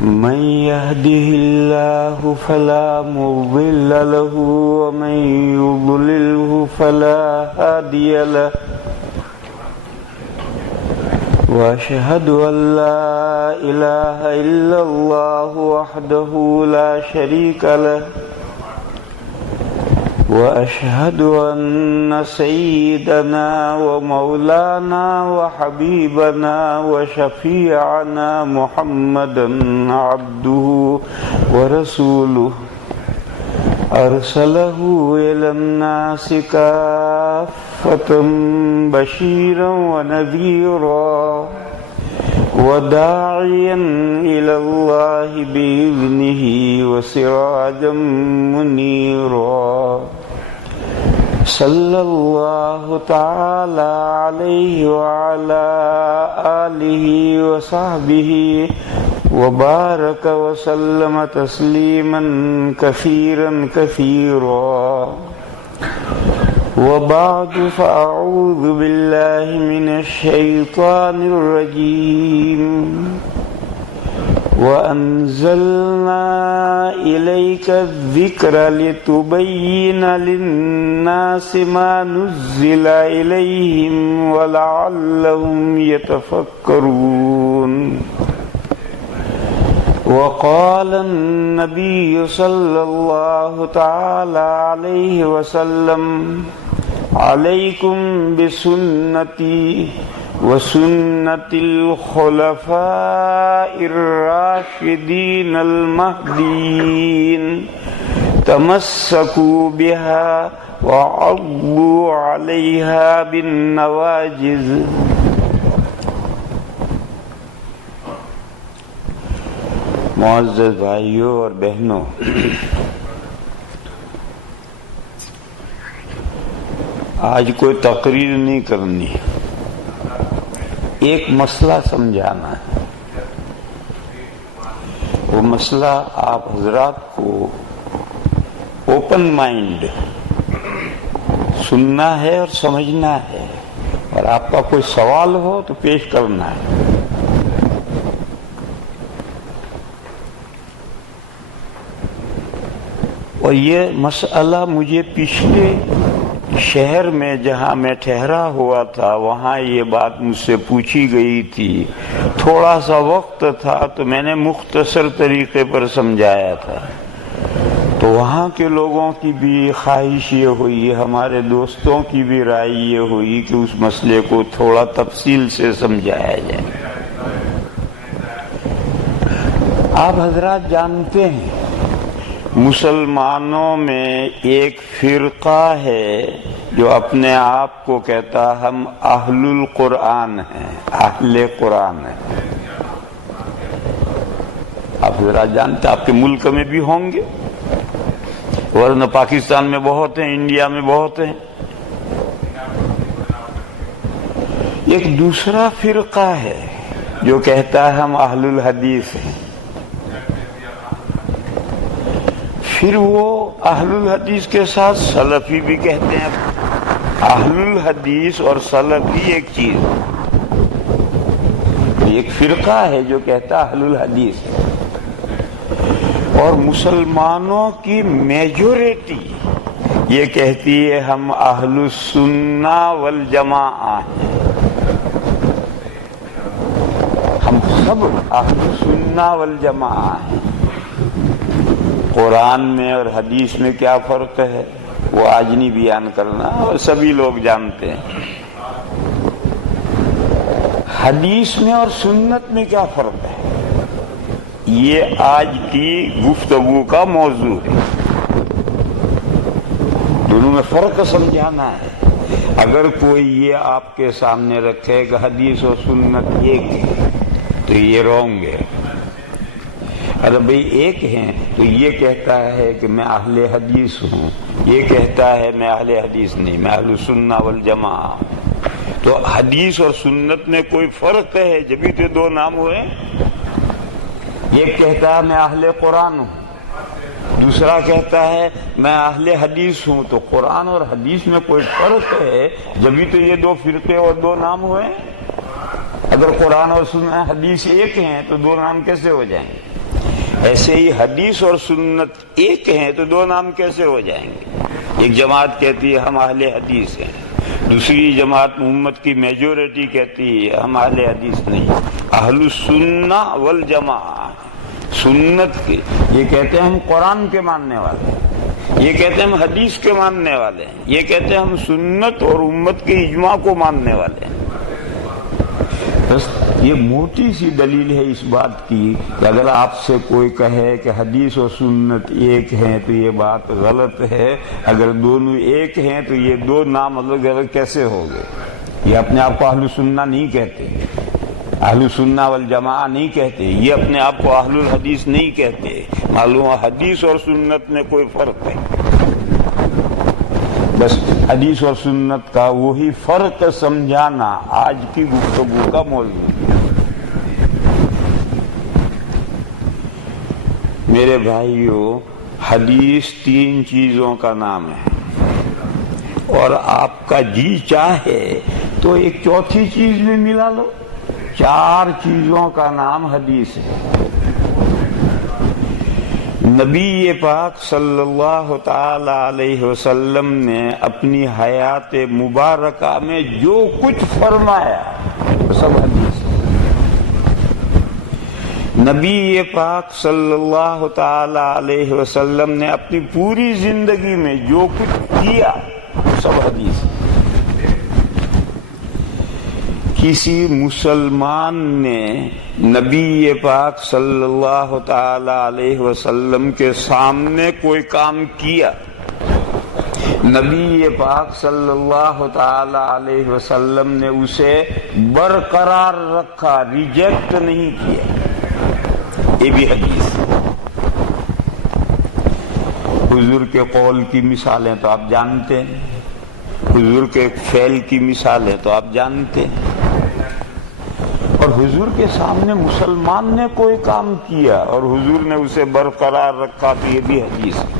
من يهده الله فلا مضل له ومن يضلله فلا هادي له وأشهد أن لا إله إلا الله وحده لا شريك له وأشهد أن سيدنا ومولانا وحبيبنا وشفيعنا محمدا عبده ورسوله أرسله إلى الناس كافة بشيرا ونذيرا وداعيا إلى الله بإذنه وسراجا منيرا صلى الله تعالى عليه وعلى آله وصحبه وبارك وسلم تسليما كثيرا كثيرا وبعد فأعوذ بالله من الشيطان الرجيم وأنزلنا إليك الذكر لتبين للناس ما نزل إليهم ولعلهم يتفكرون وقال النبي صلى الله تعالى عليه وسلم عليكم بسنتي وسنة الخلفاء الراشدين المهديين تمسكوا بها وعضوا عليها بالنواجذ. معزز بھائیوں اور بہنوں، آج کوئی تقریر نہیں کرنی، ایک مسئلہ سمجھانا ہے۔ وہ مسئلہ آپ حضرات کو اوپن مائنڈ سننا ہے اور سمجھنا ہے، اور آپ کا کوئی سوال ہو تو پیش کرنا ہے۔ اور یہ مسئلہ مجھے پچھلے شہر میں جہاں میں ٹھہرا ہوا تھا وہاں یہ بات مجھ سے پوچھی گئی تھی، تھوڑا سا وقت تھا تو میں نے مختصر طریقے پر سمجھایا تھا، تو وہاں کے لوگوں کی بھی خواہش یہ ہوئی، ہمارے دوستوں کی بھی رائے یہ ہوئی کہ اس مسئلے کو تھوڑا تفصیل سے سمجھایا جائے۔ آپ حضرات جانتے ہیں مسلمانوں میں ایک فرقہ ہے جو اپنے آپ کو کہتا ہم اہل القرآن ہیں، اہل قرآن ہیں۔ آپ حضرات جانتے ہیں، آپ کے ملک میں بھی ہوں گے، ورنہ پاکستان میں بہت ہیں، انڈیا میں بہت ہیں۔ ایک دوسرا فرقہ ہے جو کہتا ہے ہم اہل الحدیث ہیں، پھر وہ اہل الحدیث کے ساتھ سلفی بھی کہتے ہیں۔ اہل الحدیث اور سلفی ایک چیز، ایک فرقہ ہے جو کہتا اہل الحدیث ہے، اور مسلمانوں کی میجورٹی یہ کہتی ہے ہم اہل السنہ والجماعہ ہیں، ہم سب اہل السنہ والجماعہ ہیں۔ قرآن میں اور حدیث میں کیا فرق ہے وہ آج نہیں بیان کرنا، اور سبھی لوگ جانتے ہیں۔ حدیث میں اور سنت میں کیا فرق ہے یہ آج کی گفتگو کا موضوع ہے۔ دونوں میں فرق سمجھانا ہے۔ اگر کوئی یہ آپ کے سامنے رکھے گا حدیث اور سنت ایک ہے تو یہ رونگ ہے۔ اگر بھئی ایک ہیں تو یہ کہتا ہے کہ میں اہل حدیث ہوں، یہ کہتا ہے میں اہل حدیث نہیں، میں اہل سنہ والجماعہ ہوں۔ تو حدیث اور سنت میں کوئی فرق ہے جبھی تو دو نام ہوئے۔ ایک کہتا ہے میں اہل قرآن ہوں، دوسرا کہتا ہے میں اہل حدیث ہوں۔ تو قرآن اور حدیث میں کوئی فرق ہے جبھی تو یہ دو فرقے اور دو نام ہوئے۔ اگر قرآن اور سنت حدیث ایک ہیں تو دو نام کیسے ہو جائیں گے؟ ایسے ہی حدیث اور سنت ایک ہیں تو دو نام کیسے ہو جائیں گے؟ ایک جماعت کہتی ہے ہم اہل حدیث ہیں، دوسری جماعت محمد کی میجورٹی کہتی ہے ہم اہل حدیث نہیں، اہل السنہ والجماعہ، سنت کے یہ کہتے ہیں ہم قرآن کے ماننے والے ہیں، یہ کہتے ہیں ہم حدیث کے ماننے والے ہیں، یہ کہتے ہیں ہم سنت اور امت کے اجماع کو ماننے والے ہیں۔ بس یہ موٹی سی دلیل ہے اس بات کی کہ اگر آپ سے کوئی کہے کہ حدیث اور سنت ایک ہیں تو یہ بات غلط ہے، اگر دونوں ایک ہیں تو یہ دو نام الگ الگ کیسے ہو گئے؟ یہ اپنے آپ کو اہل سنہ نہیں کہتے، اہل سنہ والجماعہ نہیں کہتے، یہ اپنے آپ کو اہل الحدیث نہیں کہتے۔ معلوم ہے حدیث اور سنت میں کوئی فرق ہے، بس حدیث اور سنت کا وہی فرق سمجھانا آج کی گفتگو کا موضوع ہے۔ میرے بھائیوں، حدیث تین چیزوں کا نام ہے، اور آپ کا جی چاہے تو ایک چوتھی چیز بھی ملا لو، چار چیزوں کا نام حدیث ہے۔ نبی پاک صلی اللہ تعالی علیہ وسلم نے اپنی حیات مبارکہ میں جو کچھ فرمایا سب حدیث ہے۔ نبی پاک صلی اللہ تعالی علیہ وسلم نے اپنی پوری زندگی میں جو کچھ کیا سب حدیث ہے۔ کسی مسلمان نے نبی پاک صلی اللہ تعالی علیہ وسلم کے سامنے کوئی کام کیا، نبی پاک صلی اللہ تعالی علیہ وسلم نے اسے برقرار رکھا، ریجیکٹ نہیں کیا، یہ بھی حدیث۔ حضور کے قول کی مثالیں تو آپ جانتے ہیں، حضور کے فعل کی مثالیں تو آپ جانتے ہیں، اور حضور کے سامنے مسلمان نے کوئی کام کیا اور حضور نے اسے برقرار رکھا تو یہ بھی حدیث ہے۔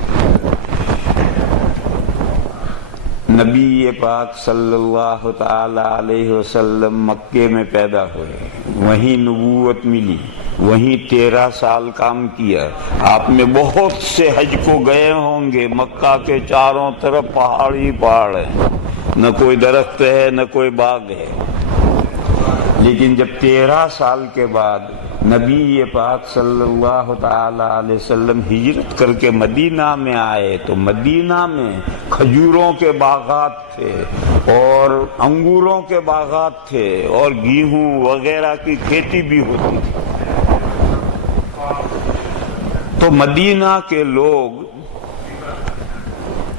نبی پاک صلی اللہ تعالی علیہ وسلم مکے میں پیدا ہوئے، وہیں نبوت ملی، وہیں 13 سال کام کیا۔ آپ میں بہت سے حج کو گئے ہوں گے، مکہ کے چاروں طرف پہاڑ ہی پہاڑ ہیں، نہ کوئی درخت ہے نہ کوئی باغ ہے، لیکن جب 13 سال کے بعد نبی پاک صلی اللہ تعالی علیہ وسلم ہجرت کر کے مدینہ میں آئے تو مدینہ میں کھجوروں کے باغات تھے اور انگوروں کے باغات تھے اور گیہوں وغیرہ کی کھیتی بھی ہوتی تھی۔ تو مدینہ کے لوگ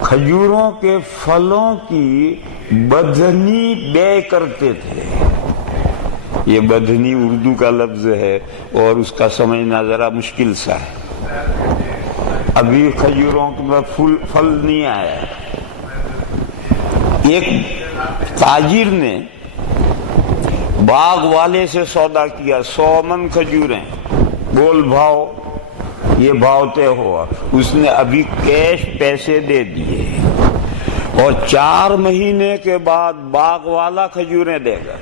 کھجوروں کے پھلوں کی بدھنی بے کرتے تھے۔ یہ بدھنی اردو کا لفظ ہے اور اس کا سمجھنا ذرا مشکل سا ہے۔ ابھی کھجوروں میں پھل نہیں آیا۔ ایک تاجر نے باغ والے سے سودا کیا، 100 من کھجوریں، بول بھاؤ، یہ بھاؤ طے ہوا، اس نے ابھی کیش پیسے دے دیے اور 4 مہینے کے بعد باغ والا کھجوریں دے گا۔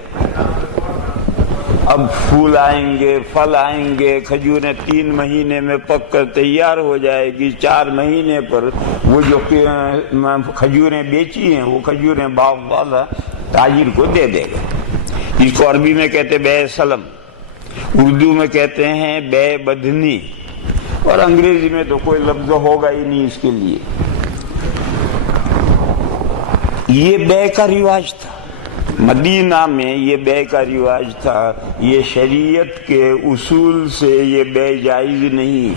اب پھول آئیں گے، پھل آئیں گے، کھجوریں 3 مہینے میں پک کر تیار ہو جائے گی، 4 مہینے پر وہ جو کھجوریں بیچی ہیں وہ کھجوریں باغ والا تاجر کو دے دے گا۔ اس کو عربی میں کہتے بے سلم، اردو میں کہتے ہیں بے بدھنی، اور انگریزی میں تو کوئی لفظ ہوگا ہی نہیں اس کے لیے۔ یہ بے کا رواج تھا مدینہ میں، یہ بے کا رواج تھا۔ یہ شریعت کے اصول سے یہ بے جائز نہیں۔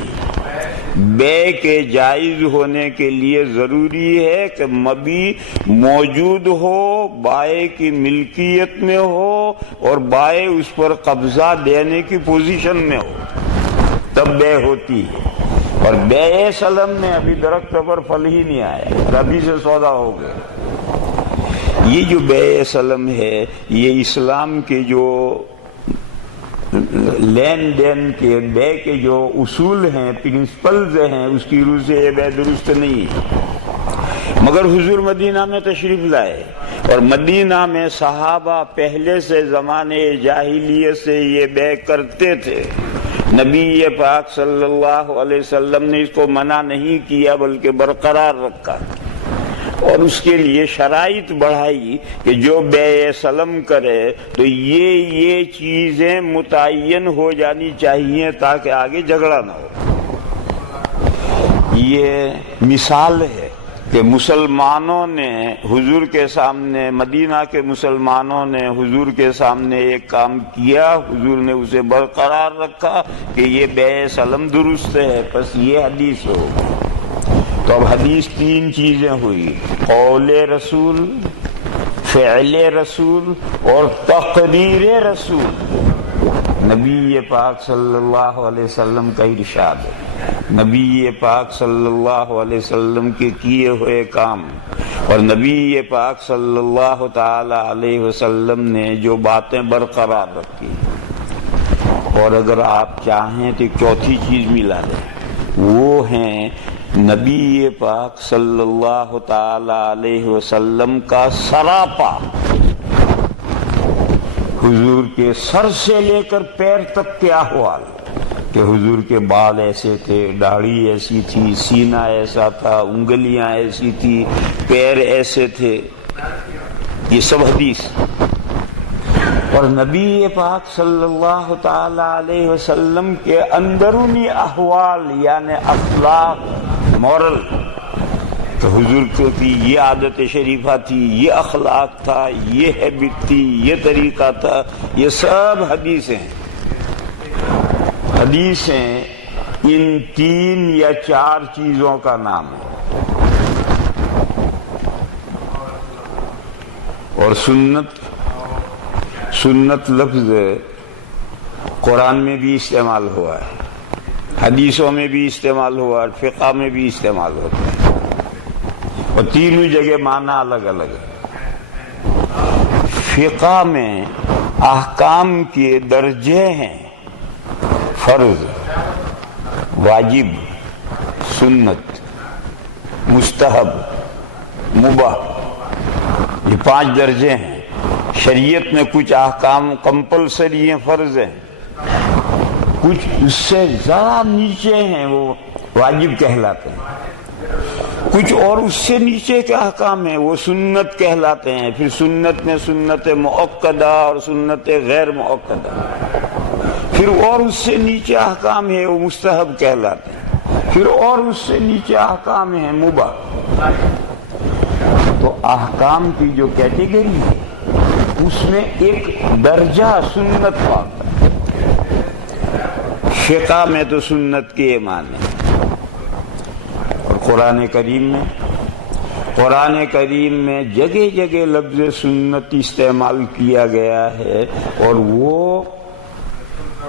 بے کے جائز ہونے کے لیے ضروری ہے کہ مبی موجود ہو، بائع کی ملکیت میں ہو اور بائع اس پر قبضہ دینے کی پوزیشن میں ہو، تب بے ہوتی ہے۔ اور بے سلم میں ابھی درخت پر پھل ہی نہیں آیا، ابھی سے سودا ہو گیا۔ یہ جو بے سلم ہے، یہ اسلام کے جو لین دین کے بے کے جو اصول ہیں، پرنسپلز ہیں، اس کی روح سے یہ بے درست نہیں ہے۔ مگر حضور مدینہ میں تشریف لائے اور مدینہ میں صحابہ پہلے سے زمانے جاہلیت سے یہ بے کرتے تھے، نبی پاک صلی اللہ علیہ وسلم نے اس کو منع نہیں کیا بلکہ برقرار رکھا، اور اس کے لیے شرائط بڑھائی کہ جو بیع سلم کرے تو یہ چیزیں متعین ہو جانی چاہیے تاکہ آگے جھگڑا نہ ہو۔ یہ مثال ہے کہ مسلمانوں نے حضور کے سامنے، مدینہ کے مسلمانوں نے حضور کے سامنے ایک کام کیا، حضور نے اسے برقرار رکھا کہ یہ بیع سلم درست ہے، بس یہ حدیث ہو۔ تو اب حدیث تین چیزیں ہوئی: قول رسول، فعل رسول اور تقریر رسول۔ نبی پاک صلی اللہ علیہ وسلم کا ارشاد ہے، نبی پاک صلی اللہ علیہ وسلم کے کیے ہوئے کام، اور نبی پاک صلی اللہ تعالی علیہ وسلم نے جو باتیں برقرار رکھی۔ اور اگر آپ چاہیں تو چوتھی چیز ملا دیں، وہ ہیں نبی پاک صلی اللہ تعالی علیہ وسلم کا سراپا، حضور کے سر سے لے کر پیر تک کے احوال، کہ حضور کے بال ایسے تھے، داڑھی ایسی تھی، سینہ ایسا تھا، انگلیاں ایسی تھی، پیر ایسے تھے، یہ سب حدیث۔ اور نبی پاک صلی اللہ تعالی علیہ وسلم کے اندرونی احوال یعنی اخلاق، مورل، کہ حضور کی یہ عادت شریفہ تھی، یہ اخلاق تھا، یہ ہیبٹ تھی، یہ طریقہ تھا، یہ سب حدیثیں ہیں۔ حدیثیں ان تین یا چار چیزوں کا نام ہے۔ اور سنت لفظ قرآن میں بھی استعمال ہوا ہے، حدیثوں میں بھی استعمال ہوا ہے، فقہ میں بھی استعمال ہوتا ہے، اور تینوں جگہ معنی الگ الگ ہے۔ فقہ میں احکام کے درجے ہیں: فرض، واجب، سنت، مستحب، مباح، یہ 5 درجے ہیں۔ شریعت میں کچھ احکام کمپلسری ہیں، فرض ہیں، کچھ اس سے ذرا نیچے ہیں، وہ واجب کہلاتے ہیں، کچھ اور اس سے نیچے کے احکام ہیں، وہ سنت کہلاتے ہیں۔ پھر سنت میں سنت مؤکدہ اور سنت غیر مؤکدہ، پھر اور اس سے نیچے احکام ہے، وہ مستحب کہلاتے ہیں، پھر اور اس سے نیچے احکام ہیں مباح۔ تو احکام کی جو کیٹیگری ہے اس میں ایک درجہ سنت کا آتا ہے۔ فقہ میں تو سنت کے معنی ہے۔ اور قرآن کریم میں جگہ جگہ لفظ سنت استعمال کیا گیا ہے، اور وہ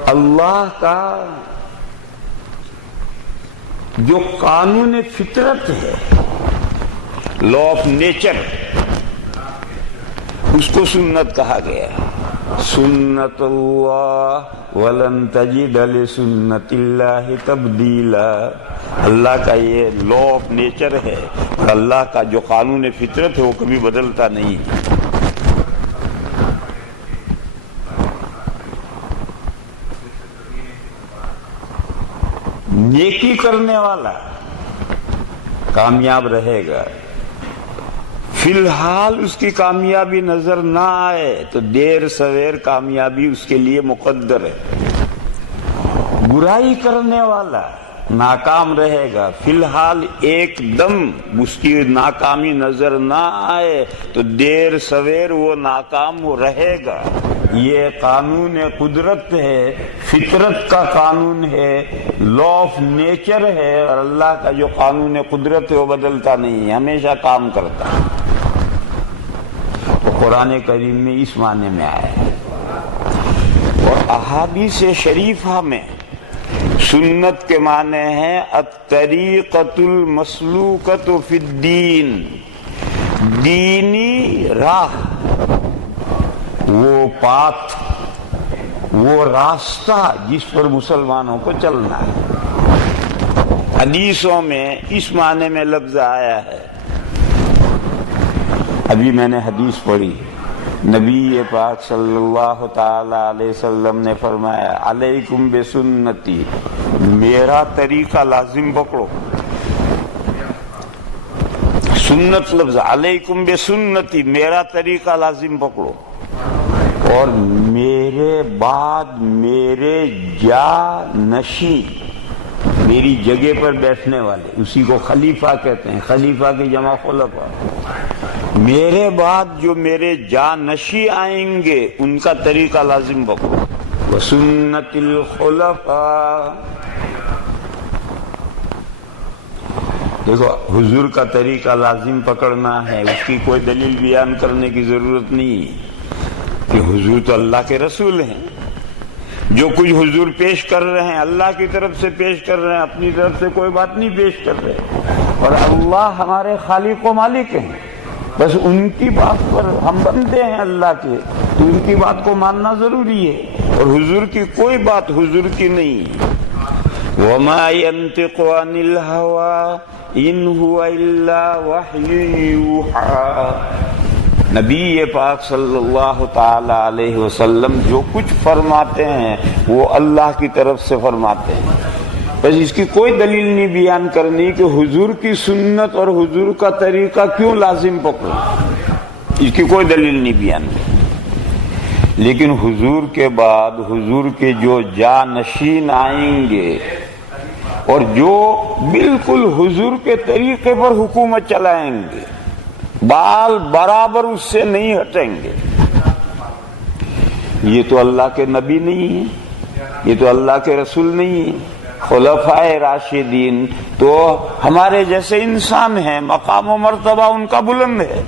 اللہ کا جو قانون فطرت ہے، لا آف نیچر، اس کو سنت کہا گیا ہے۔ سنت اللہ ولن تجد لسنت اللہ تبدیلا، اللہ کا یہ لا آف نیچر ہے، اور اللہ کا جو قانون فطرت ہے وہ کبھی بدلتا نہیں ہے۔ نیکی کرنے والا کامیاب رہے گا، فی الحال اس کی کامیابی نظر نہ آئے تو دیر سویر کامیابی اس کے لیے مقدر ہے۔ برائی کرنے والا ناکام رہے گا، فی الحال ایک دم اس کی ناکامی نظر نہ آئے تو دیر سویر وہ ناکام وہ رہے گا۔ یہ قانون قدرت ہے، فطرت کا قانون ہے، لا آف نیچر ہے، اور اللہ کا جو قانون قدرت ہے وہ بدلتا نہیں ہے، ہمیشہ کام کرتا ہے۔ تو قرآن کریم میں اس معنی میں آیا ہے، اور احادیث شریفہ میں سنت کے معنی ہے الطریقۃ المسلوکۃ فی الدین، دینی راہ، وہ پاتھ، وہ راستہ جس پر مسلمانوں کو چلنا ہے۔ حدیثوں میں اس معنی میں لفظ آیا ہے۔ ابھی میں نے حدیث پڑھی، نبی پاک صلی اللہ تعالی علیہ وسلم نے فرمایا علیکم بسنتی، میرا طریقہ لازم پکڑو. سنت لفظ علیکم بسنتی، میرا طریقہ لازم پکڑو، اور میرے بعد میرے جانشین، میری جگہ پر بیٹھنے والے، اسی کو خلیفہ کہتے ہیں، خلیفہ کی جمع خلفاء. میرے بعد جو میرے جانشین آئیں گے ان کا طریقہ لازم پکڑو. وسنت الخلفاء، دیکھو حضور کا طریقہ لازم پکڑنا ہے، اس کی کوئی دلیل بیان کرنے کی ضرورت نہیں کہ حضور تو اللہ کے رسول ہیں. جو کچھ حضور پیش کر رہے ہیں اللہ کی طرف سے پیش کر رہے ہیں، اپنی طرف سے کوئی بات نہیں پیش کر رہے. اور اللہ ہمارے خالق و مالک ہیں، بس ان کی بات پر ہم بندے ہیں اللہ کے، تو ان کی بات کو ماننا ضروری ہے. اور حضور کی کوئی بات حضور کی نہیں. وما ينطق عن الهوى ان هو الا وحی یوحى. نبی پاک صلی اللہ تعالی علیہ وسلم جو کچھ فرماتے ہیں وہ اللہ کی طرف سے فرماتے ہیں. بس اس کی کوئی دلیل نہیں بیان کرنی کہ حضور کی سنت اور حضور کا طریقہ کیوں لازم پکڑو، اس کی کوئی دلیل نہیں بیان کرنی. لیکن حضور کے بعد حضور کے جو جانشین آئیں گے اور جو بالکل حضور کے طریقے پر حکومت چلائیں گے، بال برابر اس سے نہیں ہٹیں گے، یہ تو اللہ کے نبی نہیں ہیں، یہ تو اللہ کے رسول نہیں ہیں. خلفائے راشدین تو ہمارے جیسے انسان ہیں، مقام و مرتبہ ان کا بلند ہے،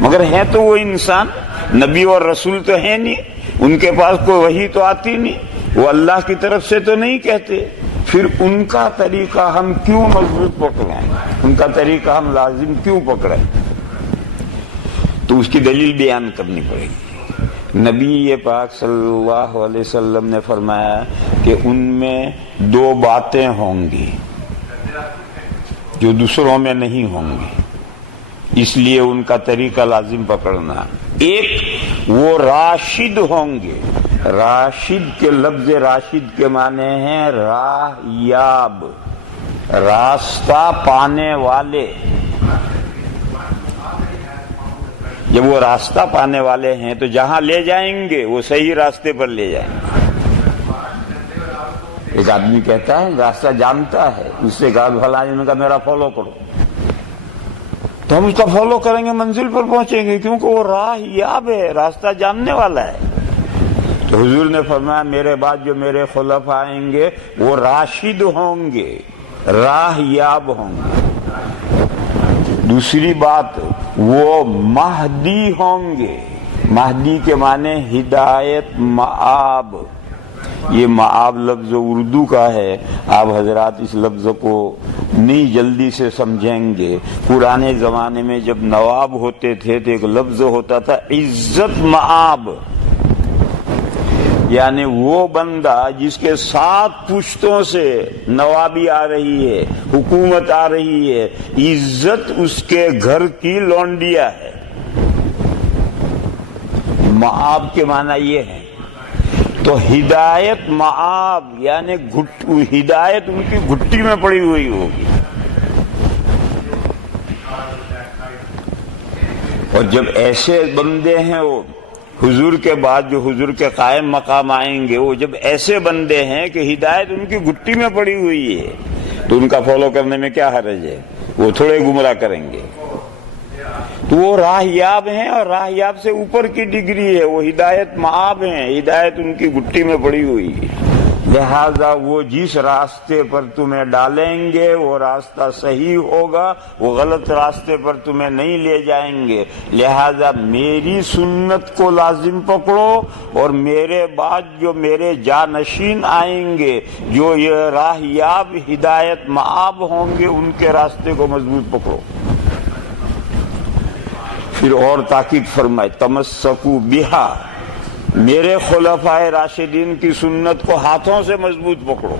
مگر ہیں تو وہ انسان، نبی اور رسول تو ہیں نہیں، ان کے پاس کوئی وحی تو آتی نہیں، وہ اللہ کی طرف سے تو نہیں کہتے. پھر ان کا طریقہ ہم کیوں مضبوط پکڑیں، ان کا طریقہ ہم لازم کیوں پکڑیں؟ تو اس کی دلیل بیان کرنی پڑے گی. نبی پاک صلی اللہ علیہ وسلم نے فرمایا کہ ان میں دو باتیں ہوں گی جو دوسروں میں نہیں ہوں گی، اس لیے ان کا طریقہ لازم پکڑنا. ایک وہ راشد ہوں گے. راشد کے لفظ راشد کے معنی ہیں راہ یاب، راستہ پانے والے. جب وہ راستہ پانے والے ہیں تو جہاں لے جائیں گے وہ صحیح راستے پر لے جائیں گے. ایک آدمی کہتا ہے راستہ جانتا ہے، اس سے کہا بھلا ان کا میرا فالو کرو، تو ہم اس کا فالو کریں گے، منزل پر پہنچیں گے، کیونکہ وہ راہ یاب ہے، راستہ جاننے والا ہے. تو حضور نے فرمایا میرے بعد جو میرے خلفاء آئیں گے وہ راشد ہوں گے، راہ یاب ہوں گے. دوسری بات وہ مہدی ہوں گے. مہدی کے معنی ہدایت مآب. یہ مآب لفظ اردو کا ہے، آپ حضرات اس لفظ کو نہیں جلدی سے سمجھیں گے. پرانے زمانے میں جب نواب ہوتے تھے تو ایک لفظ ہوتا تھا عزت مآب، یعنی وہ بندہ جس کے 7 پشتوں سے نوابی آ رہی ہے، حکومت آ رہی ہے، عزت اس کے گھر کی لونڈیا ہے. مآب کے معنی یہ ہے. تو ہدایت مآب یعنی ہدایت ان کی گھٹی میں پڑی ہوئی ہوگی. اور جب ایسے بندے ہیں وہ حضور کے بعد جو حضور کے قائم مقام آئیں گے، وہ جب ایسے بندے ہیں کہ ہدایت ان کی گھٹی میں پڑی ہوئی ہے، تو ان کا فالو کرنے میں کیا حرج ہے؟ وہ تھوڑے گمراہ کریں گے. تو وہ راہ یاب ہیں، اور راہ یاب سے اوپر کی ڈگری ہے، وہ ہدایت مآب ہیں، ہدایت ان کی گھٹی میں پڑی ہوئی ہے. لہذا وہ جس راستے پر تمہیں ڈالیں گے وہ راستہ صحیح ہوگا، وہ غلط راستے پر تمہیں نہیں لے جائیں گے. لہذا میری سنت کو لازم پکڑو، اور میرے بعد جو میرے جانشین آئیں گے جو یہ راہ یاب ہدایت مآب ہوں گے ان کے راستے کو مضبوط پکڑو. پھر اور تاکید فرمائے تمسکو بہا، میرے خلفائے راشدین کی سنت کو ہاتھوں سے مضبوط پکڑو.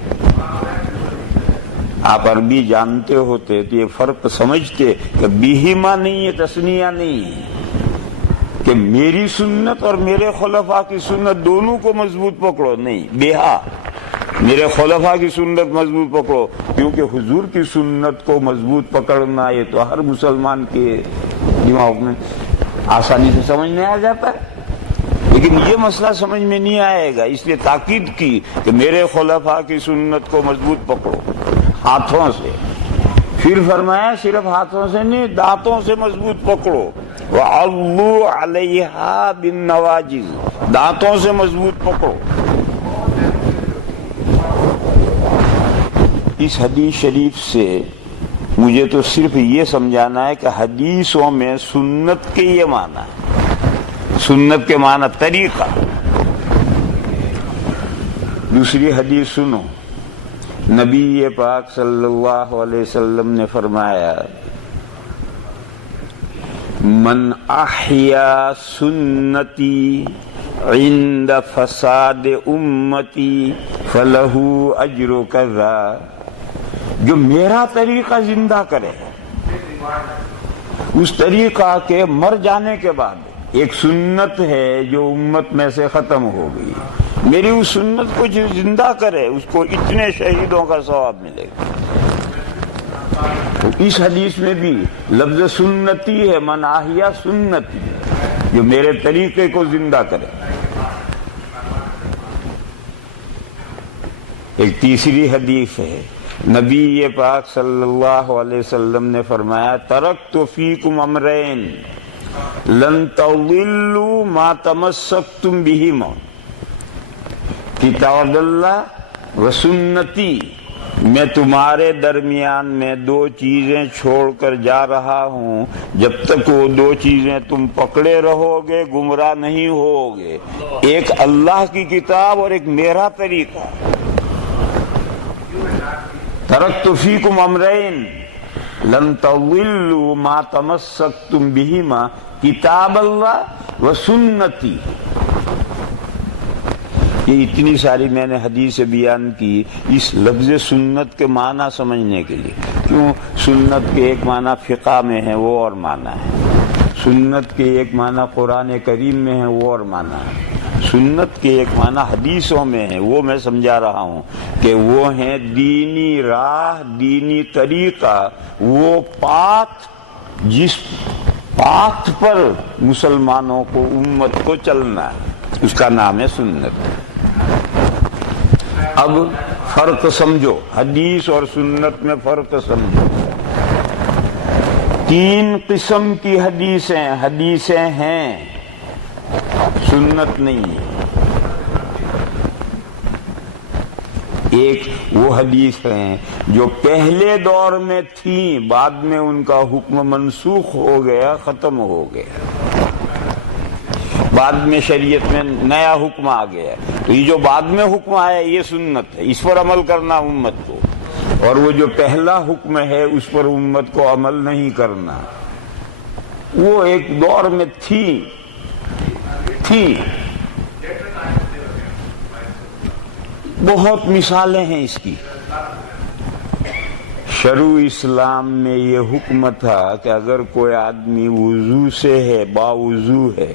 آپ عربی جانتے ہوتے تو یہ فرق سمجھتے کہ بیہما نہیں ہے، تسنیہ نہیں ہے، کہ میری سنت اور میرے خلفاء کی سنت دونوں کو مضبوط پکڑو، نہیں، بیہا میرے خلفاء کی سنت مضبوط پکڑو، کیونکہ حضور کی سنت کو مضبوط پکڑنا یہ تو ہر مسلمان کے دماغ میں آسانی سے سمجھ میں آ جاتا ہے، لیکن یہ مسئلہ سمجھ میں نہیں آئے گا، اس لیے تاکید کی کہ میرے خلفاء کی سنت کو مضبوط پکڑو ہاتھوں سے، پھر فرمایا صرف ہاتھوں سے نہیں، دانتوں سے مضبوط پکڑو، وَعَضُّوا عَلَيْهَا بِالنَّوَاجِذِ، دانتوں سے مضبوط پکڑو۔ اس حدیث شریف سے مجھے تو صرف یہ سمجھانا ہے کہ حدیثوں میں سنت کے یہ معنی ہے، سنت کے معنی طریقہ۔ دوسری حدیث سنو، نبی پاک صلی اللہ علیہ وسلم نے فرمایا من احیا سنتی عند فساد امتی فلہ اجر کذا، جو میرا طریقہ زندہ کرے اس طریقہ کے مر جانے کے بعد، ایک سنت ہے جو امت میں سے ختم ہو گئی، میری اس سنت کو جو زندہ کرے اس کو اتنے شہیدوں کا ثواب ملے گا۔ تو اس حدیث میں بھی لفظ سنتی ہے، من احیا سنتی، جو میرے طریقے کو زندہ کرے۔ ایک تیسری حدیث ہے، نبی پاک صلی اللہ علیہ وسلم نے فرمایا ترکت فیکم امرین لن تضلوا ما تمسکتم بہما، کتاب اللہ و سنتی، میں تمہارے درمیان میں دو چیزیں چھوڑ کر جا رہا ہوں، جب تک وہ دو چیزیں تم پکڑے رہو گے گمراہ نہیں ہوگے، ایک اللہ کی کتاب اور ایک میرا طریقہ۔ ترکت فیکم امرین لن تضلوا ما تمسکتم بہما، کتاب اللہ و سنتی۔ یہ اتنی ساری میں نے حدیث بیان کی اس لفظ سنت کے معنی سمجھنے کے لیے، کیوں سنت کے ایک معنی فقہ میں ہے وہ اور معنی ہے، سنت کے ایک معنی قرآن کریم میں ہے وہ اور معنی ہے، سنت کے ایک معنی حدیثوں میں ہے، وہ میں سمجھا رہا ہوں کہ وہ ہیں دینی راہ، دینی طریقہ، وہ پاتھ جس پاتھ پر مسلمانوں کو امت کو چلنا ہے، اس کا نام ہے سنت۔ اب فرق سمجھو، حدیث اور سنت میں فرق سمجھو۔ تین قسم کی حدیثیں ہیں، سنت نہیں ہے۔ ایک وہ حدیث ہیں جو پہلے دور میں تھیں، بعد میں ان کا حکم منسوخ ہو گیا، ختم ہو گیا، بعد میں شریعت میں نیا حکم آ گیا، تو یہ جو بعد میں حکم آیا یہ سنت ہے، اس پر عمل کرنا امت کو، اور وہ جو پہلا حکم ہے اس پر امت کو عمل نہیں کرنا۔ وہ ایک دور میں تھی بہت مثالیں ہیں اس کی۔ شروع اسلام میں یہ حکم تھا کہ اگر کوئی آدمی وضو سے ہے، باوضو ہے،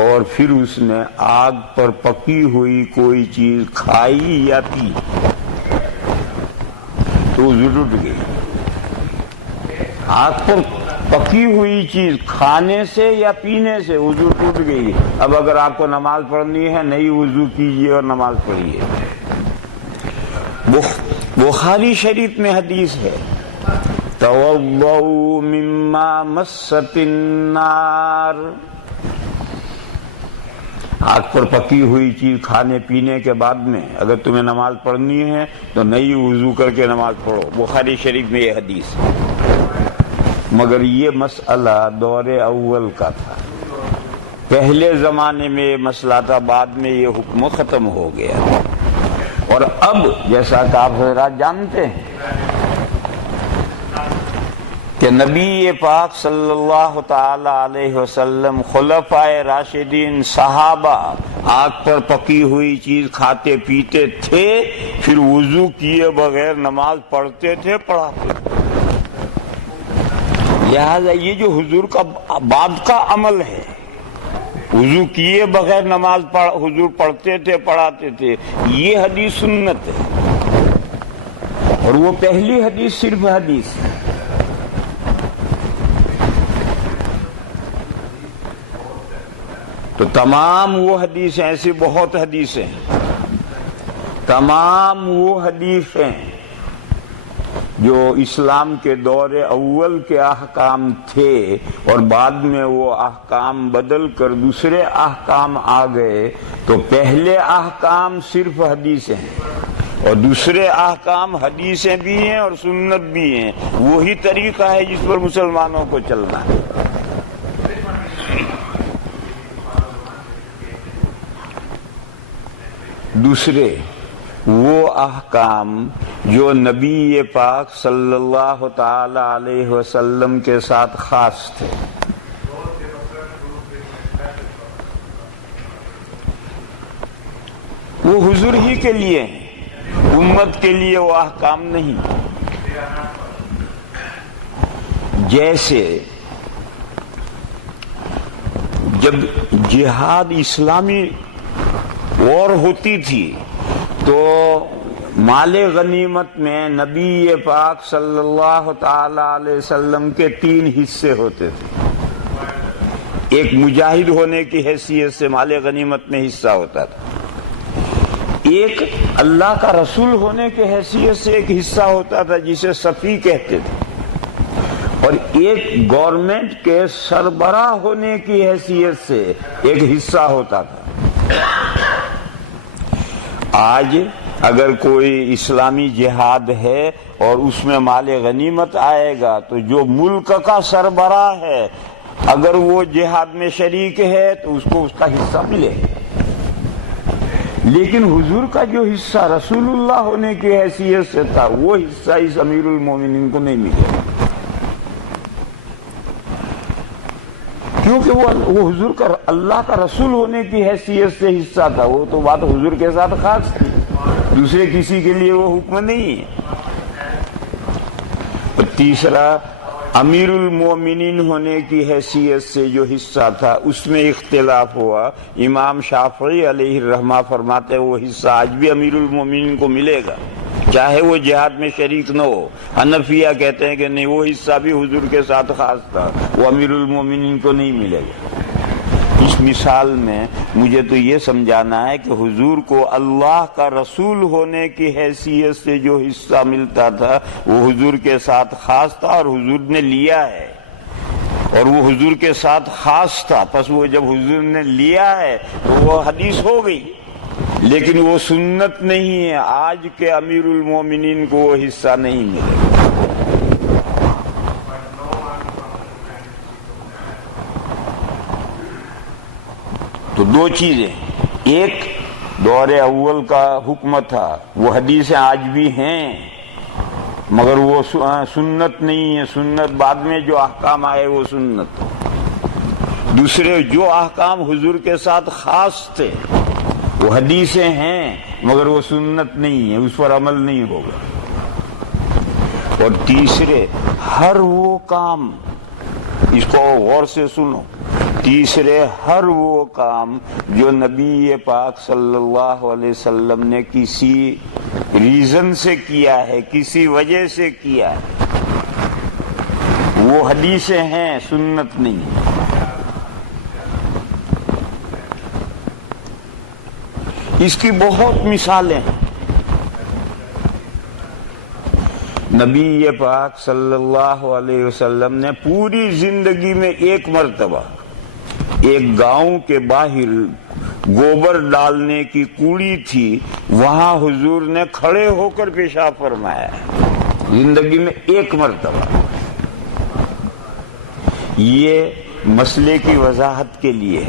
اور پھر اس نے آگ پر پکی ہوئی کوئی چیز کھائی یا پی تو وضو ٹوٹ گئی۔ آگ پر پکی ہوئی چیز کھانے سے یا پینے سے وضو ٹوٹ گئی۔ اب اگر آپ کو نماز پڑھنی ہے، نئی وضو کیجیے اور نماز پڑھیے۔ بخاری شریف میں حدیث ہے توضؤ مما مست النار، آگ پر پکی ہوئی چیز کھانے پینے کے بعد میں اگر تمہیں نماز پڑھنی ہے تو نئی وضو کر کے نماز پڑھو، بخاری شریف میں یہ حدیث ہے۔ مگر یہ مسئلہ دور اول کا تھا، پہلے زمانے میں یہ مسئلہ تھا، بعد میں یہ حکم ختم ہو گیا۔ اور اب جیسا کہ آپ حضرات جانتے ہیں کہ نبی پاک صلی اللہ تعالی علیہ وسلم، خلفائے راشدین، صحابہ آگ پر پکی ہوئی چیز کھاتے پیتے تھے، پھر وضو کیے بغیر نماز پڑھتے تھے، پڑھاتے تھے۔ لہذا یہ جو حضور کا بعد کا عمل ہے وضو کیے بغیر نماز حضور پڑھتے تھے، پڑھاتے تھے، یہ حدیث سنت ہے، اور وہ پہلی حدیث صرف حدیث ہے۔ تو تمام وہ حدیثیں، ایسی بہت حدیثیں، تمام وہ حدیثیں جو اسلام کے دور اول کے احکام تھے اور بعد میں وہ احکام بدل کر دوسرے احکام آ گئے، تو پہلے احکام صرف حدیثیں ہیں اور دوسرے احکام حدیثیں بھی ہیں اور سنت بھی ہیں۔ وہی طریقہ ہے جس پر مسلمانوں کو چلنا ہے۔ دوسرے وہ احکام جو نبی پاک صلی اللہ تعالی علیہ وسلم کے ساتھ خاص تھے، وہ حضور ہی کے لیے ہیں، امت کے لیے وہ احکام نہیں۔ جیسے جب جہاد اسلامی اور ہوتی تھی تو مال غنیمت میں نبی پاک صلی اللہ تعالی علیہ وسلم کے 3 حصے ہوتے تھے۔ ایک مجاہد ہونے کی حیثیت سے مال غنیمت میں حصہ ہوتا تھا، ایک اللہ کا رسول ہونے کی حیثیت سے ایک حصہ ہوتا تھا جسے صفی کہتے تھے، اور ایک گورنمنٹ کے سربراہ ہونے کی حیثیت سے ایک حصہ ہوتا تھا۔ آج اگر کوئی اسلامی جہاد ہے اور اس میں مال غنیمت آئے گا تو جو ملک کا سربراہ ہے اگر وہ جہاد میں شریک ہے تو اس کو اس کا حصہ ملے، لیکن حضور کا جو حصہ رسول اللہ ہونے کی حیثیت سے تھا وہ حصہ اس امیر المومنین کو نہیں ملے، کیونکہ وہ حضور کا اللہ کا رسول ہونے کی حیثیت سے حصہ تھا۔ وہ تو بات حضور کے ساتھ خاص تھی، دوسرے کسی کے لیے وہ حکم نہیں ہے۔ اور تیسرا، امیر المومنین ہونے کی حیثیت سے جو حصہ تھا اس میں اختلاف ہوا۔ امام شافعی علیہ الرحمہ فرماتے ہیں وہ حصہ آج بھی امیر المومنین کو ملے گا چاہے وہ جہاد میں شریک نہ ہو۔ حنفیہ کہتے ہیں کہ نہیں، وہ حصہ بھی حضور کے ساتھ خاص تھا، وہ امیر المومنین کو نہیں ملے گا۔ اس مثال میں مجھے تو یہ سمجھانا ہے کہ حضور کو اللہ کا رسول ہونے کی حیثیت سے جو حصہ ملتا تھا وہ حضور کے ساتھ خاص تھا اور حضور نے لیا ہے، اور وہ حضور کے ساتھ خاص تھا، پس وہ جب حضور نے لیا ہے تو وہ حدیث ہو گئی، لیکن وہ سنت نہیں ہے۔ آج کے امیر المومنین کو وہ حصہ نہیں ملے گا۔ تو 2 چیزیں، ایک دور اول کا حکم تھا، وہ حدیثیں آج بھی ہیں مگر وہ سنت نہیں ہے، سنت بعد میں جو احکام آئے وہ سنت۔ دوسرے، جو احکام حضور کے ساتھ خاص تھے وہ حدیثیں ہیں مگر وہ سنت نہیں ہے، اس پر عمل نہیں ہوگا۔ اور تیسرے، ہر وہ کام، اس کو غور سے سنو، تیسرے ہر وہ کام جو نبی پاک صلی اللہ علیہ وسلم نے کسی ریزن سے کیا ہے، کسی وجہ سے کیا ہے، وہ حدیثیں ہیں، سنت نہیں۔ اس کی بہت مثالیں ہیں۔ نبی پاک صلی اللہ علیہ وسلم نے پوری زندگی میں ایک مرتبہ ایک گاؤں کے باہر گوبر ڈالنے کی کوڑی تھی، وہاں حضور نے کھڑے ہو کر پیشاب فرمایا، زندگی میں ایک مرتبہ۔ یہ مسئلے کی وضاحت کے لیے،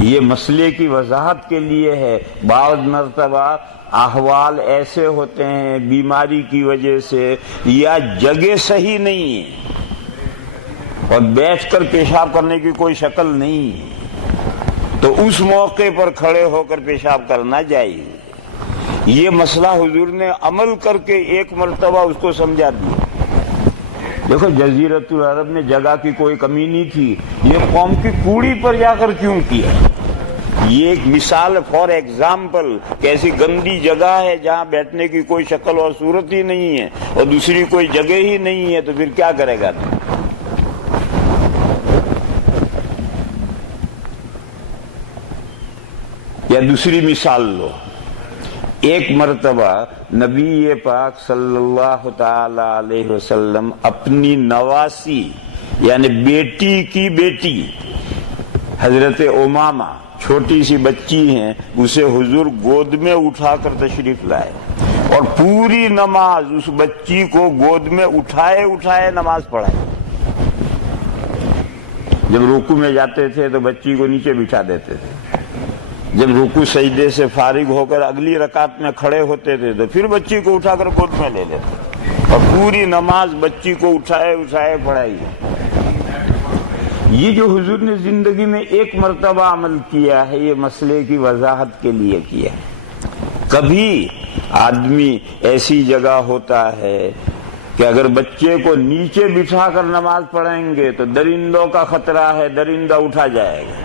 یہ مسئلے کی وضاحت کے لیے ہے۔ بعض مرتبہ احوال ایسے ہوتے ہیں بیماری کی وجہ سے یا جگہ صحیح نہیں ہے اور بیٹھ کر پیشاب کرنے کی کوئی شکل نہیں ہے، تو اس موقع پر کھڑے ہو کر پیشاب کرنا چاہیے۔ یہ مسئلہ حضور نے عمل کر کے ایک مرتبہ اس کو سمجھا دیا۔ دیکھو، جزیرۃ العرب میں جگہ کی کوئی کمی نہیں تھی، یہ یہ قوم کی کوڑی پر جا کر کیوں کیا؟ یہ ایک مثال فار ایگزامپل کہ ایسی گندی جگہ ہے جہاں بیٹھنے کی کوئی شکل اور صورت ہی نہیں ہے اور دوسری کوئی جگہ ہی نہیں ہے، تو پھر کیا کرے گا؟ یا دوسری مثال لو، ایک مرتبہ نبی پاک صلی اللہ تعالی علیہ وسلم اپنی نواسی یعنی بیٹی کی بیٹی حضرت امامہ، چھوٹی سی بچی ہیں، اسے حضور گود میں اٹھا کر تشریف لائے اور پوری نماز اس بچی کو گود میں اٹھائے اٹھائے نماز پڑھائے۔ جب رکوع میں جاتے تھے تو بچی کو نیچے بٹھا دیتے تھے، جب رکوع سجدے سے فارغ ہو کر اگلی رکعت میں کھڑے ہوتے تھے تو پھر بچی کو اٹھا کر گود میں لے لیتے اور پوری نماز بچی کو اٹھائے اٹھائے پڑھائی۔ یہ جو حضور نے زندگی میں ایک مرتبہ عمل کیا ہے، یہ مسئلے کی وضاحت کے لیے کیا ہے۔ کبھی آدمی ایسی جگہ ہوتا ہے کہ اگر بچے کو نیچے بٹھا کر نماز پڑھیں گے تو درندوں کا خطرہ ہے، درندہ اٹھا جائے گا،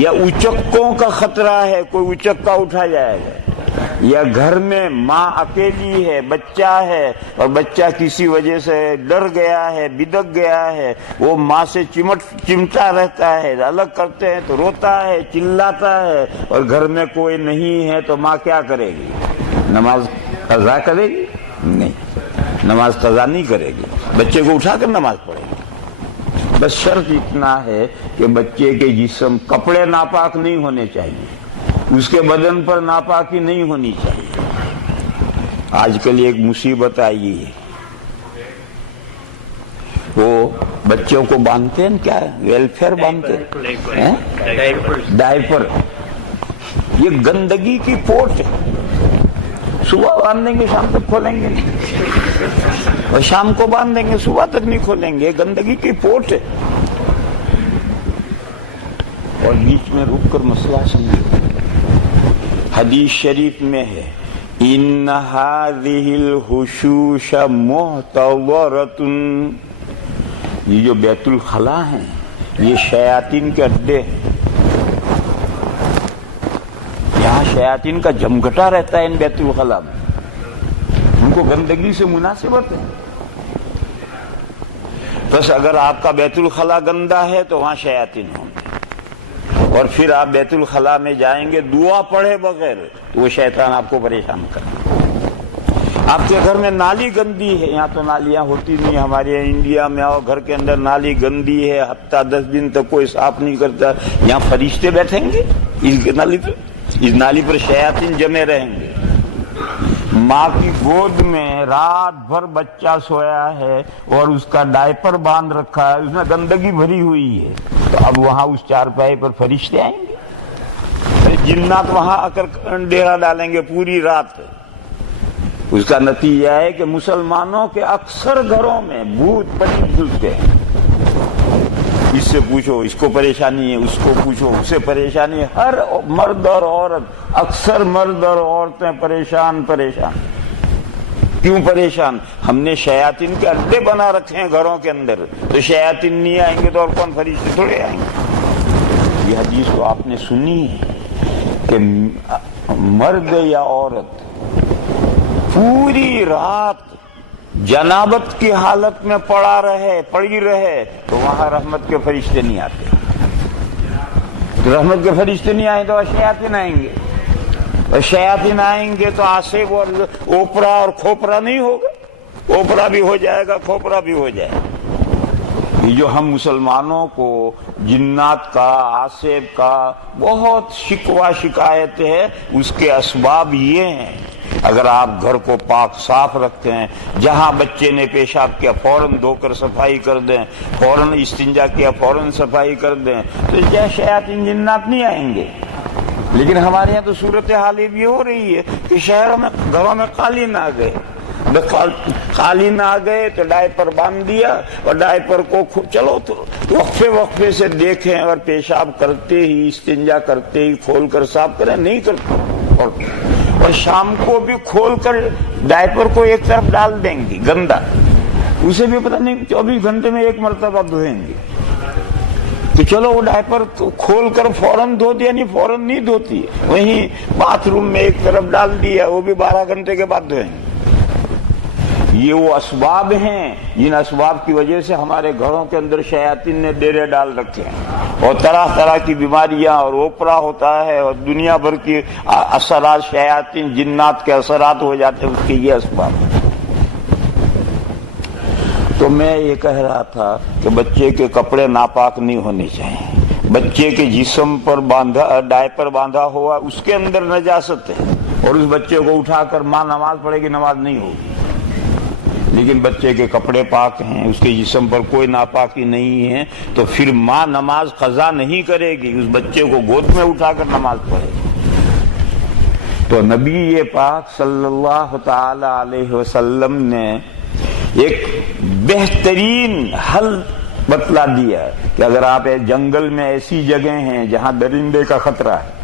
یا اچکوں کا خطرہ ہے، کوئی اچکا اٹھا جائے گا، یا گھر میں ماں اکیلی ہے، بچہ ہے اور بچہ کسی وجہ سے ڈر گیا ہے، بدک گیا ہے، وہ ماں سے چمٹا رہتا ہے، الگ کرتے ہیں تو روتا ہے، چلاتا ہے، اور گھر میں کوئی نہیں ہے تو ماں کیا کرے گی؟ نماز قضا کرے گی؟ نہیں، نماز قضا نہیں کرے گی، بچے کو اٹھا کر نماز پڑھے گی۔ بس شرط اتنا ہے کہ بچے کے جسم کپڑے ناپاک نہیں ہونے چاہیے، اس کے بدن پر ناپاکی نہیں ہونی چاہیے۔ آج کل ایک مصیبت آئی ہے، وہ بچوں کو باندھتے ہیں، کیا ویلفیئر باندھتے ہیں، ڈائپر، یہ گندگی کی پوٹ ہے۔ صبح باندھ دیں گے شام تک کھولیں گے نہیں، اور شام کو باندھ دیں گے صبح تک نہیں کھولیں گے، گندگی کی پوٹ ہے۔ اور بیچ میں رک کر مسئلہ سمجھو، حدیث شریف میں ہے ان هذه الحشوش محتضرۃ، یہ جو بیت الخلا ہیں یہ شیاطین کے اڈے ہیں، یہاں شیاطین کا جمگٹا رہتا ہے ان بیت الخلا میں، ان کو گندگی سے مناسبت ہے۔ بس اگر آپ کا بیت الخلا گندا ہے تو وہاں شیاطین ہوں گے، اور پھر آپ بیت الخلا میں جائیں گے دعا پڑھے بغیر تو وہ شیطان آپ کو پریشان کرے۔ آپ کے گھر میں نالی گندی ہے، یہاں تو نالیاں ہوتی نہیں، ہمارے انڈیا میں آؤ گھر کے اندر نالی گندی ہے، ہفتہ 10 دن تک کوئی صاف نہیں کرتا، یہاں فرشتے بیٹھیں گے اس نالی پر شیاطین جمے رہیں گے۔ ماں کی گود میں رات بھر بچہ سویا ہے اور اس کا ڈائپر باندھ رکھا ہے، اس میں گندگی بھری ہوئی ہے، تو اب وہاں اس چارپائی پر فرشتے آئیں گے، جنات وہاں آ کر ڈیرا ڈالیں گے پوری رات۔ اس کا نتیجہ ہے کہ مسلمانوں کے اکثر گھروں میں بھوت پریت گھس گئے۔ اس سے پوچھو اس کو پریشانی ہے، اس کو پوچھو اس سے پریشانی ہے، ہر مرد اور عورت، اکثر مرد اور عورتیں پریشان۔ کیوں پریشان؟ ہم نے شیاطین کے اڈے بنا رکھے ہیں گھروں کے اندر، تو شیاطین نہیں آئیں گے تو اور کون فرشتے تھوڑے آئیں گے۔ یہ حدیث تو آپ نے سنی ہے کہ مرد یا عورت پوری رات جنابت کی حالت میں پڑی رہے تو وہاں رحمت کے فرشتے نہیں آتے، تو رحمت کے فرشتے نہیں آئیں تو شیاطین آئیں گے، اور شیاطین آئیں گے تو آصف اور اوپرا اور کھوپرا نہیں ہوگا، اوپرا بھی ہو جائے گا، کھوپرا بھی ہو جائے گا۔ یہ جو ہم مسلمانوں کو جنات کا، آصف کا بہت شکوہ شکایت ہے، اس کے اسباب یہ ہیں۔ اگر آپ گھر کو پاک صاف رکھتے ہیں، جہاں بچے نے پیشاب کیا فوراً دھو کر صفائی کر دیں، فوراً استنجا کیا فوراً صفائی کر دیں، تو کیا شیاطین جنات نہیں آئیں گے؟ لیکن ہمارے یہاں تو صورتحال یہ ہو رہی ہے کہ شہروں میں گھروں میں قالین آ گئے، قالین آ گئے تو ڈائپر باندھ دیا، اور ڈائپر کو چلو تو وقفے سے دیکھیں، اور پیشاب کرتے ہی استنجا کرتے ہی کھول کر صاف کریں، نہیں کرتے، اور شام کو بھی کھول کر ڈائپر کو ایک طرف ڈال دیں گے گندا، اسے بھی پتہ نہیں 24 گھنٹے میں ایک مرتبہ دھوئیں گے۔ تو چلو وہ ڈائپر کھول کر فوراً دھو دیا، نہیں فوراً نہیں دھوتی، وہیں باتھ روم میں ایک طرف ڈال دیا، وہ بھی 12 گھنٹے کے بعد دھوئیں۔ یہ وہ اسباب ہیں جن اسباب کی وجہ سے ہمارے گھروں کے اندر شیاطین نے ڈیرے ڈال رکھے ہیں، اور طرح طرح کی بیماریاں اور اوپرا ہوتا ہے، اور دنیا بھر کی اثرات، شیاطین جنات کے اثرات ہو جاتے ہیں، اس کے یہ اسباب ہیں۔ تو میں یہ کہہ رہا تھا کہ بچے کے کپڑے ناپاک نہیں ہونے چاہیے، بچے کے جسم پر ڈائپر باندھا ہوا اس کے اندر نجاست ہے، اور اس بچے کو اٹھا کر ماں نماز پڑھے گی، نماز نہیں ہوگی۔ لیکن بچے کے کپڑے پاک ہیں، اس کے جسم پر کوئی ناپاکی نہیں ہے، تو پھر ماں نماز قضا نہیں کرے گی، اس بچے کو گود میں اٹھا کر نماز پڑھے گی۔ تو نبی پاک صلی اللہ تعالی علیہ وسلم نے ایک بہترین حل بتلا دیا کہ اگر آپ جنگل میں ایسی جگہ ہیں جہاں درندے کا خطرہ ہے،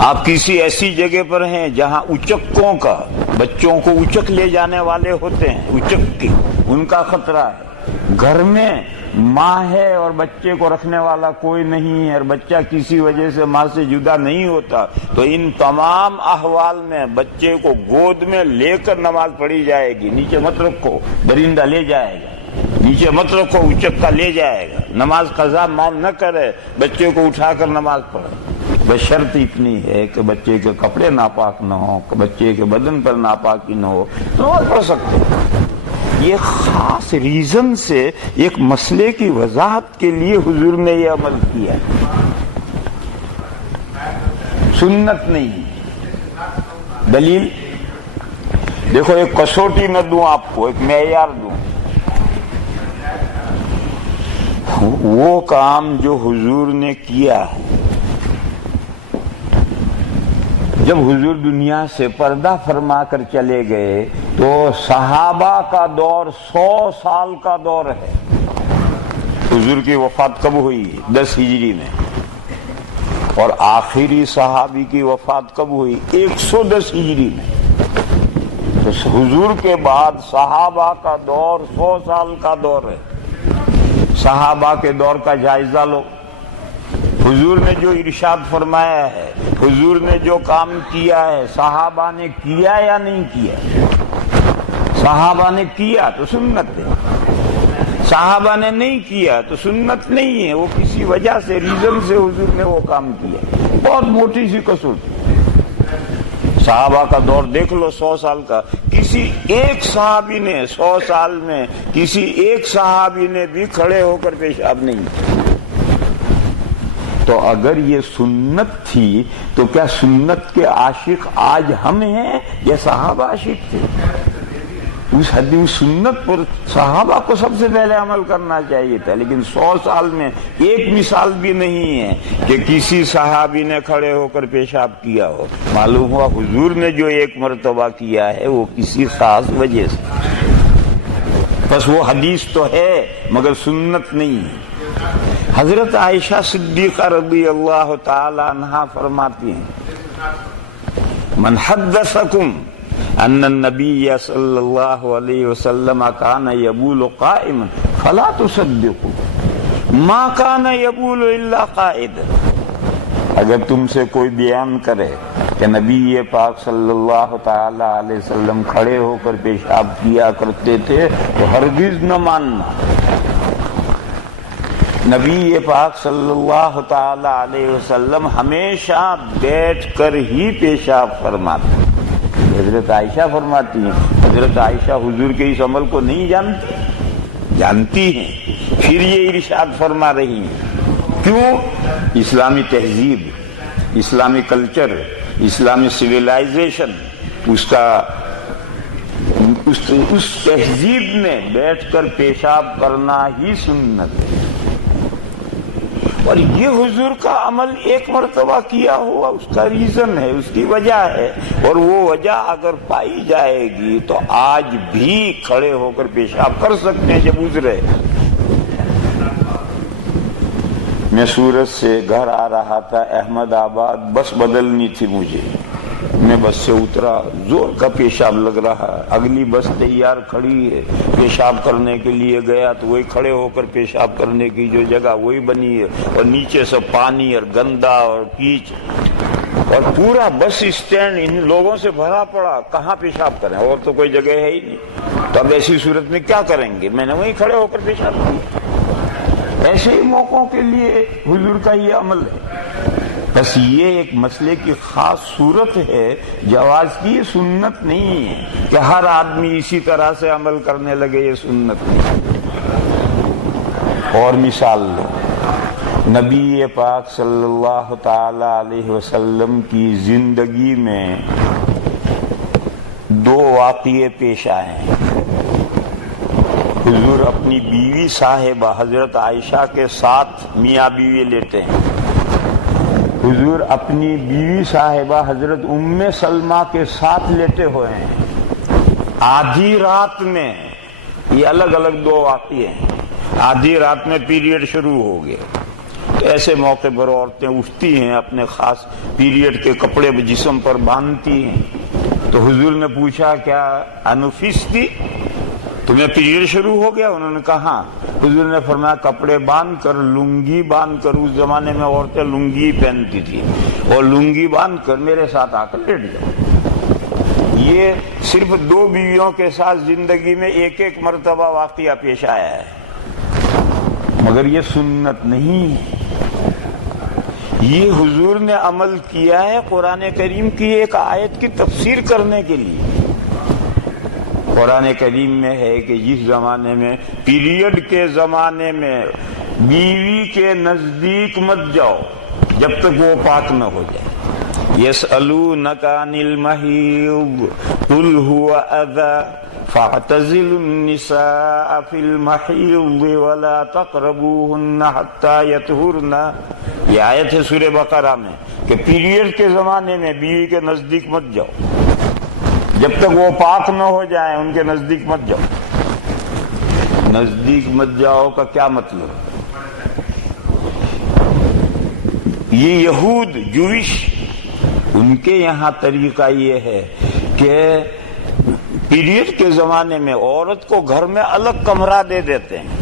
آپ کسی ایسی جگہ پر ہیں جہاں اچکوں کا، بچوں کو اچک لے جانے والے ہوتے ہیں، اچک کی ان کا خطرہ ہے، گھر میں ماں ہے اور بچے کو رکھنے والا کوئی نہیں ہے، اور بچہ کسی وجہ سے ماں سے جدا نہیں ہوتا، تو ان تمام احوال میں بچے کو گود میں لے کر نماز پڑھی جائے گی۔ نیچے مت رکھو، درندہ لے جائے گا، نیچے مت رکھو، اچک کا لے جائے گا، نماز قضا معاف نہ کرے، بچے کو اٹھا کر نماز پڑھے۔ بس شرط اتنی ہے کہ بچے کے کپڑے ناپاک نہ ہو، بچے کے بدن پر ناپاکی نہ ہو، نماز پڑھ سکتے ہیں۔ یہ خاص ریزن سے ایک مسئلے کی وضاحت کے لیے حضور نے یہ عمل کیا، سنت نہیں۔ دلیل دیکھو، ایک کسوٹی نہ دوں آپ کو، ایک معیار دوں، وہ کام جو حضور نے کیا ہے، جب حضور دنیا سے پردہ فرما کر چلے گئے تو صحابہ کا دور 100 سال کا دور ہے۔ حضور کی وفات کب ہوئی؟ 10 ہجری میں، اور آخری صحابی کی وفات کب ہوئی؟ 110 ہجری میں۔ تو حضور کے بعد صحابہ کا دور 100 سال کا دور ہے۔ صحابہ کے دور کا جائزہ لو، حضور نے جو ارشاد فرمایا ہے، حضور نے جو کام کیا ہے، صحابہ نے کیا یا نہیں کیا؟ صحابہ نے کیا تو سنت ہے، صحابہ نے نہیں کیا تو سنت نہیں ہے، وہ کسی وجہ سے، ریزن سے حضور نے وہ کام کیا۔ بہت موٹی سی قصور، صحابہ کا دور دیکھ لو 100 سال کا، کسی ایک صحابی نے 100 سال میں، کسی ایک صحابی نے بھی کھڑے ہو کر پیشاب نہیں کیا۔ تو اگر یہ سنت تھی تو کیا سنت کے عاشق آج ہم ہیں یا صحابہ عاشق تھے؟ اس حد سنت پر صحابہ کو سب سے پہلے عمل کرنا چاہیے تھا، لیکن 100 سال میں ایک مثال بھی نہیں ہے کہ کسی صحابی نے کھڑے ہو کر پیشاب کیا ہو۔ معلوم ہوا حضور نے جو ایک مرتبہ کیا ہے وہ کسی خاص وجہ سے، بس وہ حدیث تو ہے مگر سنت نہیں ہے۔ حضرت عائشہ صدیقہ رضی اللہ تعالی عنہا فرماتی ہیں، من حدثکم ان النبی صلی اللہ علیہ وسلم کان یبول قائما فلا تصدقوا ما کان یبول الا قائدا۔ اگر تم سے کوئی بیان کرے کہ نبی پاک صلی اللہ تعالی علیہ وسلم کھڑے ہو کر پیشاب کیا کرتے تھے تو ہرگز نہ ماننا۔ نبی پاک صلی اللہ تعالی علیہ وسلم ہمیشہ بیٹھ کر ہی پیشاب فرماتے۔ حضرت عائشہ فرماتی ہیں، حضرت عائشہ حضور کے اس عمل کو نہیں جانتی ہیں، پھر یہ ارشاد فرما رہی ہیں۔ کیوں؟ اسلامی تہذیب، اسلامی کلچر، اسلامی سویلائزیشن، اس تہذیب میں بیٹھ کر پیشاب کرنا ہی سنت ہے۔ اور یہ حضور کا عمل ایک مرتبہ کیا ہوا، اس کا ریزن ہے، اس کی وجہ ہے، اور وہ وجہ اگر پائی جائے گی تو آج بھی کھڑے ہو کر پیشاب کر سکتے ہیں جب گزرے۔ میں سورت سے گھر آ رہا تھا احمد آباد، بس بدلنی تھی مجھے، میں بس سے اترا، زور کا پیشاب لگ رہا، اگلی بس تیار کھڑی ہے، پیشاب کرنے کے لیے گیا تو وہی کھڑے ہو کر پیشاب کرنے کی جو جگہ وہی بنی ہے، اور نیچے سے پانی اور گندا اور کیچ، اور پورا بس اسٹینڈ ان لوگوں سے بھرا پڑا، کہاں پیشاب کریں، اور تو کوئی جگہ ہے ہی نہیں، تو اب ایسی صورت میں کیا کریں گے؟ میں نے وہیں کھڑے ہو کر پیشاب کیا۔ ایسے ہی موقعوں کے لیے حضور کا یہ عمل ہے، بس یہ ایک مسئلے کی خاص صورت ہے، جواز کی سنت نہیں ہے کہ ہر آدمی اسی طرح سے عمل کرنے لگے، یہ سنت نہیں۔ اور مثال لو، نبی پاک صلی اللہ تعالی علیہ وسلم کی زندگی میں 2 واقعے پیش آئے ہیں۔ حضور اپنی بیوی صاحبہ حضرت عائشہ کے ساتھ میاں بیوی لیٹے ہیں، حضور اپنی بیوی صاحبہ حضرت ام سلمہ کے ساتھ لیٹے ہوئے ہیں آدھی رات میں۔ یہ الگ الگ 2 واقعے ہیں۔ آدھی رات میں پیریڈ شروع ہو گئے، تو ایسے موقع پر عورتیں اٹھتی ہیں، اپنے خاص پیریڈ کے کپڑے جسم پر باندھتی ہیں، تو حضور نے پوچھا کیا انفستی، تمہیں پیریڈ شروع ہو گیا؟ انہوں نے کہا۔ حضور نے فرمایا کپڑے باندھ کر، لنگی باندھ کر، اس زمانے میں عورتیں لنگی پہنتی تھی، اور لنگی باندھ کر میرے ساتھ آ کر لیٹ جاؤ۔ یہ صرف 2 بیویوں کے ساتھ زندگی میں ایک مرتبہ واقعہ پیش آیا ہے، مگر یہ سنت نہیں ہے، یہ حضور نے عمل کیا ہے قرآن کریم کی ایک آیت کی تفسیر کرنے کے لیے۔ قرآن کریم میں ہے کہ جس زمانے میں پیریڈ کے زمانے میں بیوی کے نزدیک مت جاؤ جب تک وہ پاک نہ ہو جائے۔ یسألونک عن المحیض قل هو اذی فاعتزلوا النساء فی المحیض ولا تقربوهن حتی یطہرن۔ یہ آیت ہے سورہ بقرہ میں کہ پیریڈ کے زمانے میں بیوی کے نزدیک مت جاؤ، جب تک وہ پاک نہ ہو جائیں ان کے نزدیک مت جاؤ۔ نزدیک مت جاؤ کا کیا مطلب؟ یہ یہود جوش، ان کے یہاں طریقہ یہ ہے کہ پیریڈ کے زمانے میں عورت کو گھر میں الگ کمرہ دے دیتے ہیں،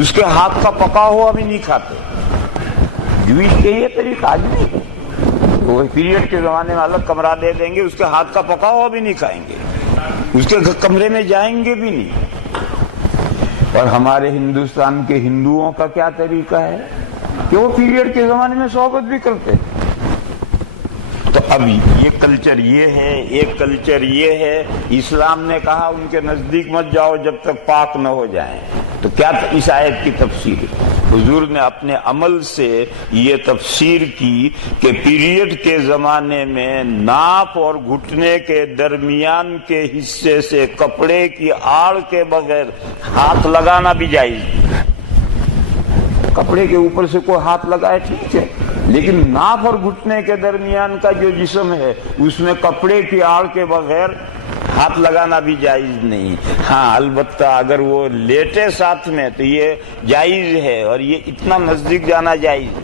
اس کے ہاتھ کا پکا ہوا بھی نہیں کھاتے۔ جوش کے یہ طریقہ آج نہیں، وہ پیریڈ کے زمانے میں الگ کمرہ دے دیں گے، اس کے ہاتھ کا پکا ہوا بھی نہیں کھائیں گے، اس کے کمرے میں جائیں گے بھی نہیں۔ اور ہمارے ہندوستان کے ہندوؤں کا کیا طریقہ ہے کہ وہ پیریڈ کے زمانے میں صحبت بھی کرتے ہیں۔ تو اب یہ کلچر یہ ہے، ایک کلچر یہ ہے، اسلام نے کہا ان کے نزدیک مت جاؤ جب تک پاک نہ ہو جائیں۔ تو کیا اس آیت کی تفسیر؟ حضور نے اپنے عمل سے یہ تفسیر کی کہ پیریڈ کے زمانے میں ناف اور گھٹنے کے درمیان کے حصے سے کپڑے کی آڑ کے بغیر ہاتھ لگانا بھی جائز ہے۔ کپڑے کے اوپر سے کوئی ہاتھ لگائے ٹھیک ہے، لیکن ناف اور گھٹنے کے درمیان کا جو جسم ہے اس میں کپڑے کی آڑ کے بغیر ہاتھ لگانا بھی جائز نہیں۔ ہاں البتہ اگر وہ لیٹے ساتھ میں تو یہ جائز ہے، اور یہ اتنا نزدیک جانا جائز ہے۔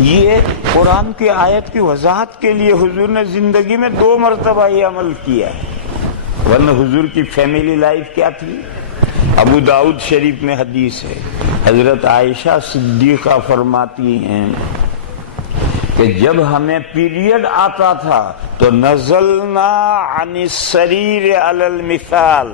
یہ قرآن کی آیت کی وضاحت کے لیے حضور نے زندگی میں 2 مرتبہ یہ عمل کیا ہے، ورنہ حضور کی فیملی لائف کیا تھی؟ ابو داؤد شریف میں حدیث ہے، حضرت عائشہ صدیقہ فرماتی ہیں کہ جب ہمیں پیریڈ آتا تھا تو نزلنا عن السریر علی المثال،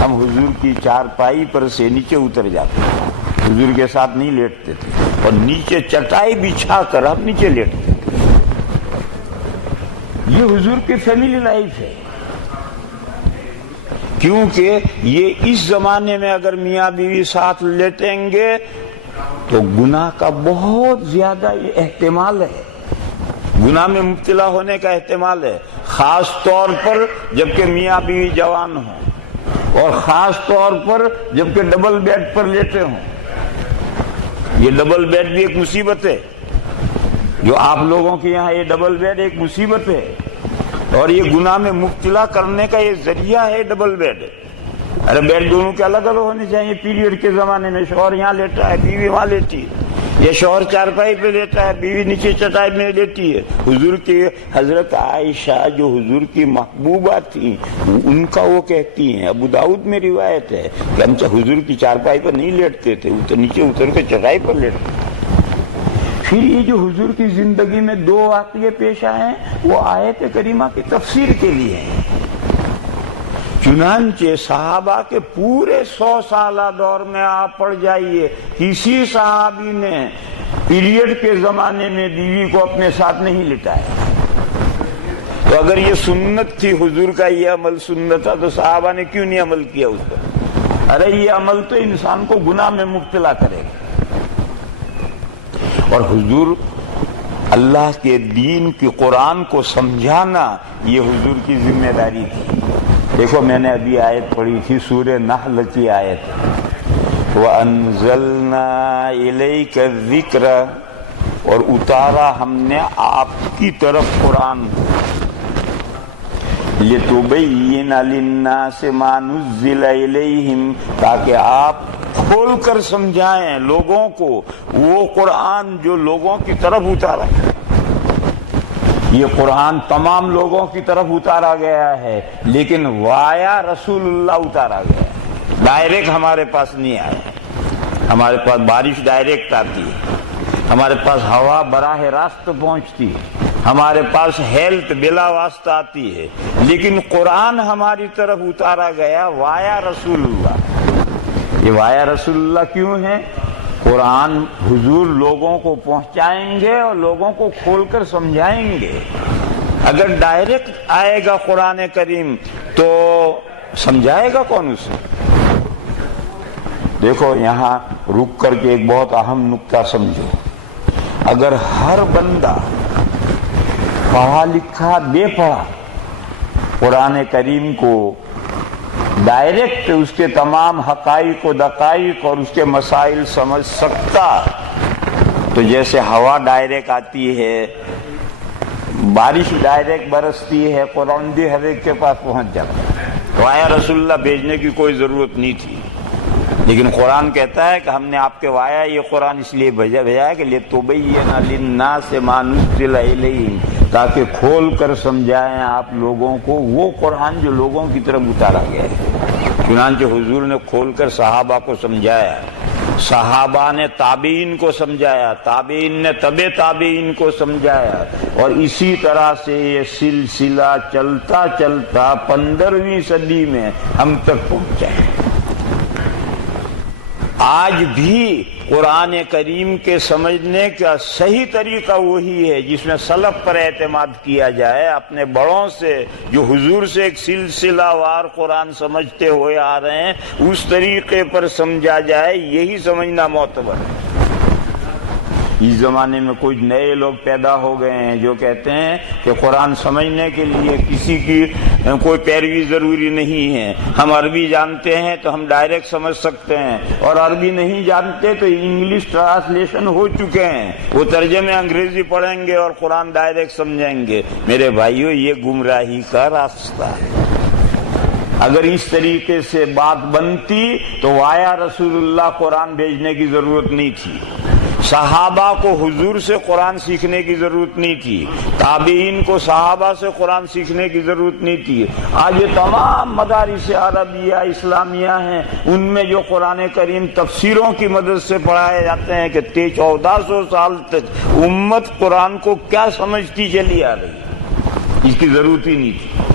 ہم حضور کی چارپائی پر سے نیچے اتر جاتے تھے، حضور کے ساتھ نہیں لیٹتے تھے، اور نیچے چٹائی بچھا کر ہم نیچے لیٹتے تھے۔ یہ حضور کی فیملی لائف ہے، کیونکہ یہ اس زمانے میں اگر میاں بیوی ساتھ لیٹیں گے تو گناہ کا بہت زیادہ یہ احتمال ہے، گناہ میں مبتلا ہونے کا احتمال ہے، خاص طور پر جبکہ میاں بیوی جوان ہوں، اور خاص طور پر جبکہ ڈبل بیڈ پر لیٹے ہوں۔ یہ ڈبل بیڈ بھی ایک مصیبت ہے، جو آپ لوگوں کے یہاں یہ ڈبل بیڈ ایک مصیبت ہے، اور یہ گناہ میں مبتلا کرنے کا یہ ذریعہ ہے ڈبل بیڈ۔ ارے بیڈ دونوں کے الگ الگ ہونے چاہیے۔ پیریڈ کے زمانے میں شوہر یہاں لیٹا ہے، بیوی وہاں لیٹی ہے، یہ شوہر چارپائی پہ لیٹا ہے، بیوی نیچے چٹائی میں لیٹی ہے. حضور کی حضرت عائشہ جو حضور کی محبوبہ تھیں ان کا وہ کہتی ہیں، ابو داؤد میں روایت ہے کہ ہم حضور کی چارپائی پر نہیں لیٹتے تھے، نیچے اتر کے چٹائی پر لیٹتے. پھر یہ جو حضور کی زندگی میں 2 واقعے پیش آئے ہیں وہ آیت کریمہ کی تفسیر کے لیے ہیں. چنانچہ صحابہ کے پورے 100 سالہ دور میں آپ پڑھ جائیے، کسی صحابی نے پیریڈ کے زمانے میں بیوی کو اپنے ساتھ نہیں لٹایا. تو اگر یہ سنت تھی، حضور کا یہ عمل سنت تھا، تو صحابہ نے کیوں نہیں عمل کیا اس پر؟ ارے یہ عمل تو انسان کو گناہ میں مبتلا کرے گا. اور حضور اللہ کے دین کی قرآن کو سمجھانا یہ حضور کی ذمہ داری تھی. دیکھو میں نے ابھی آیت پڑھی تھی سورہ نحل کی آیت، وَأَنزَلْنَا إِلَيْكَ الذِّكْرَ، اور اتارا ہم نے آپ کی طرف قرآن، لِتُبَيِّنَ لِلنَّاسِ مَا نُزِّلَ إِلَيْهِمْ، تاکہ آپ کھول کر سمجھائیں لوگوں کو وہ قرآن جو لوگوں کی طرف اتارا. یہ قرآن تمام لوگوں کی طرف اتارا گیا ہے، لیکن وایا رسول اللہ اتارا گیا ہے، ڈائریکٹ ہمارے پاس نہیں آیا. ہمارے پاس بارش ڈائریکٹ آتی ہے، ہمارے پاس ہوا براہ راست پہنچتی ہے، ہمارے پاس ہیلتھ بلا واسطہ آتی ہے، لیکن قرآن ہماری طرف اتارا گیا وایا رسول اللہ. یہ وایا رسول اللہ کیوں ہے؟ قرآن حضور لوگوں کو پہنچائیں گے اور لوگوں کو کھول کر سمجھائیں گے. اگر ڈائریکٹ آئے گا قرآن کریم تو سمجھائے گا کون اسے؟ دیکھو یہاں رک کر کے ایک بہت اہم نکتہ سمجھو. اگر ہر بندہ پڑھا لکھا بے پڑھا قرآن کریم کو ڈائریکٹ اس کے تمام حقائق و دقائق اور اس کے مسائل سمجھ سکتا، تو جیسے ہوا ڈائریکٹ آتی ہے، بارش ڈائریکٹ برستی ہے، قرآن بھی ہر ایک کے پاس پہنچ جاتا. وایا رسول اللہ بھیجنے کی کوئی ضرورت نہیں تھی، لیکن قرآن کہتا ہے کہ ہم نے آپ کے وایا یہ قرآن اس لیے بھیجا ہے کہ لِتُبَيِّنَ لِلنَّاسِ مَا نُزِّلَ إِلَيْهِمْ، تاکہ کھول کر سمجھائیں آپ لوگوں کو وہ قرآن جو لوگوں کی طرف اتارا گیا ہے. چنانچہ حضور نے کھول کر صحابہ کو سمجھایا، صحابہ نے تابعین کو سمجھایا، تابعین نے تبع تابعین کو سمجھایا، اور اسی طرح سے یہ سلسلہ چلتا چلتا 15ویں صدی میں ہم تک پہنچا. آج بھی قرآن کریم کے سمجھنے کا صحیح طریقہ وہی ہے جس میں سلف پر اعتماد کیا جائے، اپنے بڑوں سے جو حضور سے ایک سلسلہ وار قرآن سمجھتے ہوئے آ رہے ہیں اس طریقے پر سمجھا جائے، یہی سمجھنا معتبر ہے. اس زمانے میں کچھ نئے لوگ پیدا ہو گئے ہیں جو کہتے ہیں کہ قرآن سمجھنے کے لیے کسی کی کوئی پیروی ضروری نہیں ہے، ہم عربی جانتے ہیں تو ہم ڈائریکٹ سمجھ سکتے ہیں، اور عربی نہیں جانتے تو انگلش ٹرانسلیشن ہو چکے ہیں، وہ ترجمے انگریزی پڑھیں گے اور قرآن ڈائریکٹ سمجھیں گے. میرے بھائیو یہ گمراہی کا راستہ ہے. اگر اس طریقے سے بات بنتی تو وایا رسول اللہ قرآن بھیجنے کی ضرورت نہیں تھی، صحابہ کو حضور سے قرآن سیکھنے کی ضرورت نہیں تھی، تابعین کو صحابہ سے قرآن سیکھنے کی ضرورت نہیں تھی. آج یہ تمام مدارس عربیہ اسلامیہ ہیں، ان میں جو قرآن کریم تفسیروں کی مدد سے پڑھائے جاتے ہیں کہ 1400 سال تک امت قرآن کو کیا سمجھتی چلی آ رہی، اس کی ضرورت ہی نہیں تھی.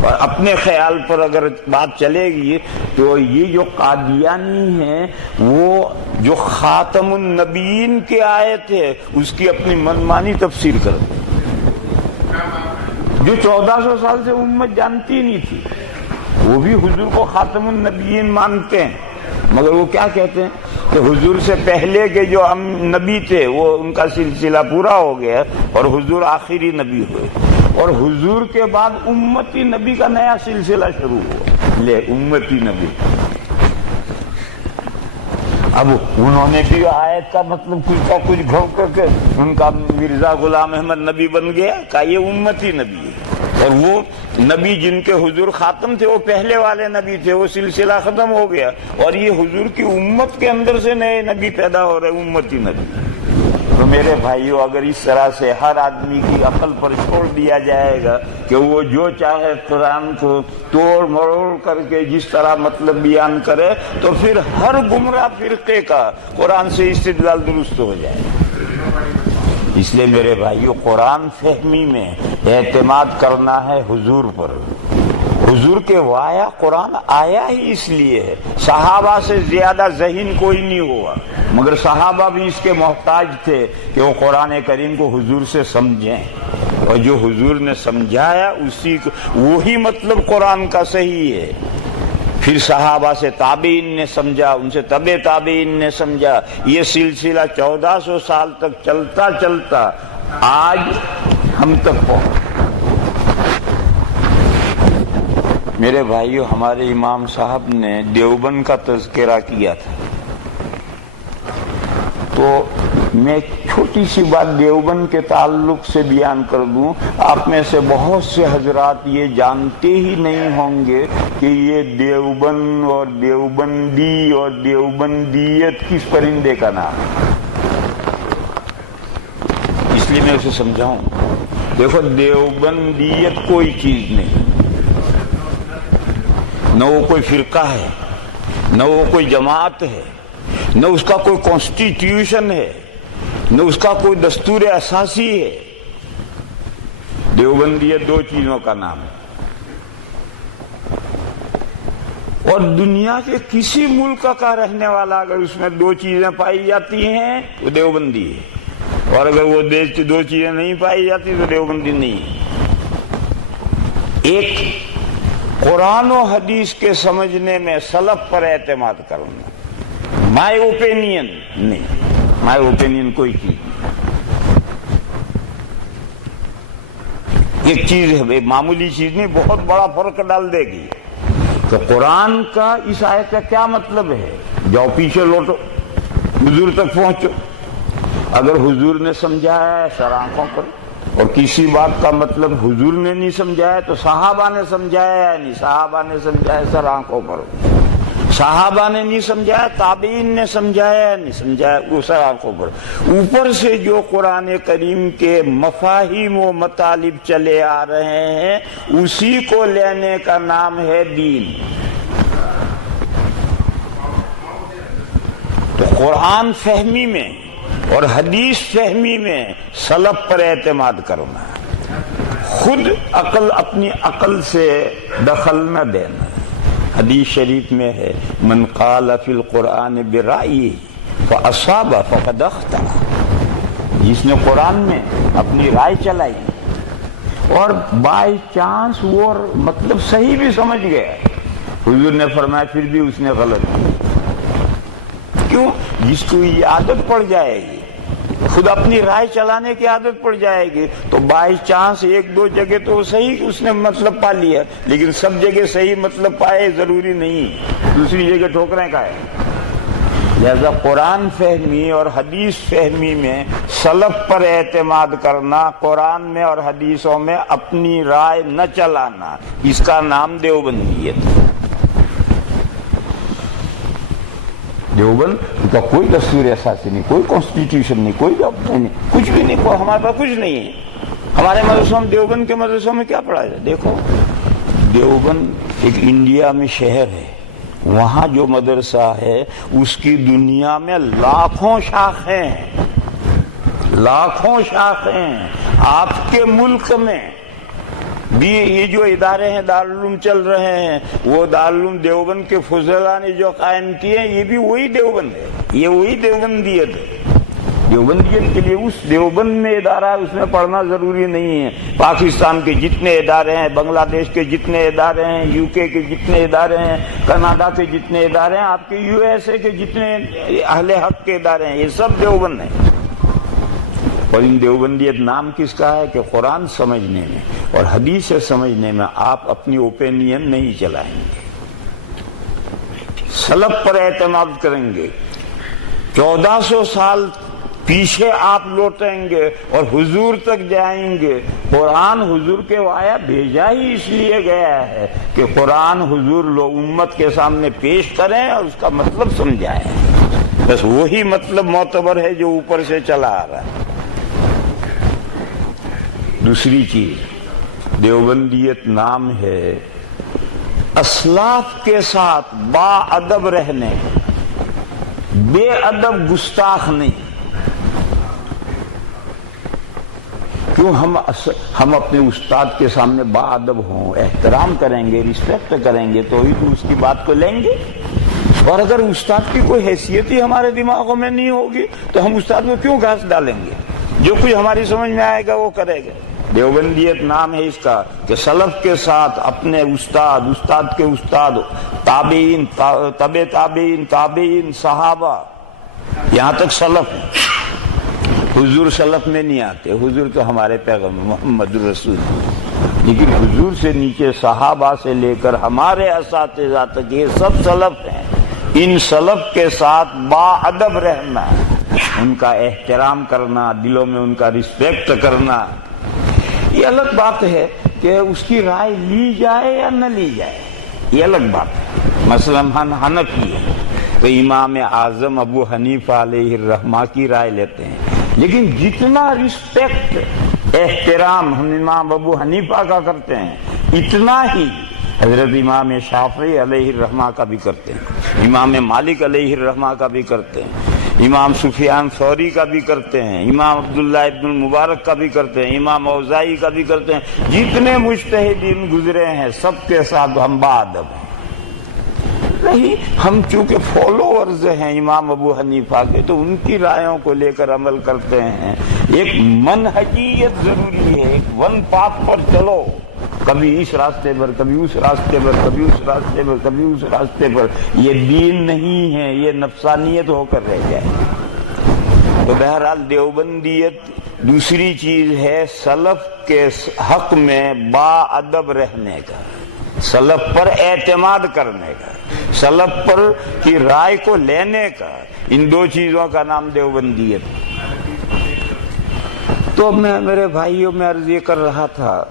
اور اپنے خیال پر اگر بات چلے گی تو یہ جو قادیانی ہیں وہ جو خاتم النبیین کی آیت ہے اس کی اپنی منمانی تفسیر کرتے جو 1400 سال سے امت جانتی نہیں تھی. وہ بھی حضور کو خاتم النبیین مانتے ہیں، مگر وہ کیا کہتے ہیں کہ حضور سے پہلے کے جو نبی تھے وہ ان کا سلسلہ پورا ہو گیا اور حضور آخری نبی ہوئے، اور حضور کے بعد امتی نبی کا نیا سلسلہ شروع ہوا. لے امتی نبی، اب انہوں نے بھی آیت کا مطلب کچھ کا کچھ گھو کر کے ان کا مرزا غلام احمد نبی بن گیا کہ یہ امتی نبی ہے. اور وہ نبی جن کے حضور خاتم تھے وہ پہلے والے نبی تھے، وہ سلسلہ ختم ہو گیا، اور یہ حضور کی امت کے اندر سے نئے نبی پیدا ہو رہے، امتی نبی۔ تو میرے بھائیو، اگر اس طرح سے ہر آدمی کی عقل پر چھوڑ دیا جائے گا کہ وہ جو چاہے قرآن کو توڑ مروڑ کر کے جس طرح مطلب بیان کرے، تو پھر ہر گمراہ فرقے کا قرآن سے استدلال درست ہو جائے گا۔ اس لیے میرے بھائیو، قرآن فہمی میں اعتماد کرنا ہے حضور پر۔ حضور کے وایا قرآن آیا ہی اس لیے ہے، صحابہ سے زیادہ ذہین کوئی نہیں ہوا، مگر صحابہ بھی اس کے محتاج تھے کہ وہ قرآن کریم کو حضور سے سمجھیں، اور جو حضور نے سمجھایا اسی کو، وہی مطلب قرآن کا صحیح ہے۔ پھر صحابہ سے تابعین نے سمجھا، ان سے تبع تابعین نے سمجھا، یہ سلسلہ 1400 سال تک چلتا چلتا آج ہم تک پہنچ۔ میرے بھائیو، ہمارے امام صاحب نے دیوبند کا تذکرہ کیا تھا، تو میں چھوٹی سی بات دیوبند کے تعلق سے بیان کر دوں۔ آپ میں سے بہت سے حضرات یہ جانتے ہی نہیں ہوں گے کہ یہ دیوبند اور دیوبندی اور دیوبندیت کس پرندے کا نام ہے، اس لیے میں اسے سمجھاؤں۔ دیکھو، دیوبندیت کوئی چیز نہیں، نہ وہ کوئی فرقہ ہے، نہ وہ کوئی جماعت ہے، نہ اس کا کوئی کانسٹیٹیوشن ہے، نہ اس کا کوئی دستور اساسی ہے۔ دیوبندیت دو چیزوں کا نام ہے، اور دنیا کے کسی ملک کا رہنے والا اگر اس میں دو چیزیں پائی جاتی ہیں وہ دیوبندی ہے، اور اگر وہ دیش کی دو چیزیں نہیں پائی جاتی تو دیوبندی نہیں ہے۔ ایک، قرآن و حدیث کے سمجھنے میں سلف پر اعتماد کرنا، مائی اوپینین نہیں، مائی اوپینین کوئی چیز نہیں۔ ایک چیز ہے، معمولی چیز نہیں، بہت بڑا فرق ڈال دے گی کہ قرآن کا اس آیت کا کیا مطلب ہے۔ جاؤ پیچھے لوٹو، حضور تک پہنچو، اگر حضور نے سمجھایا ہے سر آنکھوں پر، اور کسی بات کا مطلب حضور نے نہیں سمجھایا تو صحابہ نے سمجھایا ہے، نہیں صحابہ نے سمجھایا سر آنکھوں پر، صحابہ نے نہیں سمجھایا، تابعین نے سمجھایا نہیں سمجھایا، وہ سر آنکھوں پر۔ اوپر سے جو قرآن کریم کے مفاہیم و مطالب چلے آ رہے ہیں اسی کو لینے کا نام ہے دین۔ تو قرآن فہمی میں اور حدیث فہمی میں سلف پر اعتماد کرنا، خود عقل اپنی عقل سے دخل نہ دینا۔ حدیث شریف میں ہے، من قال فی القرآن برائیہ فاصاب فقد اخطأ، جس نے قرآن میں اپنی رائے چلائی اور بائی چانس وہ مطلب صحیح بھی سمجھ گیا، حضور نے فرمایا پھر بھی اس نے غلط کیا۔ کیوں؟ جس کو یہ عادت پڑ جائے گی، خود اپنی رائے چلانے کی عادت پڑ جائے گی، تو بائی چانس ایک دو جگہ تو صحیح اس نے مطلب پا لیا، لیکن سب جگہ صحیح مطلب پائے ضروری نہیں، دوسری جگہ ٹھوکریں کا ہے۔ لہذا قرآن فہمی اور حدیث فہمی میں سلف پر اعتماد کرنا، قرآن میں اور حدیثوں میں اپنی رائے نہ چلانا، اس کا نام دیوبندیت ہے۔ دیوبند کا کوئی دستور اساسی نہیں، کوئی کانسٹیٹیوشن نہیں، کوئی نہیں، کچھ بھی نہیں، ہمارے پاس کچھ نہیں ہے۔ ہمارے مدرسوں میں، دیوبند کے مدرسوں میں کیا پڑھا جائے؟ دیکھو، دیوبند ایک انڈیا میں شہر ہے، وہاں جو مدرسہ ہے اس کی دنیا میں لاکھوں شاخیں ہیں، لاکھوں شاخیں۔ آپ کے ملک میں بھی یہ جو ادارے ہیں دارالعلوم چل رہے ہیں، وہ دارالعلوم دیوبند کے فضلاء نے جو قائم کیے ہیں، یہ بھی وہی دیوبند ہے، یہ وہی دیوبندیت ہے۔ دیوبندیت کے لیے اس دیوبند میں ادارہ ہے اس میں پڑھنا ضروری نہیں ہے۔ پاکستان کے جتنے ادارے ہیں، بنگلہ دیش کے جتنے ادارے ہیں، یو کے جتنے ادارے ہیں، کینیڈا کے جتنے ادارے ہیں، آپ کے یو ایس اے کے جتنے اہل حق کے ادارے ہیں، یہ سب دیوبند ہیں۔ اور ان دیوبندیت نام کس کا ہے کہ قرآن سمجھنے میں اور حدیث سمجھنے میں آپ اپنی اوپینین نہیں چلائیں گے، سلف پر اعتماد کریں گے۔ 1400 سال پیچھے آپ لوٹیں گے اور حضور تک جائیں گے۔ قرآن حضور کے وایا بھیجا ہی اس لیے گیا ہے کہ قرآن حضور لوگ امت کے سامنے پیش کریں اور اس کا مطلب سمجھائیں۔ بس وہی مطلب معتبر ہے جو اوپر سے چلا آ رہا ہے۔ دوسری چیز، دیوبندیت نام ہے اسلاف کے ساتھ با ادب رہنے، بے ادب گستاخ نہیں۔ کیوں ہم اپنے استاد کے سامنے با ادب ہوں، احترام کریں گے، رسپیکٹ کریں گے تو ہی تو اس کی بات کو لیں گے۔ اور اگر استاد کی کوئی حیثیت ہی ہمارے دماغوں میں نہیں ہوگی تو ہم استاد کو کیوں گھاس ڈالیں گے؟ جو کچھ ہماری سمجھ میں آئے گا وہ کرے گا۔ دیوبندیت نام ہے اس کا کہ سلف کے ساتھ اپنے استاد، استاد کے استاد، تابعین، تبع تابعین، تابعین، صحابہ، یہاں تک سلف۔ حضور سلف میں نہیں آتے، حضور تو ہمارے پیغمبر محمد رسول، لیکن حضور سے نیچے صحابہ سے لے کر ہمارے اساتذہ تک یہ سب سلف ہیں۔ ان سلف کے ساتھ با ادب رہنا، ان کا احترام کرنا، دلوں میں ان کا رسپیکٹ کرنا۔ یہ الگ بات ہے کہ اس کی رائے لی جائے یا نہ لی جائے، یہ الگ بات ہے۔ مثلا ہم حنفی ہیں تو امام اعظم ابو حنیفہ علیہ الرحمہ کی رائے لیتے ہیں، لیکن جتنا رسپیکٹ، احترام ہم امام ابو حنیفہ کا کرتے ہیں اتنا ہی حضرت امام شافعی علیہ الرحمہ کا بھی کرتے ہیں، امام مالک علیہ الرحمہ کا بھی کرتے ہیں، امام سفیان ثوری کا بھی کرتے ہیں، امام عبداللہ ابن المبارک کا بھی کرتے ہیں، امام اوزاعی کا بھی کرتے ہیں۔ جتنے مجتہدین گزرے ہیں سب کے ساتھ ہم با ادب ہیں۔ نہیں، ہم چونکہ فالوورز ہیں امام ابو حنیفہ کے تو ان کی رائےوں کو لے کر عمل کرتے ہیں۔ ایک منہجیت ضروری ہے، ایک ون پاتھ پر چلو، کبھی اس راستے پر، کبھی اس راستے پر، کبھی اس راستے پر، کبھی اس راستے پر۔ یہ دین نہیں ہے، یہ نفسانیت ہو کر رہ جائے۔ تو بہرحال دیوبندیت دوسری چیز ہے سلف کے حق میں با ادب رہنے کا، سلف پر اعتماد کرنے کا، سلف پر کی رائے کو لینے کا۔ ان دو چیزوں کا نام دیوبندیت۔ تو میں میرے بھائیوں میں عرض یہ کر رہا تھا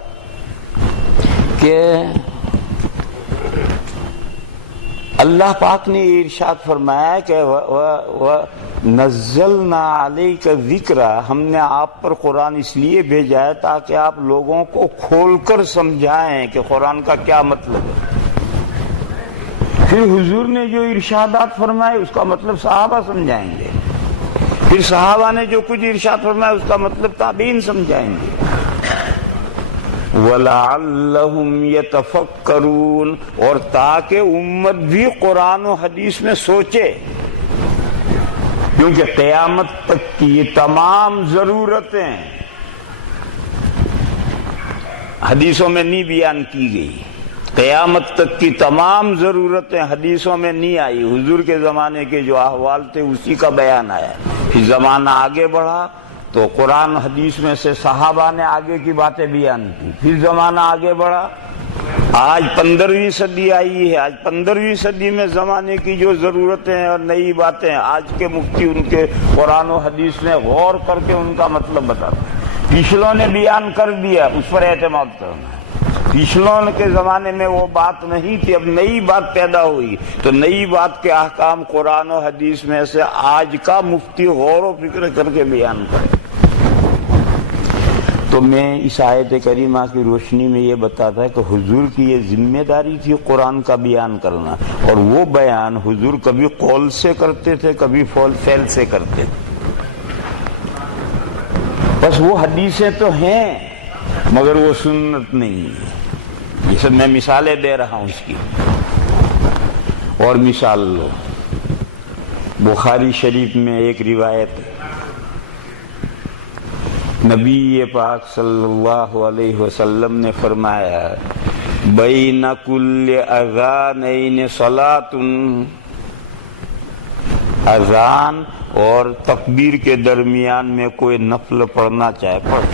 کہ اللہ پاک نے یہ ارشاد فرمایا کہ نزلنا علیک ذکر، ہم نے آپ پر قرآن اس لیے بھیجا ہے تاکہ آپ لوگوں کو کھول کر سمجھائیں کہ قرآن کا کیا مطلب ہے۔ پھر حضور نے جو ارشادات فرمائے اس کا مطلب صحابہ سمجھائیں گے، پھر صحابہ نے جو کچھ ارشاد فرمایا اس کا مطلب تابعین سمجھائیں گے۔ وَلَعَلَّهُمْ يَتَفَكَّرُونَ، اور تاکہ امت بھی قرآن و حدیث میں سوچے، کیونکہ قیامت تک کی یہ تمام ضرورتیں حدیثوں میں نہیں بیان کی گئی، قیامت تک کی تمام ضرورتیں حدیثوں میں نہیں آئی۔ حضور کے زمانے کے جو احوال تھے اسی کا بیان آیا۔ پھر زمانہ آگے بڑھا تو قرآن حدیث میں سے صحابہ نے آگے کی باتیں بیان کی، پھر زمانہ آگے بڑھا، آج 15ویں صدی آئی ہے۔ آج 15ویں صدی میں زمانے کی جو ضرورتیں ہیں اور نئی باتیں آج کے مفتی ان کے قرآن و حدیث میں غور کر کے ان کا مطلب بتاتے ہیں۔ پچھلوں نے بیان کر دیا، اس پر اعتماد کرنا ہے۔ پچھلوں کے زمانے میں وہ بات نہیں تھی، اب نئی بات پیدا ہوئی تو نئی بات کے احکام قرآن و حدیث میں سے آج کا مفتی غور و فکر کر کے بیان کرے۔ تو میں اس آیت کریمہ کی روشنی میں یہ بتاتا ہے کہ حضور کی یہ ذمہ داری تھی قرآن کا بیان کرنا، اور وہ بیان حضور کبھی قول سے کرتے تھے، کبھی فعل سے کرتے تھے۔ بس وہ حدیثیں تو ہیں مگر وہ سنت نہیں ہے۔ یہ سب میں مثالیں دے رہا ہوں اس کی، اور مثال لو۔ بخاری شریف میں ایک روایت ہے، نبی پاک صلی اللہ علیہ وسلم نے فرمایا بین کل اذانین صلاۃ، اذان اور تکبیر کے درمیان میں کوئی نفل پڑھنا چاہے پڑھ۔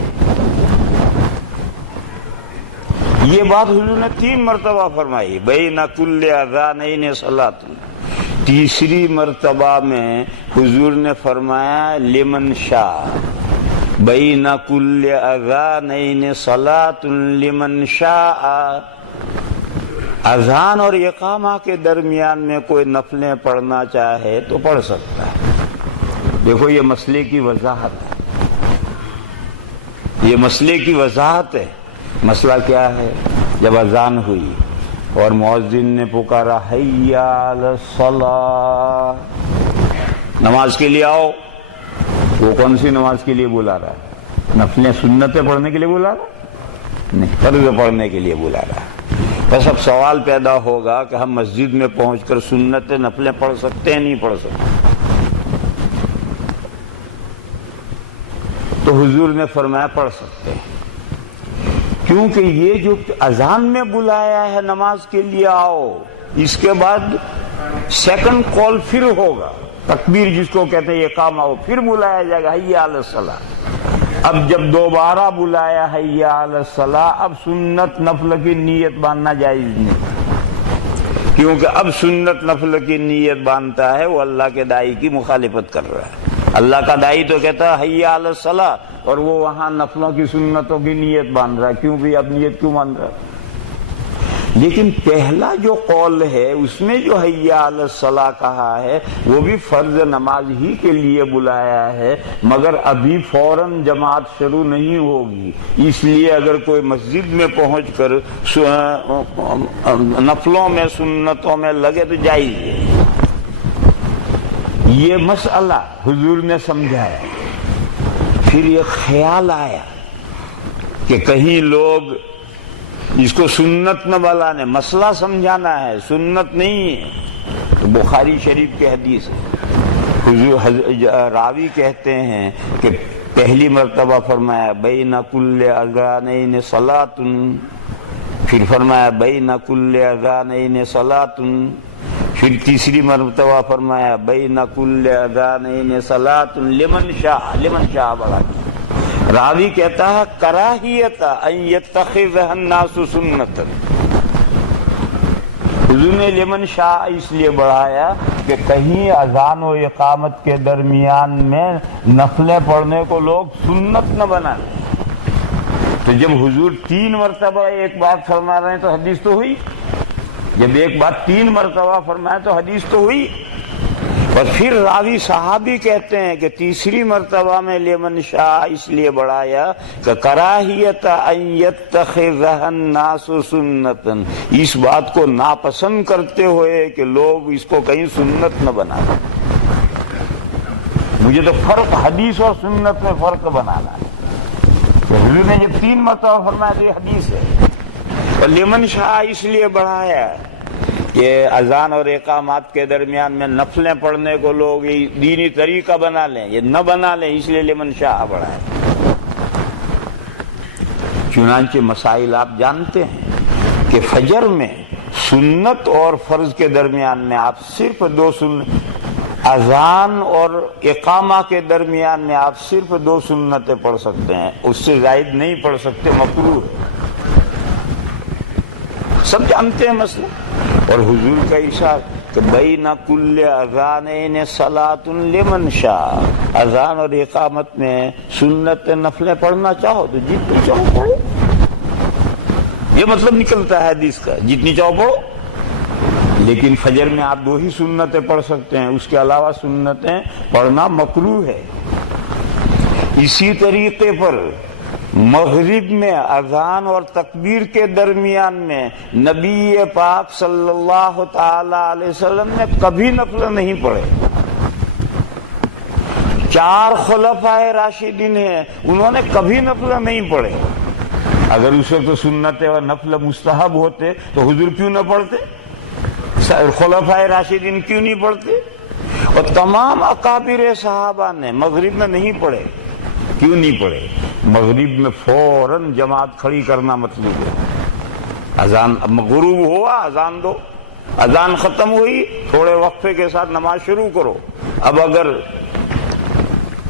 یہ بات حضور نے 3 مرتبہ فرمائی، بین کل اذانین صلاۃ، تیسری مرتبہ میں حضور نے فرمایا لمن شاء بین کل اذانین صلاۃ لمن شاء، اذان اور اقامہ کے درمیان میں کوئی نفلیں پڑھنا چاہے تو پڑھ سکتا ہے۔ دیکھو یہ مسئلے کی وضاحت ہے، یہ مسئلے کی وضاحت ہے۔ مسئلہ کیا ہے؟ جب اذان ہوئی اور مؤذن نے پکارا حی علی الصلاۃ، نماز کے لیے آؤ، وہ کون سی نماز کے لیے بلا رہا ہے؟ نفلیں سنتیں پڑھنے کے لیے بلا رہا ہے؟ نہیں، فرض پڑھنے کے لیے بلا رہا ہے۔ بس اب سوال پیدا ہوگا کہ ہم مسجد میں پہنچ کر سنتیں نفلیں پڑھ سکتے ہیں نہیں پڑھ سکتے؟ تو حضور نے فرمایا پڑھ سکتے ہیں، کیونکہ یہ جو اذان میں بلایا ہے نماز کے لیے آؤ، اس کے بعد سیکنڈ کال پھر ہوگا، تکبیر جس کو کہتے ہیں اقامہ، وہ پھر بلایا جائے گا حی علی الصلاۃ۔ اب جب دوبارہ بلایا حی علی الصلاۃ، اب سنت نفل کی نیت باندھنا جائز نہیں، کیونکہ اب سنت نفل کی نیت باندھتا ہے وہ اللہ کے داعی کی مخالفت کر رہا ہے۔ اللہ کا داعی تو کہتا ہے حی علی الصلاۃ، اور وہ وہاں نفلوں کی سنتوں کی نیت باندھ رہا ہے، کیوں بھی اب نیت کیوں باندھ رہا ہے؟ لیکن پہلا جو قول ہے اس میں جو حی علی الصلاۃ کہا ہے وہ بھی فرض نماز ہی کے لیے بلایا ہے، مگر ابھی فوراً جماعت شروع نہیں ہوگی، اس لیے اگر کوئی مسجد میں پہنچ کر نفلوں میں سنتوں میں لگے تو جائز ہے۔ یہ مسئلہ حضور نے سمجھایا۔ پھر یہ خیال آیا کہ کہیں لوگ اس کو سنت نہ بلانے، مسئلہ سمجھانا ہے، سنت نہیں ہے۔ تو بخاری شریف کی حدیث ہے، حضور راوی کہتے ہیں کہ پہلی مرتبہ فرمایا بین کل اذانین صلاۃ، پھر فرمایا بین کل اذانین صلاۃ، پھر تیسری مرتبہ فرمایا بین کل اذانین صلاۃ لمن شاء، لمن شاء بڑھا دیا۔ راوی کہتا ہے کراہیت ان یتخذها الناس سنتا، حضور نے لمن شاء اس لیے بڑھایا کہ کہیں اذان و اقامت کے درمیان میں نفلیں پڑھنے کو لوگ سنت نہ بنا لیں۔ تو جب حضور 3 مرتبہ ایک بات فرما رہے ہیں تو حدیث تو ہوئی، جب ایک بات 3 مرتبہ فرمائے تو حدیث تو ہوئی۔ اور پھر راوی صحابی کہتے ہیں کہ تیسری مرتبہ میں لمن شاء اس لیے بڑھایا کہ کراہیت ان یتخذها الناس سنتا، اس بات کو ناپسند کرتے ہوئے کہ لوگ اس کو کہیں سنت نہ بنا لیں۔ مجھے تو فرق حدیث اور سنت میں فرق بنانا ہے۔ تو حضور نے جب 3 مرتبہ فرمایا تو یہ حدیث ہے، اور لمن شاء اس لیے بڑھایا کہ اذان اور اقامات کے درمیان میں نفلیں پڑھنے کو لوگ دینی طریقہ بنا لیں، یہ نہ بنا لیں، اس لیے لمن شاء بڑھایا۔ چنانچہ مسائل آپ جانتے ہیں کہ فجر میں سنت اور فرض کے درمیان میں آپ صرف 2 سنت، اذان اور اقامہ کے درمیان میں آپ صرف 2 سنتیں پڑھ سکتے ہیں، اس سے زائد نہیں پڑھ سکتے، مکروہ ہے۔ سب جانتے ہیں مسئلہ۔ اور حضور کا ارشاد کہ بین کل اذانین صلاۃ لمن شاء، اذان اور اقامت میں سنت نفلیں پڑھنا چاہو تو جتنی چاہو پڑھو، یہ مطلب نکلتا ہے حدیث کا، جتنی چاہو پڑھو۔ لیکن فجر میں آپ 2 ہی سنتیں پڑھ سکتے ہیں، اس کے علاوہ سنتیں پڑھنا مکروہ ہے۔ اسی طریقے پر مغرب میں اذان اور تکبیر کے درمیان میں نبی پاک صلی اللہ تعالی علیہ وسلم نے کبھی نفل نہیں پڑھے۔ 4 خلفائے راشدین ہیں، انہوں نے کبھی نفل نہیں پڑھے۔ اگر اس وقت سنت اور نفل مستحب ہوتے تو حضور کیوں نہ پڑھتے؟ خلفائے راشدین کیوں نہیں پڑھتے؟ اور تمام اکابر صحابہ نے مغرب میں نہیں پڑھے۔ کیوں نہیں پڑھے؟ مغرب میں فوراً جماعت کھڑی کرنا مطلوب ہے۔ اذان غروب ہوا اذان دو، اذان ختم ہوئی تھوڑے وقفے کے ساتھ نماز شروع کرو۔ اب اگر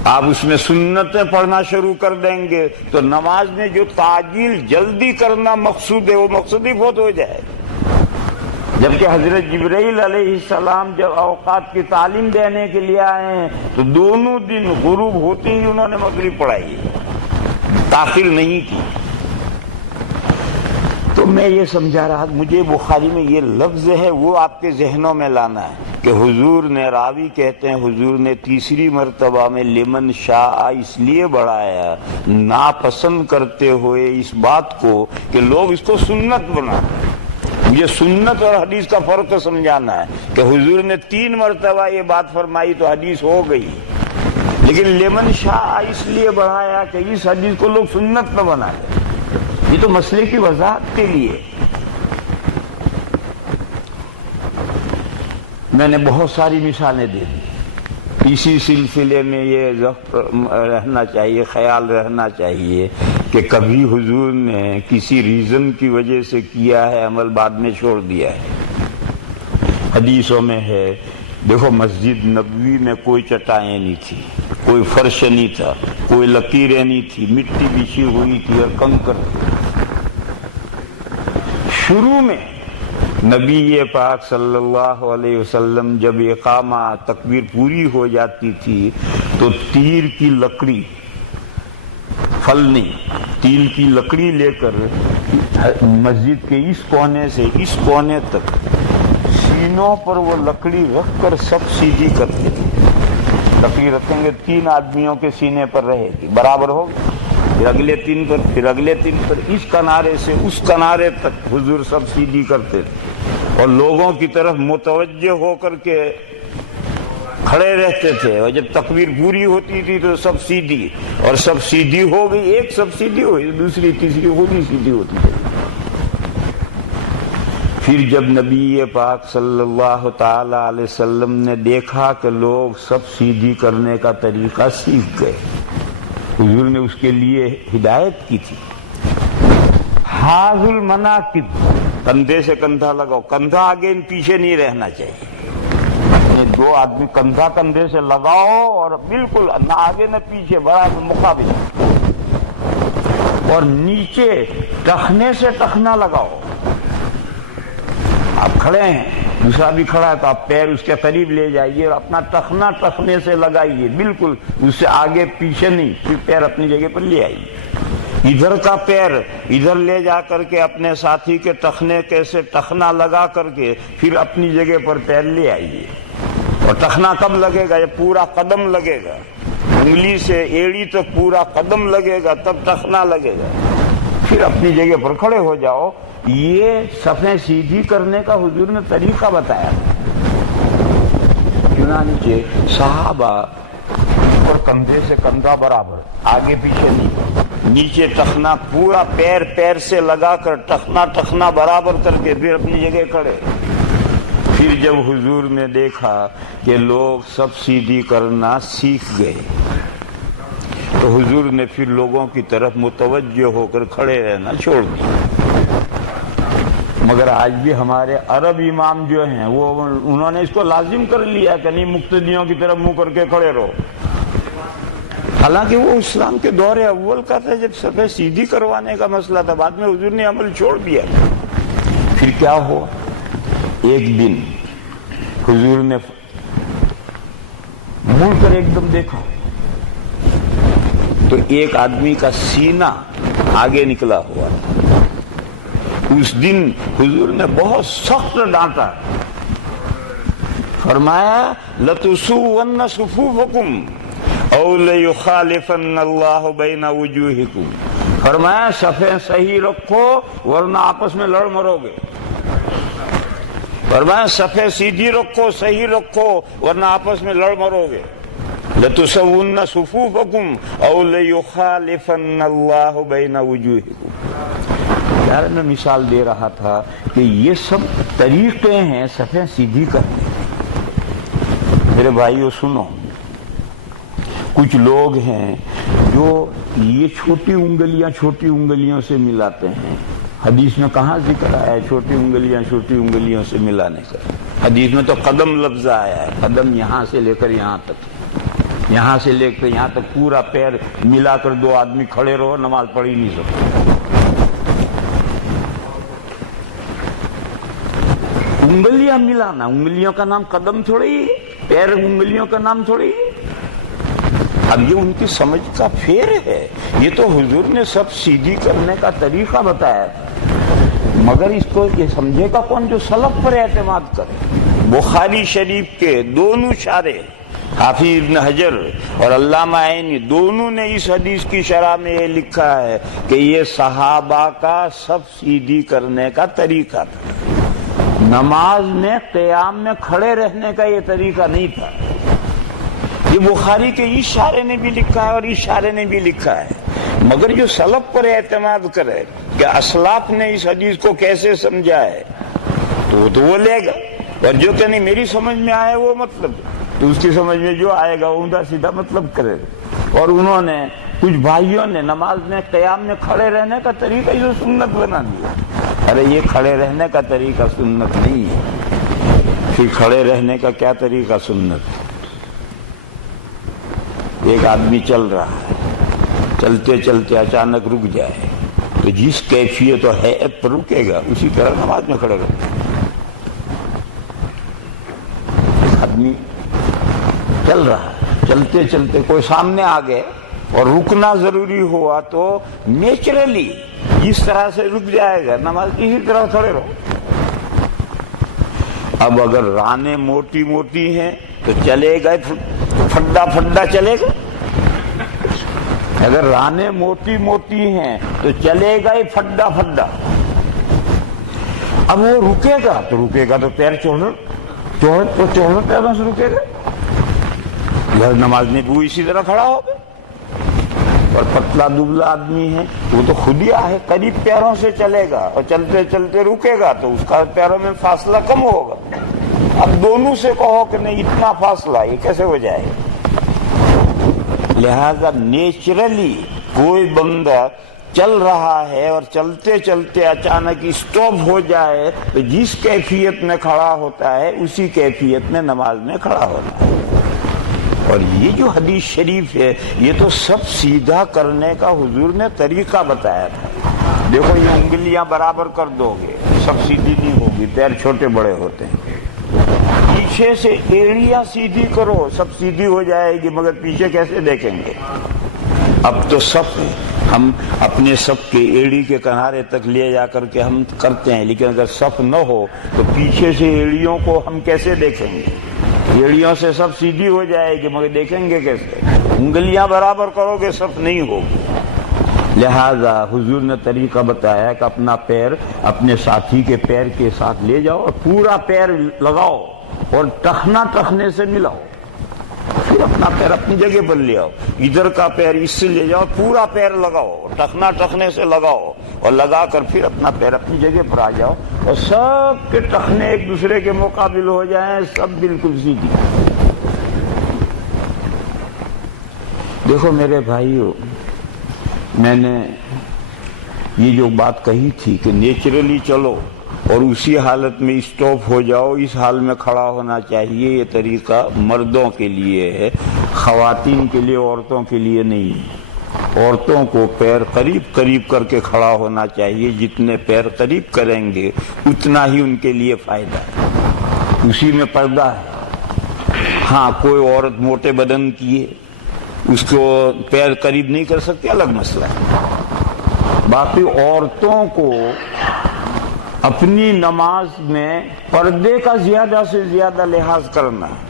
آپ اس میں سنتیں پڑھنا شروع کر دیں گے تو نماز میں جو تعجیل جلدی کرنا مقصود ہے وہ مقصد ہی فوت ہو جائے۔ جبکہ حضرت جبرائیل علیہ السلام جب اوقات کی تعلیم دینے کے لیے آئے ہیں تو دونوں دن غروب ہوتے ہی انہوں نے مغرب پڑھائی ہے، تاخیر نہیں کی۔ تو میں یہ سمجھا رہا، مجھے بخاری میں یہ لفظ ہے وہ آپ کے ذہنوں میں لانا ہے کہ حضور نے، راوی کہتے ہیں حضور نے تیسری مرتبہ میں لمن شاء اس لیے بڑھایا ناپسند کرتے ہوئے اس بات کو کہ لوگ اس کو سنت بنائیں۔ مجھے سنت اور حدیث کا فرق سمجھانا ہے کہ حضور نے 3 مرتبہ یہ بات فرمائی تو حدیث ہو گئی، لیکن لمن شاء اس لیے بڑھایا کہ اس حدیث کو لوگ سنت نہ بنا لیں۔ یہ تو مسئلے کی وضاحت کے لیے۔ میں نے بہت ساری مثالیں دے دی، اسی سلسلے میں یہ رہنا چاہیے، خیال رہنا چاہیے کہ کبھی حضور نے کسی ریزن کی وجہ سے کیا ہے عمل، بعد میں چھوڑ دیا ہے۔ حدیثوں میں ہے، دیکھو مسجد نبوی میں کوئی چٹائیں نہیں تھی، کوئی فرش نہیں تھا، کوئی لکیریں نہیں تھی، مٹی بچھی ہوئی تھی اور کنکر تھی۔ شروع میں نبی پاک صلی اللہ علیہ وسلم جب اقامہ تکبیر پوری ہو جاتی تھی تو تیر کی لکڑی، پھل نہیں، تیر کی لکڑی لے کر مسجد کے اس کونے سے اس کونے تک سینوں پر وہ لکڑی رکھ کر سب سیدھی کرتے تھے۔ لکڑی رکھیں گے 3 آدمیوں کے سینے پر رہے گی، برابر ہوگی، پھر اگلے 3 پر، پھر اگلے 3 پر، اس کنارے سے اس کنارے تک حضور سب سیدھی کرتے تھے اور لوگوں کی طرف متوجہ ہو کر کے کھڑے رہتے تھے، اور جب تکبیر پوری ہوتی تھی تو سب سیدھی، اور سب سیدھی ہو گئی، ایک سب سیدھی ہوئی، دوسری تیسری وہ بھی سیدھی ہوتی تھی۔ پھر جب نبی پاک صلی اللہ تعالی علیہ وسلم نے دیکھا کہ لوگ سب سیدھی کرنے کا طریقہ سیکھ گئے، حضور نے اس کے لیے ہدایت کی تھی، حاذ المناکب، کندھے سے کندھا لگاؤ، کندھا آگے پیچھے نہیں رہنا چاہیے، 2 آدمی کندھا کندھے سے لگاؤ اور بالکل نہ آگے نہ پیچھے، برابر مقابل، اور نیچے ٹخنے سے ٹخنا لگاؤ۔ آپ کھڑے ہیں، دوسرا بھی کھڑا ہے تو آپ پیر اس کے قریب لے جائیے اور اپنا ٹخنا ٹخنے سے لگائیے، بالکل اس سے آگے پیچھے نہیں، پھر پیر اپنی جگہ پر لے آئیے، ادھر کا پیر ادھر لے جا کر کے اپنے ساتھی کے ٹخنے سے ٹخنا لگا کر کے پھر اپنی جگہ پر پیر لے آئیے۔ اور ٹخنا کب لگے گا؟ یہ پورا قدم لگے گا، انگلی سے ایڑی تک پورا قدم لگے گا، تب ٹخنا لگے گا، پھر اپنی جگہ پر کھڑے ہو جاؤ۔ یہ صفیں سیدھی کرنے کا حضور نے طریقہ بتایا، چنانچہ صحابہ اور کندھے سے کندھا برابر، آگے پیچھے نہیں، نیچے ٹخنا پورا پیر سے لگا کر ٹخنا برابر کر کے پھر اپنی جگہ کھڑے۔ پھر جب حضور نے دیکھا کہ لوگ سب سیدھی کرنا سیکھ گئے تو حضور نے پھر لوگوں کی طرف متوجہ ہو کر کھڑے رہنا چھوڑ دیا۔ مگر آج بھی ہمارے عرب امام جو ہیں وہ انہوں نے اس کو لازم کر لیا کہ نہیں، مقتدیوں کی طرف منہ کر کے کھڑے رہو، حالانکہ وہ اسلام کے دور اول کا تھا جب صفیں سیدھی کروانے کا مسئلہ تھا، بعد میں حضور نے عمل چھوڑ دیا۔ پھر کیا ہوا؟ ایک دن حضور نے مڑ کر ایک دم دیکھا تو ایک آدمی کا سینہ آگے نکلا ہوا تھا۔ اس دن حضور نے بہت سخت ڈانٹا، فرمایا لَتُسُوَّنَّ صُفُوفَكُمْ أَوْ لَيُخَالِفَنَّ اللَّهُ بَيْنَ وُجُوهِكُمْ، فرمایا صفیں صحیح رکھو ورنہ آپس میں لڑ مرو گے، فرمایا صفیں سیدھی رکھو، صحیح رکھو ورنہ آپس میں لڑ مرو گے۔ لَتُسَوُّنَّ صُفُوفَكُمْ أَوْ لَيُخَالِفَنَّ اللَّهُ بَيْنَ وُجُوهِكُمْ۔ یار میں مثال دے رہا تھا کہ یہ سب طریقے ہیں صفیں سیدھی کرنے۔ میرے بھائیو سنو، کچھ لوگ ہیں جو یہ چھوٹی انگلیوں سے ملاتے ہیں۔ حدیث میں کہاں ذکر آیا ہے چھوٹی انگلیوں سے ملانے کا؟ حدیث میں تو قدم لفظ آیا ہے، قدم یہاں سے لے کر یہاں تک، یہاں سے لے کر یہاں تک پورا پیر ملا کر 2 آدمی کھڑے رہو، نماز پڑھ ہی نہیں سکتے۔ انگلیاں ملانا، انگلیوں کا نام قدم تھوڑی ہے، پیر انگلیوں کا نام تھوڑی ہے۔ اب یہ ان کی سمجھ کا پھیر ہے، یہ تو حضور نے سب سیدھی کرنے کا طریقہ بتایا تھا، مگر اس کو یہ سمجھے گا کون جو سلف پر اعتماد کرے۔ بخاری شریف کے دونوں شارح حافظ ابن حجر اور علامہ عینی دونوں نے اس حدیث کی شرح میں یہ لکھا ہے کہ یہ صحابہ کا سب سیدھی کرنے کا طریقہ تھا، نماز میں قیام میں کھڑے رہنے کا یہ طریقہ نہیں تھا۔ یہ بخاری کے اس شارح نے بھی لکھا ہے اور اس شارح نے بھی لکھا ہے، مگر جو سلف پر اعتماد کرے کہ اسلاف نے اس حدیث کو کیسے سمجھا ہے تو وہ لے گا، اور جو کہ نہیں میری سمجھ میں آئے وہ مطلب، تو اس کی سمجھ میں جو آئے گا وہ اوندا سیدھا مطلب کرے گا۔ اور انہوں نے کچھ بھائیوں نے نماز میں قیام میں کھڑے رہنے کا طریقہ جو سنت بنا دیا۔ ارے یہ کھڑے رہنے کا طریقہ سنت نہیں ہے، پھر کھڑے رہنے کا کیا طریقہ سنت؟ ایک آدمی چل رہا ہے، چلتے چلتے اچانک رک جائے تو جس کیفیت اور ہیئت پر رکے گا اسی طرح نماز میں کھڑے رہے۔ آدمی چل رہا ہے، چلتے چلتے کوئی سامنے آ گئے اور رکنا ضروری ہوا تو نیچرلی جس طرح سے رک جائے گا نماز اسی طرح کھڑے رہو۔ اب اگر رانیں موٹی موٹی ہیں تو چلے گئے پھڈا پھڈا چلے گا، اگر رانیں موٹی موٹی ہیں تو چلے گا پھڈا پھڈا۔ اب وہ رکے گا تو پیر چوڑ پیروں سے رکے گا، نماز میں بھی اسی طرح کھڑا ہوگا۔ اور پتلا دبلا آدمی ہے وہ تو خود ہی آئے قریب پیروں سے چلے گا اور چلتے چلتے رکے گا تو اس کا پیروں میں فاصلہ کم ہوگا۔ اب دونوں سے کہو کہ نہیں اتنا فاصلہ، یہ کیسے ہو جائے گا؟ لہذا نیچرلی کوئی بندہ چل رہا ہے اور چلتے چلتے اچانک اسٹاپ ہو جائے تو جس کیفیت میں کھڑا ہوتا ہے اسی کیفیت میں نماز میں کھڑا ہوتا ہے۔ اور یہ جو حدیث شریف ہے یہ تو سب سیدھا کرنے کا حضور نے طریقہ بتایا تھا۔ دیکھو یہ انگلیاں برابر کر دو گے سب سیدھی نہیں ہوگی، پیر چھوٹے بڑے ہوتے ہیں۔ پیچھے سے ایڑیاں سیدھی کرو سب سیدھی ہو جائے گی، مگر پیچھے کیسے دیکھیں گے؟ اب تو سب ہم اپنے صف کے ایڑی کے کنارے تک لے جا کر کے ہم کرتے ہیں، لیکن اگر صف نہ ہو تو پیچھے سے ایڑیوں کو ہم کیسے دیکھیں گے؟ ایڑیوں سے سب سیدھی ہو جائے گی مگر دیکھیں گے کیسے؟ انگلیاں برابر کرو گے سب نہیں ہوگی۔ لہذا حضور نے طریقہ بتایا کہ اپنا پیر اپنے ساتھی کے پیر کے ساتھ لے جاؤ اور پورا پیر لگاؤ اور ٹخنا ٹخنے سے ملاؤ، پھر اپنا پیر اپنی جگہ پر لے آؤ، ادھر کا پیر اس سے لے جاؤ، پورا پیر لگاؤ، ٹخنا ٹخنے سے لگاؤ اور لگا کر پھر اپنا پیر اپنی جگہ پر آ جاؤ اور سب کے ٹخنے ایک دوسرے کے مقابل ہو جائیں، سب بالکل سیدھی۔ دیکھو میرے بھائیو، میں نے یہ جو بات کہی تھی کہ نیچرلی چلو اور اسی حالت میں اسٹاپ ہو جاؤ، اس حال میں کھڑا ہونا چاہیے، یہ طریقہ مردوں کے لیے ہے، خواتین کے لیے عورتوں کے لیے نہیں۔ عورتوں کو پیر قریب قریب کر کے کھڑا ہونا چاہیے، جتنے پیر قریب کریں گے اتنا ہی ان کے لیے فائدہ ہے، اسی میں پردہ ہے۔ ہاں کوئی عورت موٹے بدن کی ہے اس کو پیر قریب نہیں کر سکتے، الگ مسئلہ ہے۔ باقی عورتوں کو اپنی نماز میں پردے کا زیادہ سے زیادہ لحاظ کرنا ہے۔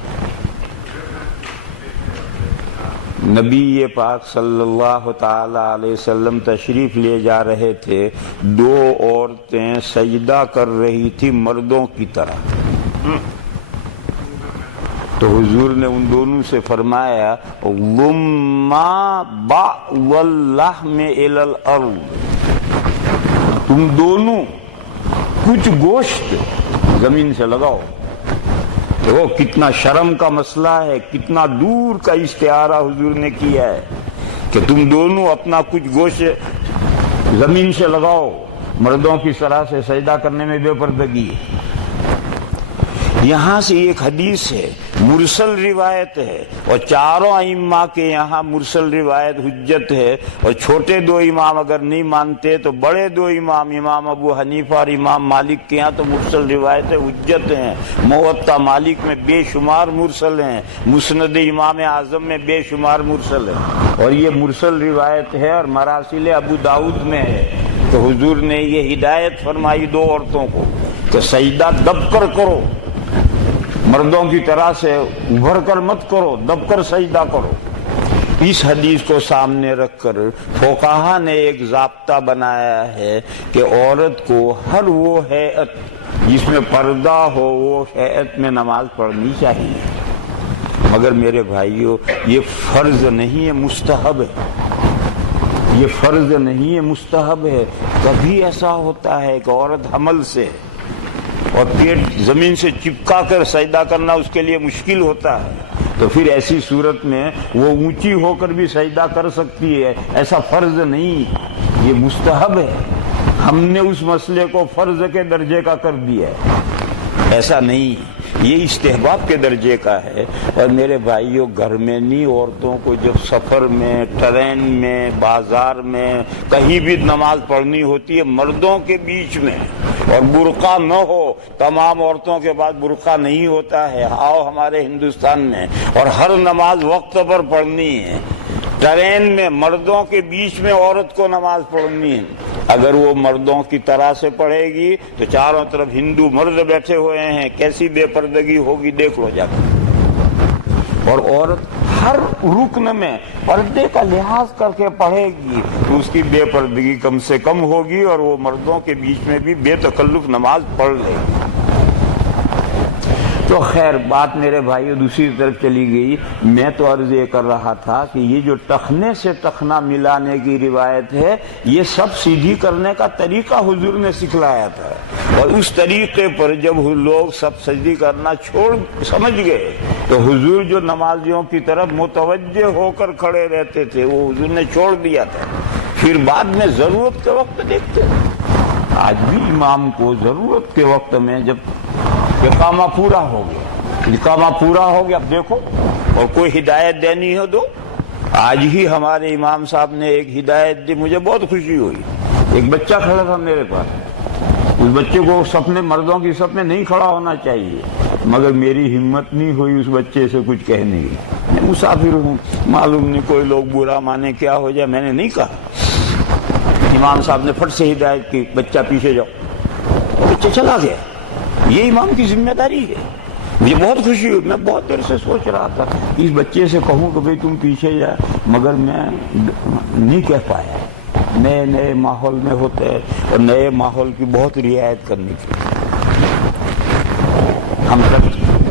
نبی پاک صلی اللہ تعالی علیہ وسلم تشریف لے جا رہے تھے، دو عورتیں سجدہ کر رہی تھی مردوں کی طرح، تو حضور نے ان دونوں سے فرمایا ضُمَّا بَعْضَ اللَّحْمِ إِلَى الْأَرْضِ، تم دونوں کچھ گوشت زمین سے لگاؤ۔ وہ کتنا شرم کا مسئلہ ہے، کتنا دور کا استعارہ حضور نے کیا ہے کہ تم دونوں اپنا کچھ گوشت زمین سے لگاؤ۔ مردوں کی طرح سے سجدہ کرنے میں بے پردگی ہے۔ یہاں سے ایک حدیث ہے، مرسل روایت ہے، اور چاروں ائمہ کے یہاں مرسل روایت حجت ہے، اور چھوٹے دو امام اگر نہیں مانتے تو بڑے دو امام، امام ابو حنیفہ اور امام مالک کے یہاں تو مرسل روایت حجت ہیں۔ موطا مالک میں بے شمار مرسل ہیں، مسند امام اعظم میں بے شمار مرسل ہیں، اور یہ مرسل روایت ہے اور مراسل ابو داؤد میں ہے۔ تو حضور نے یہ ہدایت فرمائی دو عورتوں کو کہ سجدہ دب کر کرو، مردوں کی طرح سے ابھر کر مت کرو، دب کر سجدہ کرو۔ اس حدیث کو سامنے رکھ کر فقہا نے ایک ضابطہ بنایا ہے کہ عورت کو ہر وہ ہیئت جس میں پردہ ہو وہ ہیئت میں نماز پڑھنی چاہیے، مگر میرے بھائیوں یہ فرض نہیں ہے، مستحب ہے۔ یہ فرض نہیں ہے، مستحب ہے۔ کبھی ایسا ہوتا ہے کہ عورت حمل سے اور پیٹ زمین سے چپکا کر سجدہ کرنا اس کے لیے مشکل ہوتا ہے، تو پھر ایسی صورت میں وہ اونچی ہو کر بھی سجدہ کر سکتی ہے، ایسا فرض نہیں، یہ مستحب ہے۔ ہم نے اس مسئلے کو فرض کے درجے کا کر دیا ہے، ایسا نہیں، یہ استحباب کے درجے کا ہے۔ اور میرے بھائیوں گھر میں نہیں، عورتوں کو جب سفر میں، ٹرین میں، بازار میں کہیں بھی نماز پڑھنی ہوتی ہے مردوں کے بیچ میں، اور برقع نہ ہو، تمام عورتوں کے بعد برقع نہیں ہوتا ہے، آؤ ہمارے ہندوستان میں، اور ہر نماز وقت پر پڑھنی ہے۔ ٹرین میں مردوں کے بیچ میں عورت کو نماز پڑھنی ہے، اگر وہ مردوں کی طرح سے پڑھے گی تو چاروں طرف ہندو مرد بیٹھے ہوئے ہیں، کیسی بے پردگی ہوگی دیکھ لو جا کر۔ اور عورت ہر رکن میں پردے کا لحاظ کر کے پڑھے گی تو اس کی بے پردگی کم سے کم ہوگی، اور وہ مردوں کے بیچ میں بھی بے تکلف نماز پڑھ لے گی۔ تو خیر بات میرے بھائیو دوسری طرف چلی گئی۔ میں تو عرض یہ کر رہا تھا کہ یہ جو ٹخنے سے ٹخنا ملانے کی روایت ہے، یہ سب سیدھی کرنے کا طریقہ حضور نے سکھلایا تھا، اور اس طریقے پر جب لوگ سب سجدی کرنا چھوڑ سمجھ گئے تو حضور جو نمازیوں کی طرف متوجہ ہو کر کھڑے رہتے تھے وہ حضور نے چھوڑ دیا تھا، پھر بعد میں ضرورت کے وقت دیکھتے۔ آج بھی امام کو ضرورت کے وقت میں جب اقامہ پورا ہو گیا، اب دیکھو، اور کوئی ہدایت دینی ہو دو۔ آج ہی ہمارے امام صاحب نے ایک ہدایت دی، مجھے بہت خوشی ہوئی۔ ایک بچہ کھڑا تھا میرے پاس، اس بچے کو صف میں، مردوں کی صف میں نہیں کھڑا ہونا چاہیے، مگر میری ہمت نہیں ہوئی اس بچے سے کچھ کہنے کی۔ میں مسافر ہوں، معلوم نہیں کوئی لوگ برا مانے کیا ہو جائے، میں نے نہیں کہا۔ امام صاحب نے پھٹ سے ہدایت کی، بچہ پیچھے جاؤ، بچہ چلا گیا۔ یہ امام کی ذمہ داری ہے۔ مجھے بہت خوشی ہوئی، میں بہت دیر سے سوچ رہا تھا اس بچے سے کہوں کہ بھئی تم پیچھے جا، مگر میں نہیں کہہ پایا۔ نئے ماحول میں ہوتے ہیں، اور نئے ماحول کی بہت رعایت کرنی تھی۔ ہم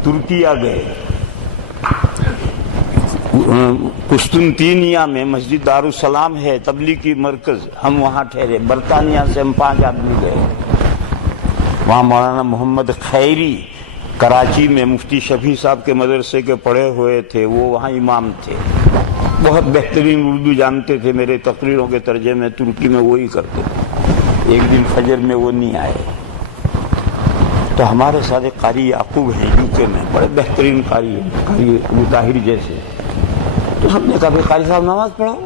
ترکیہ گئے، قسطنطینیہ میں مسجد دارالسلام ہے تبلیغی مرکز، ہم وہاں ٹھہرے۔ برطانیہ سے ہم 5 آدمی گئے، وہاں مولانا محمد خیری کراچی میں مفتی شفیع صاحب کے مدرسے کے پڑھے ہوئے تھے، وہ وہاں امام تھے، بہت بہترین اردو جانتے تھے، میرے تقریروں کے ترجمے ترکی میں وہی کرتے تھے۔ ایک دن فجر میں وہ نہیں آئے تو ہمارے ساتھ ایک قاری یعقوب ہیں UK میں، بڑے بہترین قاری ہیں، قاری ابو طاہر جیسے۔ تو سب نے کہا بھائی قاری صاحب نماز پڑھاؤ،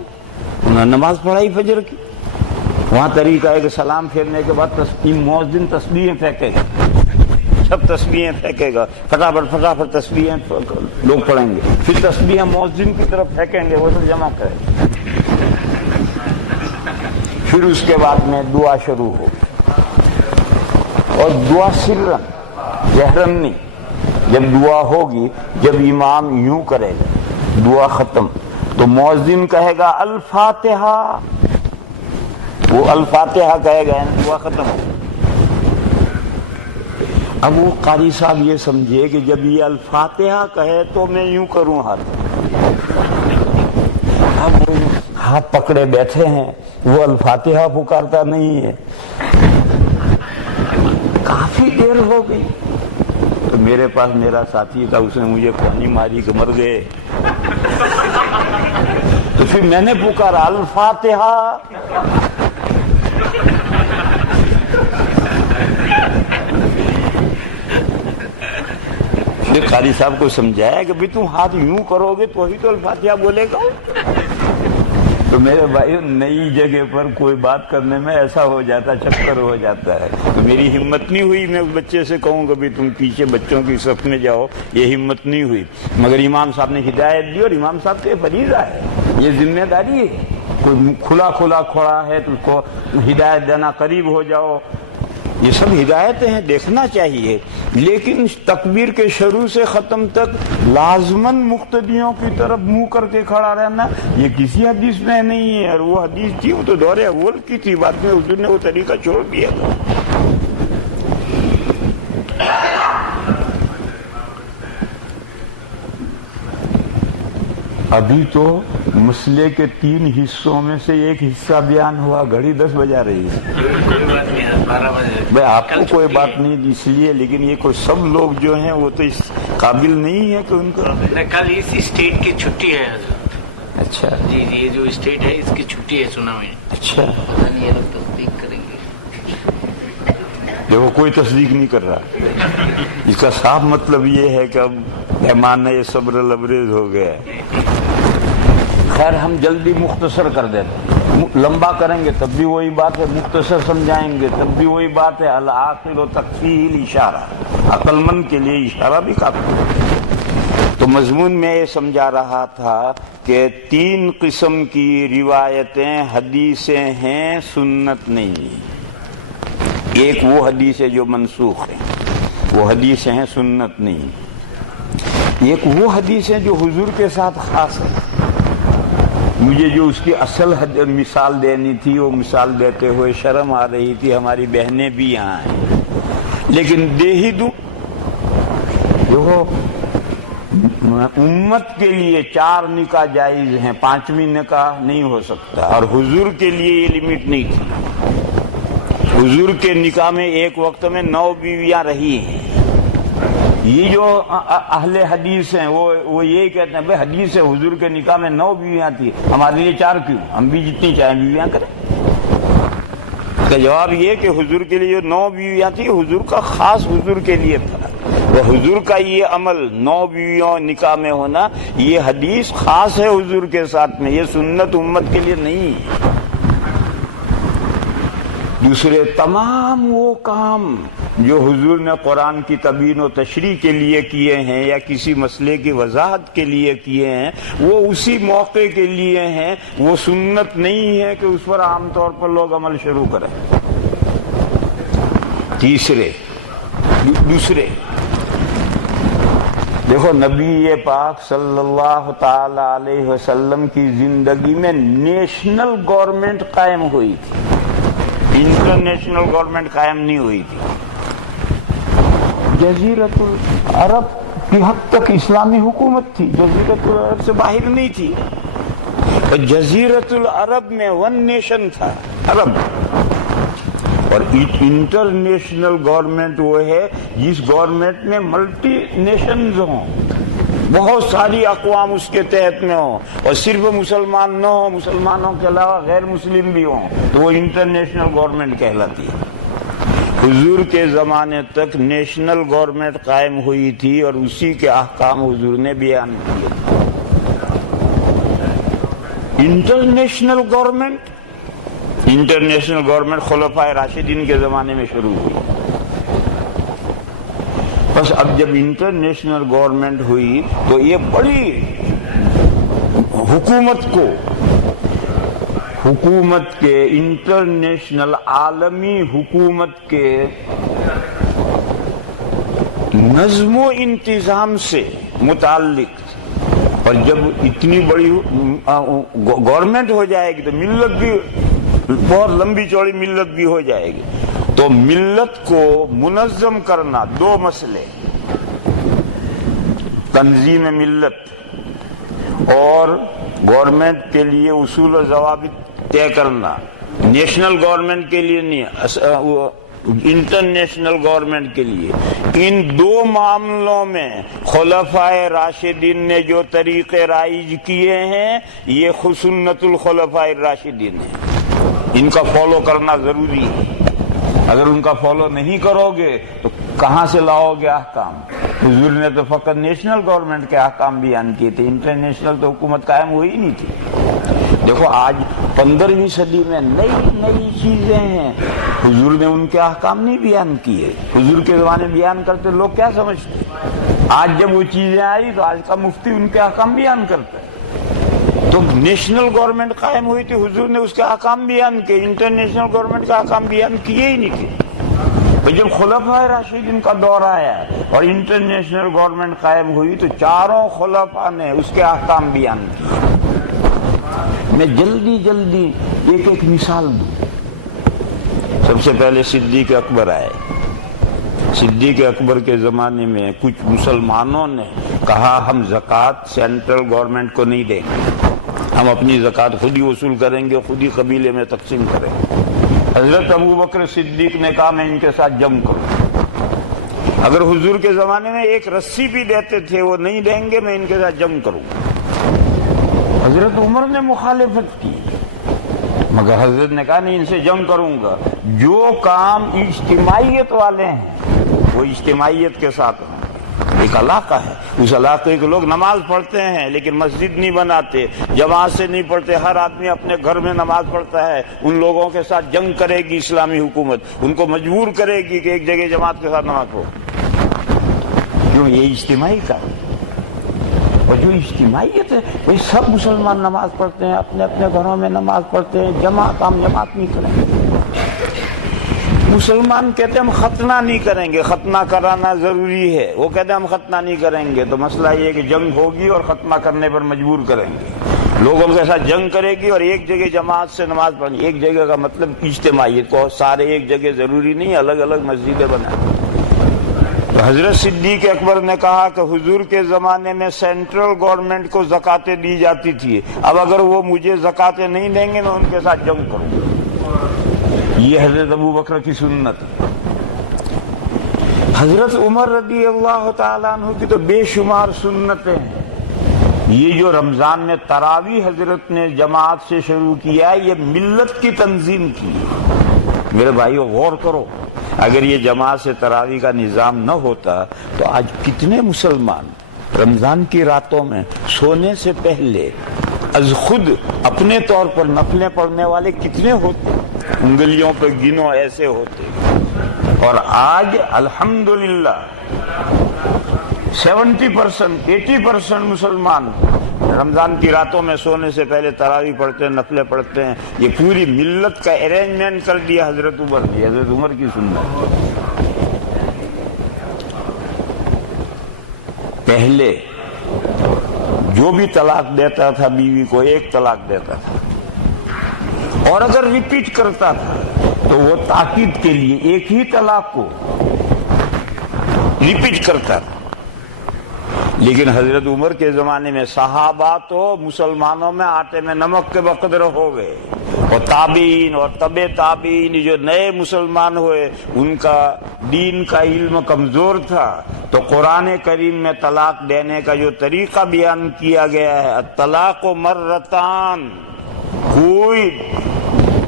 انہوں نے نماز پڑھائی فجر کی۔ وہاں طریقہ ہے کہ سلام پھیرنے کے بعد مؤذن تسبیحیں پھینکے گا، سب تسبیحیں پھینکے گا، فٹافٹ تسبیحیں لوگ پڑھیں گے، پھر تسبیحیں مؤذن کی طرف پھینکیں گے، وہ سب جمع کریں گے، پھر اس کے بعد میں دعا شروع ہوگی، اور دعا سرن جہرن نہیں۔ جب دعا ہوگی، جب امام یوں کرے گا دعا ختم تو مؤذن کہے گا الفاتحہ، وہ الفاتحہ کہے گا، دعا ختم ہو۔ اب وہ قاری صاحب یہ سمجھے کہ جب یہ الفاتحہ کہے تو میں یوں کروں ہاتھ، اب وہ ہاتھ پکڑے بیٹھے ہیں، وہ الفاتحہ پکارتا نہیں ہے۔ کافی دیر ہو گئی تو میرے پاس میرا ساتھی تھا، اس نے مجھے پانی ماری کہ مر گئے، تو پھر میں نے پکارا الفاتحہ، قاری صاحب کو سمجھایا کہ تم ہاتھ یوں کرو گے تو ہی تو الفاتحہ بولے گا. تو میرے بھائی نئی جگہ پر کوئی بات کرنے میں ایسا ہو جاتا، چکر ہو جاتا ہے. تو میری ہمت نہیں ہوئی میں اس بچے سے کہوں کہ بھی تم پیچھے بچوں کی صف میں جاؤ، یہ ہمت نہیں ہوئی. مگر امام صاحب نے ہدایت دی، اور امام صاحب تو یہ فریضہ ہے، یہ ذمہ داری ہے. کوئی کھلا کھڑا ہے تو اس کو ہدایت دینا، قریب ہو جاؤ، یہ سب ہدایتیں ہیں، دیکھنا چاہیے. لیکن تکبیر کے شروع سے ختم تک لازماً مقتدیوں کی طرف منہ کر کے کھڑا رہنا، یہ کسی حدیث میں نہیں ہے. اور وہ حدیث تھی وہ تو دور اول کی تھی، بعد میں حضور نے وہ طریقہ چھوڑ دیا تھا. ابھی تو مسئلے کے 3 حصوں میں سے ایک حصہ بیان ہوا، گھڑی 10 بجا رہی ہے. بھائی آپ کو کوئی بات نہیں اس لیے، لیکن یہ کوئی سب لوگ جو ہیں وہ تو اس قابل نہیں ہے کہ ان کو. کل اس اسٹیٹ کی چھٹی ہے حضرت. اچھا جی جی، یہ جو اسٹیٹ ہے اس کی چھٹی ہے، سنا میں. اچھا، پتہ نہیں یہ لوگ تصدیق کریں گے. دیکھو کوئی تصدیق نہیں کر رہا. اس کا صاف مطلب یہ ہے کہ اب پیمانہ صبر لبریز ہو گیا. خیر ہم جلدی مختصر کر دیتے، لمبا کریں گے تب بھی وہی بات ہے، مختصر سمجھائیں گے تب بھی وہی بات ہے. العاقل تکفیہ الاشارہ، عقل مند کے لیے اشارہ بھی کافی ہے. تو مضمون میں یہ سمجھا رہا تھا کہ 3 قسم کی روایتیں حدیثیں ہیں، سنت نہیں. ایک وہ حدیث ہے جو منسوخ ہیں، وہ حدیثیں ہیں، سنت نہیں. ایک وہ حدیث ہے جو حضور کے ساتھ خاص ہے. مجھے جو اس کی اصل مثال دینی تھی وہ مثال دیتے ہوئے شرم آ رہی تھی، ہماری بہنیں بھی یہاں ہیں، لیکن دے ہی دوں. دیکھو امت کے لیے 4 نکاح جائز ہیں، 5ویں نکاح نہیں ہو سکتا. اور حضور کے لیے یہ لمٹ نہیں تھی. حضور کے نکاح میں ایک وقت میں 9 بیویاں رہی ہیں. یہ جو اہل حدیث ہیں وہ یہی کہتے ہیں بھائی حدیث ہے حضور کے نکاح میں 9 بیویاں تھی، ہمارے لیے 4 کیوں؟ ہم بھی جتنی چاہیں بیویاں کریں. اس کا جواب یہ کہ حضور کے لیے جو 9 بیویاں تھی حضور کا خاص حضور کے لیے تھا. وہ حضور کا یہ عمل 9 بیویوں نکاح میں ہونا، یہ حدیث خاص ہے حضور کے ساتھ میں، یہ سنت امت کے لیے نہیں. دوسرے تمام وہ کام جو حضور نے قرآن کی تبیین و تشریح کے لیے کیے ہیں یا کسی مسئلے کی وضاحت کے لیے کیے ہیں، وہ اسی موقع کے لیے ہیں، وہ سنت نہیں ہے کہ اس پر عام طور پر لوگ عمل شروع کریں. دوسرے دیکھو نبی پاک صلی اللہ تعالی علیہ وسلم کی زندگی میں نیشنل گورنمنٹ قائم ہوئی تھی، انٹرنیشنل گورنمنٹ قائم نہیں ہوئی تھی. جزیرۃ العرب کی حد تک اسلامی حکومت تھی، جزیرۃ العرب سے باہر نہیں تھی. اور جزیرۃ العرب میں 1 نیشن تھا، عرب. اور انٹرنیشنل گورنمنٹ وہ ہے جس گورنمنٹ میں ملٹی نیشنز ہوں، بہت ساری اقوام اس کے تحت میں ہوں، اور صرف مسلمان نہ ہوں، مسلمانوں کے علاوہ غیر مسلم بھی ہوں، تو وہ انٹرنیشنل گورنمنٹ کہلاتی ہے. حضور کے زمانے تک نیشنل گورنمنٹ قائم ہوئی تھی اور اسی کے احکام حضور نے بیان کیے. انٹرنیشنل گورنمنٹ خلفائے راشدین کے زمانے میں شروع ہوئی. بس اب جب انٹرنیشنل گورنمنٹ ہوئی تو یہ بڑی حکومت کے انٹرنیشنل عالمی حکومت کے نظم و انتظام سے متعلق. اور جب اتنی بڑی گورنمنٹ ہو جائے گی تو ملت بھی بہت لمبی چوڑی ملت بھی ہو جائے گی. تو ملت کو منظم کرنا 2 مسئلے، تنظیم ملت اور گورنمنٹ کے لیے اصول و ضوابط طے کرنا. نیشنل گورنمنٹ کے لیے نہیں، انٹرنیشنل گورنمنٹ کے لیے. ان 2 معاملوں میں خلفائے راشدین نے جو طریقے رائج کیے ہیں یہ سنت الخلفائے راشدین ہے. ان کا فالو کرنا ضروری ہے. اگر ان کا فالو نہیں کرو گے تو کہاں سے لاؤ گے احکام؟ حضور نے تو فقط نیشنل گورنمنٹ کے احکام بیان کیے تھے، انٹرنیشنل تو حکومت قائم ہوئی نہیں تھی۔ دیکھو آج 15ویں صدی میں نئی نئی چیزیں ہیں، حضور نے ان کے احکام نہیں بیان کیے۔ حضور کے زمانے بیان کرتے لوگ کیا سمجھتے؟ آج جب وہ چیزیں آئی تو آج کا مفتی ان کے احکام بیان کرتا ہے۔ تو نیشنل گورنمنٹ قائم ہوئی تھی، حضور نے اس کے احکام بیان کیے، انٹرنیشنل گورنمنٹ کا احکام بیان کیے ہی نہیں تھے۔ جب خلفاء راشدین کا دور آیا اور انٹرنیشنل گورنمنٹ قائم ہوئی تو چاروں خلفاء نے اس کے احکام بیان کیے۔ میں جلدی ایک ایک مثال دوں۔ سب سے پہلے صدیق اکبر آئے۔ صدیق اکبر کے زمانے میں کچھ مسلمانوں نے کہا ہم زکوٰۃ سینٹرل گورنمنٹ کو نہیں دیں گے، ہم اپنی زکوٰۃ خود ہی وصول کریں گے، خود ہی قبیلے میں تقسیم کریں گے۔ حضرت ابوبکر صدیق نے کہا میں ان کے ساتھ جنگ کروں، اگر حضور کے زمانے میں ایک رسی بھی دیتے تھے وہ نہیں دیں گے، میں ان کے ساتھ جنگ کروں۔ حضرت عمر نے مخالفت کی، مگر حضرت نے کہا نہیں، ان سے جنگ کروں گا۔ جو کام اجتماعیت والے ہیں وہ اجتماعیت کے ساتھ ہوں۔ ایک علاقہ ہے، اس علاقے کے لوگ نماز پڑھتے ہیں لیکن مسجد نہیں بناتے، جماعت سے نہیں پڑھتے، ہر آدمی اپنے گھر میں نماز پڑھتا ہے، ان لوگوں کے ساتھ جنگ کرے گی اسلامی حکومت، ان کو مجبور کرے گی کہ ایک جگہ جماعت کے ساتھ نماز پڑھو۔ کیوں؟ یہ اجتماعی کا، اور جو اجتماعیت ہے وہ سب مسلمان نماز پڑھتے ہیں، اپنے اپنے گھروں میں نماز پڑھتے ہیں، جماعت نہیں کریں گے۔ مسلمان کہتے ہیں ہم ختنہ نہیں کریں گے، ختنہ کرانا ضروری ہے، وہ کہتے ہیں ہم ختنہ نہیں کریں گے، تو مسئلہ یہ ہے کہ جنگ ہوگی اور ختنہ کرنے پر مجبور کریں گے، لوگوں کے ساتھ جنگ کرے گی اور ایک جگہ جماعت سے نماز پڑھنی۔ ایک جگہ کا مطلب اجتماعیت کو، سارے ایک جگہ ضروری نہیں، الگ الگ مسجدیں بنائیں۔ تو حضرت صدیق اکبر نے کہا کہ حضور کے زمانے میں سینٹرل گورنمنٹ کو زکاتیں دی جاتی تھی، اب اگر وہ مجھے زکاتیں نہیں دیں گے میں ان کے ساتھ جنگ کروں گا۔ یہ حضرت ابوبکر کی سنت ہے۔ حضرت عمر رضی اللہ تعالیٰ عنہ کی تو بے شمار سنتیں ہیں۔ یہ جو رمضان میں تراویح حضرت نے جماعت سے شروع کیا ہے، یہ ملت کی تنظیم کی ہے۔ میرے بھائیو غور کرو، اگر یہ جماعت سے تراویح کا نظام نہ ہوتا تو آج کتنے مسلمان رمضان کی راتوں میں سونے سے پہلے از خود اپنے طور پر نفلیں پڑھنے والے کتنے ہوتے، انگلیوں پہ گنو ایسے ہوتے۔ اور آج الحمدللہ 70% 80% مسلمان رمضان کی راتوں میں سونے سے پہلے تراویح پڑھتے ہیں، نفلیں پڑھتے ہیں۔ یہ پوری ملت کا ارینجمنٹ کر دیا حضرت عمر نے، حضرت عمر کی سنت۔ پہلے جو بھی طلاق دیتا تھا بیوی کو ایک طلاق دیتا تھا، اور اگر ریپیٹ کرتا تھا تو وہ تاکید کے لیے ایک ہی طلاق کو ریپیٹ کرتا تھا۔ لیکن حضرت عمر کے زمانے میں صحابہ تو مسلمانوں میں آٹے میں نمک کے بقدر ہو گئے، اور تابعین اور تبع تابعین جو نئے مسلمان ہوئے ان کا دین کا علم کمزور تھا، تو قرآن کریم میں طلاق دینے کا جو طریقہ بیان کیا گیا ہے، الطلاق مرتان، کوئی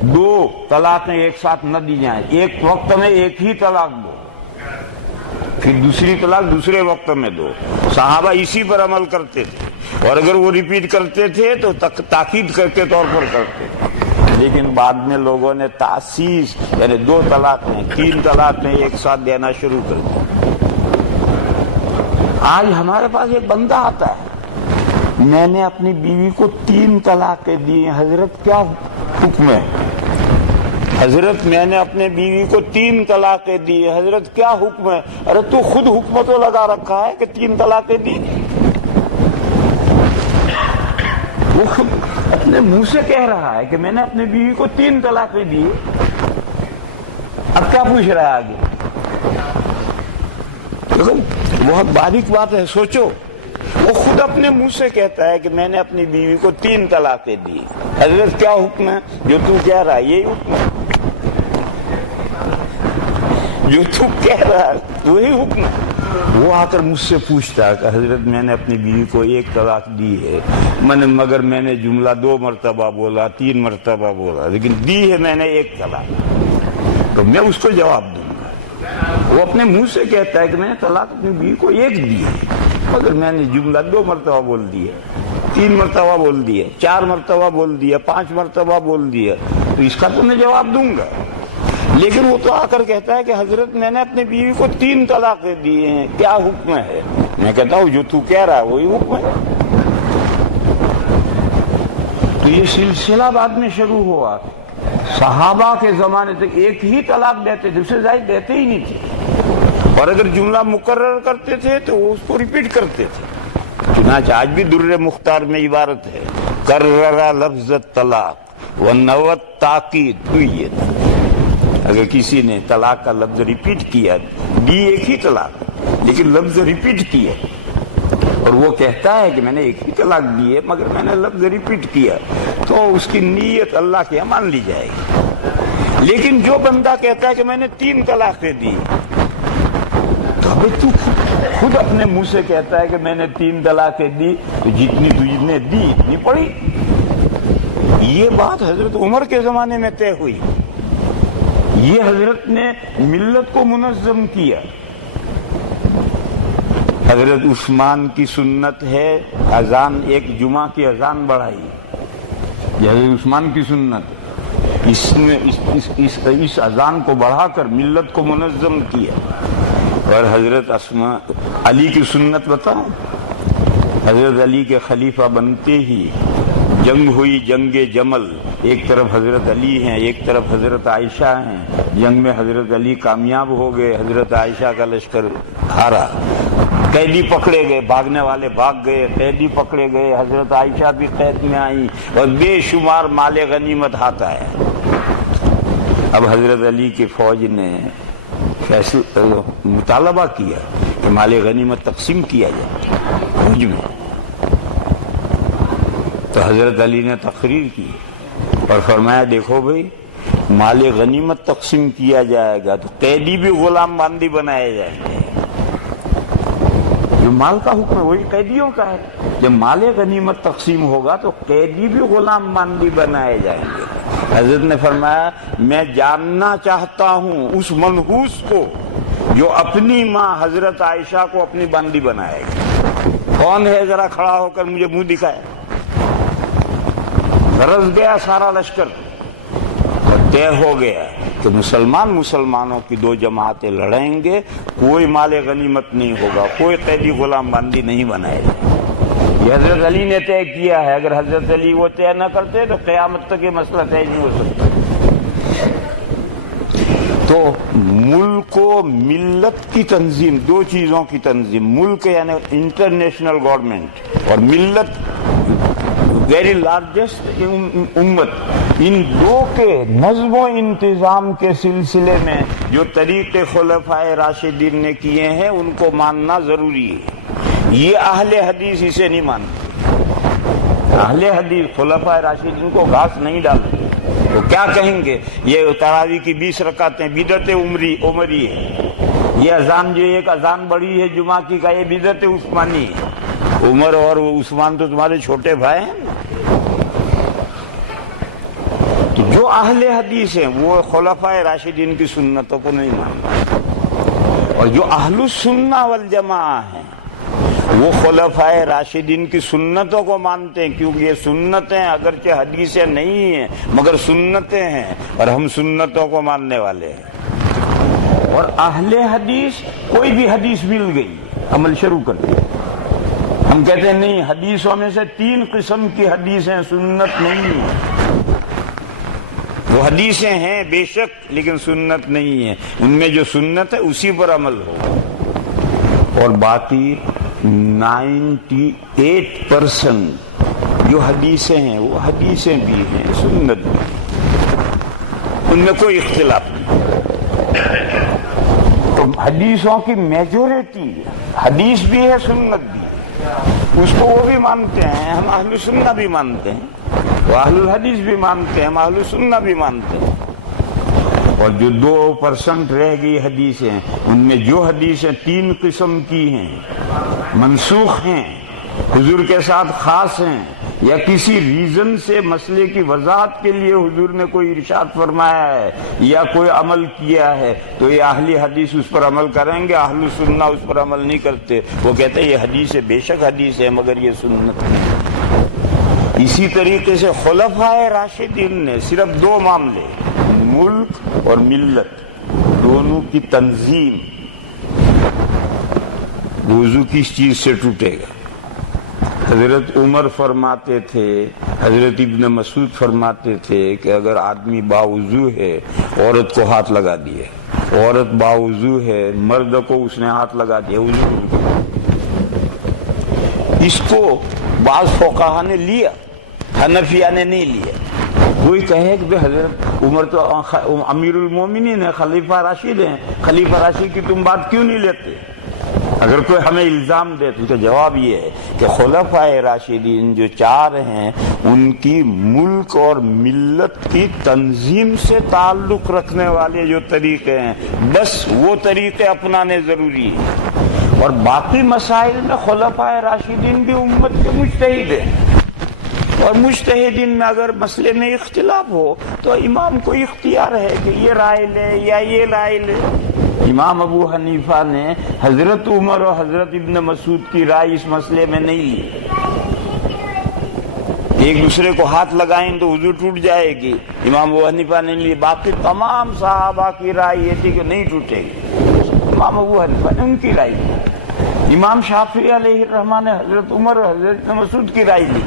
دو طلاقیں ایک ساتھ نہ دی جائیں، ایک وقت میں ایک ہی طلاق دو، پھر دوسری طلاق دوسرے وقت میں دو۔ صحابہ اسی پر عمل کرتے تھے، اور اگر وہ ریپیٹ کرتے تھے تو تاکید کے طور پر کرتے تھے۔ لیکن بعد میں لوگوں نے تاسیس، یعنی 2 طلاقیں 3 طلاقیں ایک ساتھ دینا شروع کر دیا۔ آج ہمارے پاس ایک بندہ آتا ہے، میں نے اپنی بیوی کو 3 طلاقیں دی، حضرت کیا حکم ہے؟ حضرت میں نے اپنے بیوی کو 3 طلاقیں دی، حضرت کیا حکم ہے؟ ارے تو خود حکم تو لگا رکھا ہے کہ 3 طلاقیں دی، وہ اپنے منہ سے کہہ رہا ہے کہ میں نے اپنے بیوی کو 3 طلاقیں دی، اب کیا پوچھ رہا ہے آگے؟ بہت باریک بات ہے، سوچو، وہ خود اپنے منہ سے کہتا ہے کہ میں نے اپنی بیوی کو 3 طلاقیں دی، حضرت کیا حکم ہے؟ جو تو کہہ رہا ہے یہی حکم ہے، جو تو کہہ رہا ہے وہی حکم ہے۔ وہ آ کر مجھ سے پوچھتا ہے کہ حضرت میں نے اپنی بیوی کو 1 طلاق دی ہے، مگر میں نے جملہ 2 مرتبہ بولا، 3 مرتبہ بولا، لیکن دی ہے میں نے 1 طلاق۔ تو میں اس کو جواب دوں گا وہ اپنے منہ سے کہتا ہے کہ میں نے طلاق اپنی بیوی کو ایک دی ہے، مگر میں نے جملہ 2 مرتبہ بول دیا، 3 مرتبہ بول دیا، 4 مرتبہ بول دیا، 5 مرتبہ بول دیا، تو اس کا تو میں جواب دوں گا۔ لیکن وہ تو آ کر کہتا ہے کہ حضرت میں نے اپنی بیوی کو 3 طلاقیں دیے ہیں، کیا حکم ہے؟ میں کہتا ہوں جو تو کہہ رہا ہے وہی حکم ہے۔ تو یہ سلسلہ بعد میں شروع ہوا۔ صحابہ کے زمانے تک ایک ہی طلاق دیتے تھے، اسے زائد دیتے ہی نہیں تھے، اور اگر جملہ مقرر کرتے تھے تو وہ اس کو ریپیٹ کرتے تھے۔ چنانچہ آج بھی در مختار میں عبارت ہے، کررر لفظ طلاق ونوت تاکید ہوئی ہے۔ اگر کسی نے طلاق کا لفظ ریپیٹ کیا، دی ایک ہی طلاق لیکن لفظ ریپیٹ کیا، اور وہ کہتا ہے کہ میں نے ایک ہی طلاق دی ہے مگر میں نے لفظ ریپیٹ کیا، تو اس کی نیت اللہ کے مان لی جائے گی۔ لیکن جو بندہ کہتا ہے کہ میں نے 3 طلاقیں دی، تو تو خود اپنے منہ سے کہتا ہے کہ میں نے 3 طلاقیں دی، تو جتنی تجھ نے دی اتنی پڑی۔ یہ بات حضرت عمر کے زمانے میں طے ہوئی، یہ حضرت نے ملت کو منظم کیا۔ حضرت عثمان کی سنت ہے اذان، ایک جمعہ کی اذان بڑھائی، یہ حضرت عثمان کی سنت، اس نے اس اذان کو بڑھا کر ملت کو منظم کیا۔ اور حضرت علی کی سنت بتاؤں، حضرت علی کے خلیفہ بنتے ہی جنگ ہوئی، جنگ جمل، ایک طرف حضرت علی ہیں ایک طرف حضرت عائشہ ہیں، جنگ میں حضرت علی کامیاب ہو گئے، حضرت عائشہ کا لشکر ہارا، قیدی پکڑے گئے، بھاگنے والے بھاگ گئے، قیدی پکڑے گئے، حضرت عائشہ بھی قید میں آئی، اور بے شمار مال غنیمت ہاتھ آیا۔ اب حضرت علی کی فوج نے مطالبہ کیا کہ مال غنیمت تقسیم کیا جائے فوج میں، تو حضرت علی نے تقریر کی اور فرمایا دیکھو بھئی، مال غنیمت تقسیم کیا جائے گا تو قیدی بھی غلام باندی بنائے جائیں گے۔ جو مال کا حکم ہے وہی قیدیوں کا ہے، جب مال غنیمت تقسیم ہوگا تو قیدی بھی غلام باندی بنائے جائیں گے۔ حضرت نے فرمایا میں جاننا چاہتا ہوں اس منحوس کو جو اپنی ماں حضرت عائشہ کو اپنی باندی بنائے گا، کون ہے؟ ذرا کھڑا ہو کر مجھے منہ دکھائے۔ رس گیا سارا لشکر، اور طے ہو گیا کہ مسلمانوں کی 2 جماعتیں لڑیں گے، کوئی مال غنیمت نہیں ہوگا، کوئی قیدی غلام باندی نہیں بنائے گا۔ یہ حضرت علی نے طے کیا ہے، اگر حضرت علی وہ طے نہ کرتے تو قیامت تک یہ مسئلہ طے نہیں ہو سکتا۔ تو ملک و ملت کی تنظیم، 2 چیزوں کی تنظیم، ملک یعنی انٹرنیشنل گورنمنٹ، اور ملت ویری لارجسٹ امت، ان 2 کے نظم و انتظام کے سلسلے میں جو طریقے خلفائے راشدین نے کیے ہیں ان کو ماننا ضروری ہے۔ یہ اہل حدیث اسے نہیں مانتے، اہل حدیث خلفائے راشدین کو گھاس نہیں ڈالتے، تو کیا کہیں گے یہ تراویح کی 20 رکعتیں بدعت عمری ہے، یہ اذان جو ایک اذان بڑی ہے جمعہ کی کا یہ بدعت عثمانی ہے۔ عمر اور عثمان تو تمہارے چھوٹے بھائی ہیں۔ تو جو اہل حدیث ہیں وہ خلفائے راشدین کی سنتوں کو نہیں مانتے، اور جو اہل السنہ والجماعہ ہیں وہ خلفائے راشدین کی سنتوں کو مانتے ہیں، کیونکہ یہ سنتیں اگرچہ حدیثیں نہیں ہیں مگر سنتیں ہیں، اور ہم سنتوں کو ماننے والے ہیں۔ اور اہل حدیث کوئی بھی حدیث مل گئی عمل شروع کر دیا۔ ہم کہتے ہیں نہیں، حدیثوں میں سے 3 قسم کی حدیثیں سنت نہیں ہیں، وہ حدیثیں ہیں بے شک لیکن سنت نہیں ہیں، ان میں جو سنت ہے اسی پر عمل ہو، اور باقی 98% جو حدیثیں ہیں وہ حدیثیں بھی ہیں سنت بھی، ان میں کوئی اختلاف نہیں۔ تو حدیثوں کی میجورٹی حدیث بھی ہے سنت بھی ہے، اس کو وہ بھی مانتے ہیں، ہم اہل سنہ بھی مانتے ہیں، وہ اہل الحدیث بھی مانتے ہیں، ہم اہل سنہ بھی مانتے ہیں۔ اور جو 2% رہ گئی حدیثیں، ان میں جو حدیثیں 3 قسم کی ہیں، منسوخ ہیں، حضور کے ساتھ خاص ہیں، یا کسی ریزن سے مسئلے کی وضاحت کے لیے حضور نے کوئی ارشاد فرمایا ہے یا کوئی عمل کیا ہے تو یہ اہل حدیث اس پر عمل کریں گے، اہل سنہ اس پر عمل نہیں کرتے، وہ کہتے ہیں یہ حدیث ہے، بے شک حدیث ہے مگر یہ سنت نہیں۔ اسی طریقے سے خلفائے راشدین نے صرف دو معاملے، ملک اور ملت، دونوں کی تنظیم، وضو کس چیز سے ٹوٹے گا؟ حضرت عمر فرماتے تھے، حضرت ابن مسعود فرماتے تھے کہ اگر آدمی باوضو ہے، عورت کو ہاتھ لگا دیے، عورت باوضو ہے، مرد کو اس نے ہاتھ لگا دیا، وضو ٹوٹ گیا۔ اس کو بعض فقہا نے لیا، حنفیہ نے نہیں لیا۔ کوئی کہے کہ حضرت عمر تو امیر المومنین ہے، خلیفہ راشد ہیں، خلیفہ راشد کی تم بات کیوں نہیں لیتے؟ اگر کوئی ہمیں الزام دے تو جواب یہ ہے کہ خلفائے راشدین جو چار ہیں ان کی ملک اور ملت کی تنظیم سے تعلق رکھنے والے جو طریقے ہیں بس وہ طریقے اپنانے ضروری ہیں، اور باقی مسائل میں خلفائے راشدین بھی امت کے مجتہد ہیں، اور مجتہدین میں اگر مسئلے میں اختلاف ہو تو امام کو اختیار ہے کہ یہ رائے لے یا یہ رائے لے۔ امام ابو حنیفہ نے حضرت عمر اور حضرت ابن مسعود کی رائے اس مسئلے میں نہیں لی۔ ایک دوسرے کو ہاتھ لگائیں تو وضو ٹوٹ جائے گی، امام ابو حنیفہ نے لی۔ باقی تمام صحابہ کی رائے یہ تھی کہ نہیں ٹوٹے گی، امام ابو حنیفہ نے ان کی رائے لی۔ امام شافعی علیہ الرحمہ نے حضرت عمر اور حضرت ابن مسعود کی رائے لی۔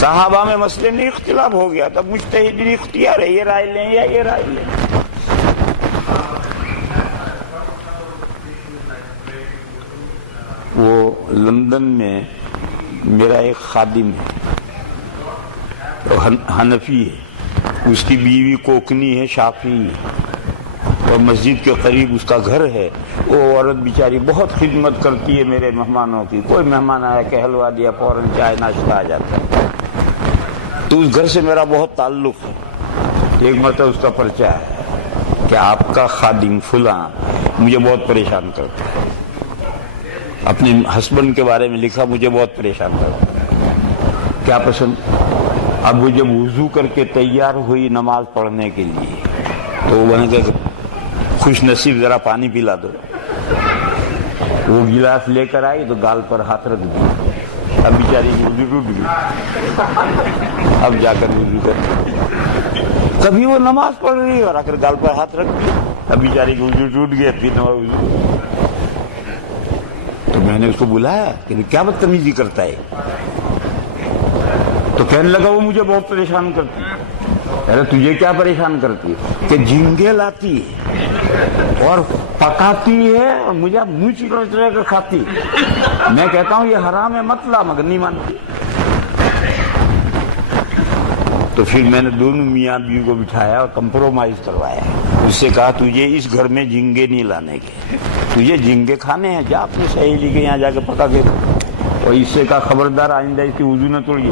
صحابہ میں مسئلے میں اختلاف ہو گیا، تب مجتہد اختیار ہے یہ رائے لیں یا یہ رائے لیں۔ وہ لندن میں میرا ایک خادم ہے، حنفی ہے، اس کی بیوی کوکنی ہے، شافعی ہے، اور مسجد کے قریب اس کا گھر ہے۔ وہ عورت بیچاری بہت خدمت کرتی ہے میرے مہمانوں کی، کوئی مہمان آیا کہ حلوہ دیا، فوراً چائے ناشتہ آ جاتا ہے۔ تو اس گھر سے میرا بہت تعلق ہے۔ ایک مرتبہ اس کا پرچہ ہے کہ آپ کا خادم فلاں مجھے بہت پریشان کرتا ہے، اپنے ہسبینڈ کے بارے میں لکھا، مجھے بہت پریشان کرتا۔ کیا پسند؟ اب وہ جب وضو کر کے تیار ہوئی نماز پڑھنے کے لیے تو وہ نے کہا خوش نصیب ذرا پانی پلا دو۔ وہ گلاس لے کر آئی تو گال پر ہاتھ رکھ دیا، اب بیچاری کی وضو ٹوٹ گئی، اب جا کر وضو کر، کبھی وہ نماز پڑھ رہی اور آ کر گال پر ہاتھ رکھ دیا، اب بیچاری کی وضو ٹوٹ گیا، پھر وضو۔ تو میں نے اس کو بلایا کہ کیا بدتمیزی کرتا ہے، تو کہنے لگا وہ مجھے بہت پریشان کرتی ہے۔ ارے تجھے کیا پریشان کرتی ہے؟ کہ جھینگے لاتی ہے اور پکاتی ہے اور مجھے منہ چڑچڑا کر کھاتی۔ میں کہتا ہوں یہ حرام ہے مت لا، مگر نہیں مانتی۔ تو پھر میں نے دونوں میاں بیوی کو بٹھایا اور کمپرومائز کروایا، اس سے کہا تجھے اس گھر میں جھینگے نہیں لانے کے، تجھے جھینگے کھانے ہیں، جا اپنی سہیلی کے یہاں جا کے پکا کے، اور اس سے کہا خبردار آئندہ اس کی وضو نہ توڑیے۔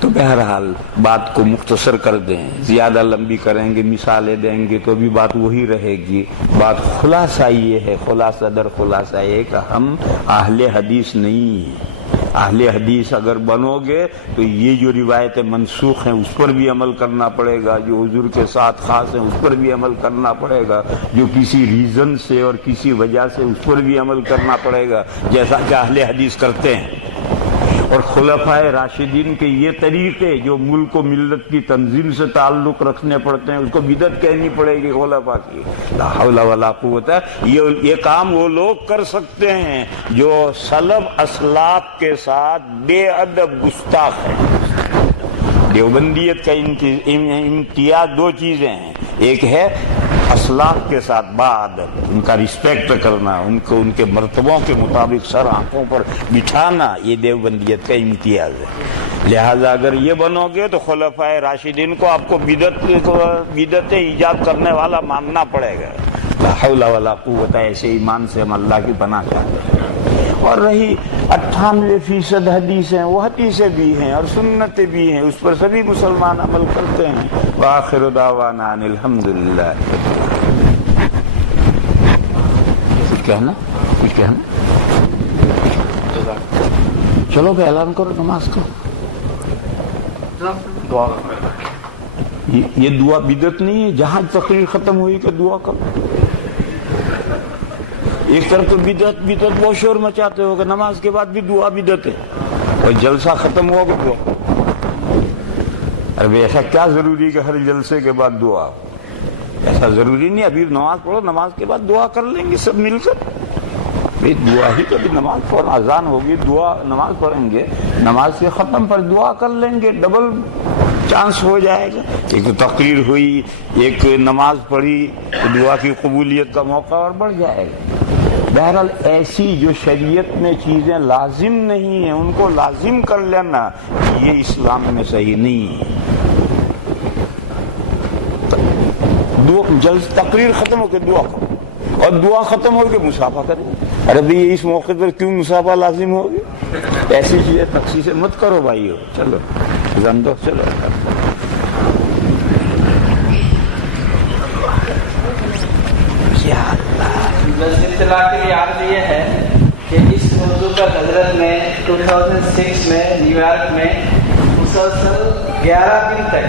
تو بہرحال بات کو مختصر کر دیں، زیادہ لمبی کریں گے، مثالیں دیں گے تو بھی بات وہی رہے گی۔ بات خلاصہ یہ ہے، خلاصہ در خلاصہ یہ کہ ہم اہل حدیث نہیں ہیں۔ اہل حدیث اگر بنو گے تو یہ جو روایتیں منسوخ ہیں اس پر بھی عمل کرنا پڑے گا، جو حضور کے ساتھ خاص ہیں اس پر بھی عمل کرنا پڑے گا، جو کسی ریزن سے اور کسی وجہ سے اس پر بھی عمل کرنا پڑے گا، جیسا کہ اہل حدیث کرتے ہیں۔ اور خلفائے راشدین کے یہ طریقے جو ملک و ملت کی تنظیم سے تعلق رکھنے پڑتے ہیں اس کو بدعت کہنی پڑے گی خلفاء کی۔ لا حول ولا قوت، یہ کام وہ لوگ کر سکتے ہیں جو سلف اسلاف کے ساتھ بے ادب گستاخ ہیں۔ دیوبندیت کا امتیاز دو چیزیں ہیں، ایک ہے اسلاف کے ساتھ باادب، ان کا رسپیکٹ کرنا، ان کو ان کے مرتبوں کے مطابق سر آنکھوں پر بٹھانا، یہ دیوبندیت کا امتیاز ہے۔ لہذا اگر یہ بنو گے تو خلفائے راشدین کو آپ کو بدعت ایجاد کرنے والا ماننا پڑے گا۔ لا حول ولا قوت، ایسے ایمان سے ہم اللہ کی پناہ چاہتے ہیں۔ اور رہی 98% حدیثیں، وہ حدیثیں بھی ہیں اور سنتیں بھی ہیں، اس پر سبھی مسلمان عمل کرتے ہیں۔ وآخر دعوانا ان الحمدللہ۔ کچھ کہنا؟ کچھ کہنا؟ چلو کہ اعلان کرو نماز کا. یہ دعا بدعت نہیں ہے. جہاں تقریر ختم ہوئی کہ دعا کرو. ایک طرف تو بدعت بہت شور مچاتے ہو کہ نماز کے بعد بھی دعا بدعت ہے, اور جلسہ ختم ہوا کہ دعا. ارے ایسا کیا ضروری ہے کہ ہر جلسے کے بعد دعا؟ ایسا ضروری نہیں. ابھی نماز پڑھو, نماز کے بعد دعا کر لیں گے سب مل کر. بھائی دعا ہی کبھی نماز پڑھو, اذان ہوگی دعا نماز پڑھیں گے, نماز سے ختم پر دعا کر لیں گے, ڈبل چانس ہو جائے گا. ایک تو تقریر ہوئی, ایک نماز پڑھی, تو دعا کی قبولیت کا موقع اور بڑھ جائے گا. بہرحال ایسی جو شریعت میں چیزیں لازم نہیں ہیں ان کو لازم کر لینا, یہ اسلام میں صحیح نہیں ہے. تقریر ختم ہو کے دعا کرو, اور دعا ختم ہو کے مصافحہ کرو. ارے بھائی اس موقع پر کیوں مصافحہ لازم ہوگی؟ ایسی چیزیں تخصیص مت کرو بھائیو. چلو دو چلو. اطلاع کے لیے عرض یہ ہے کہ اس موضوع پر حضرت نے 2006 میں نیو یارک میں مسلسل 11 دن تک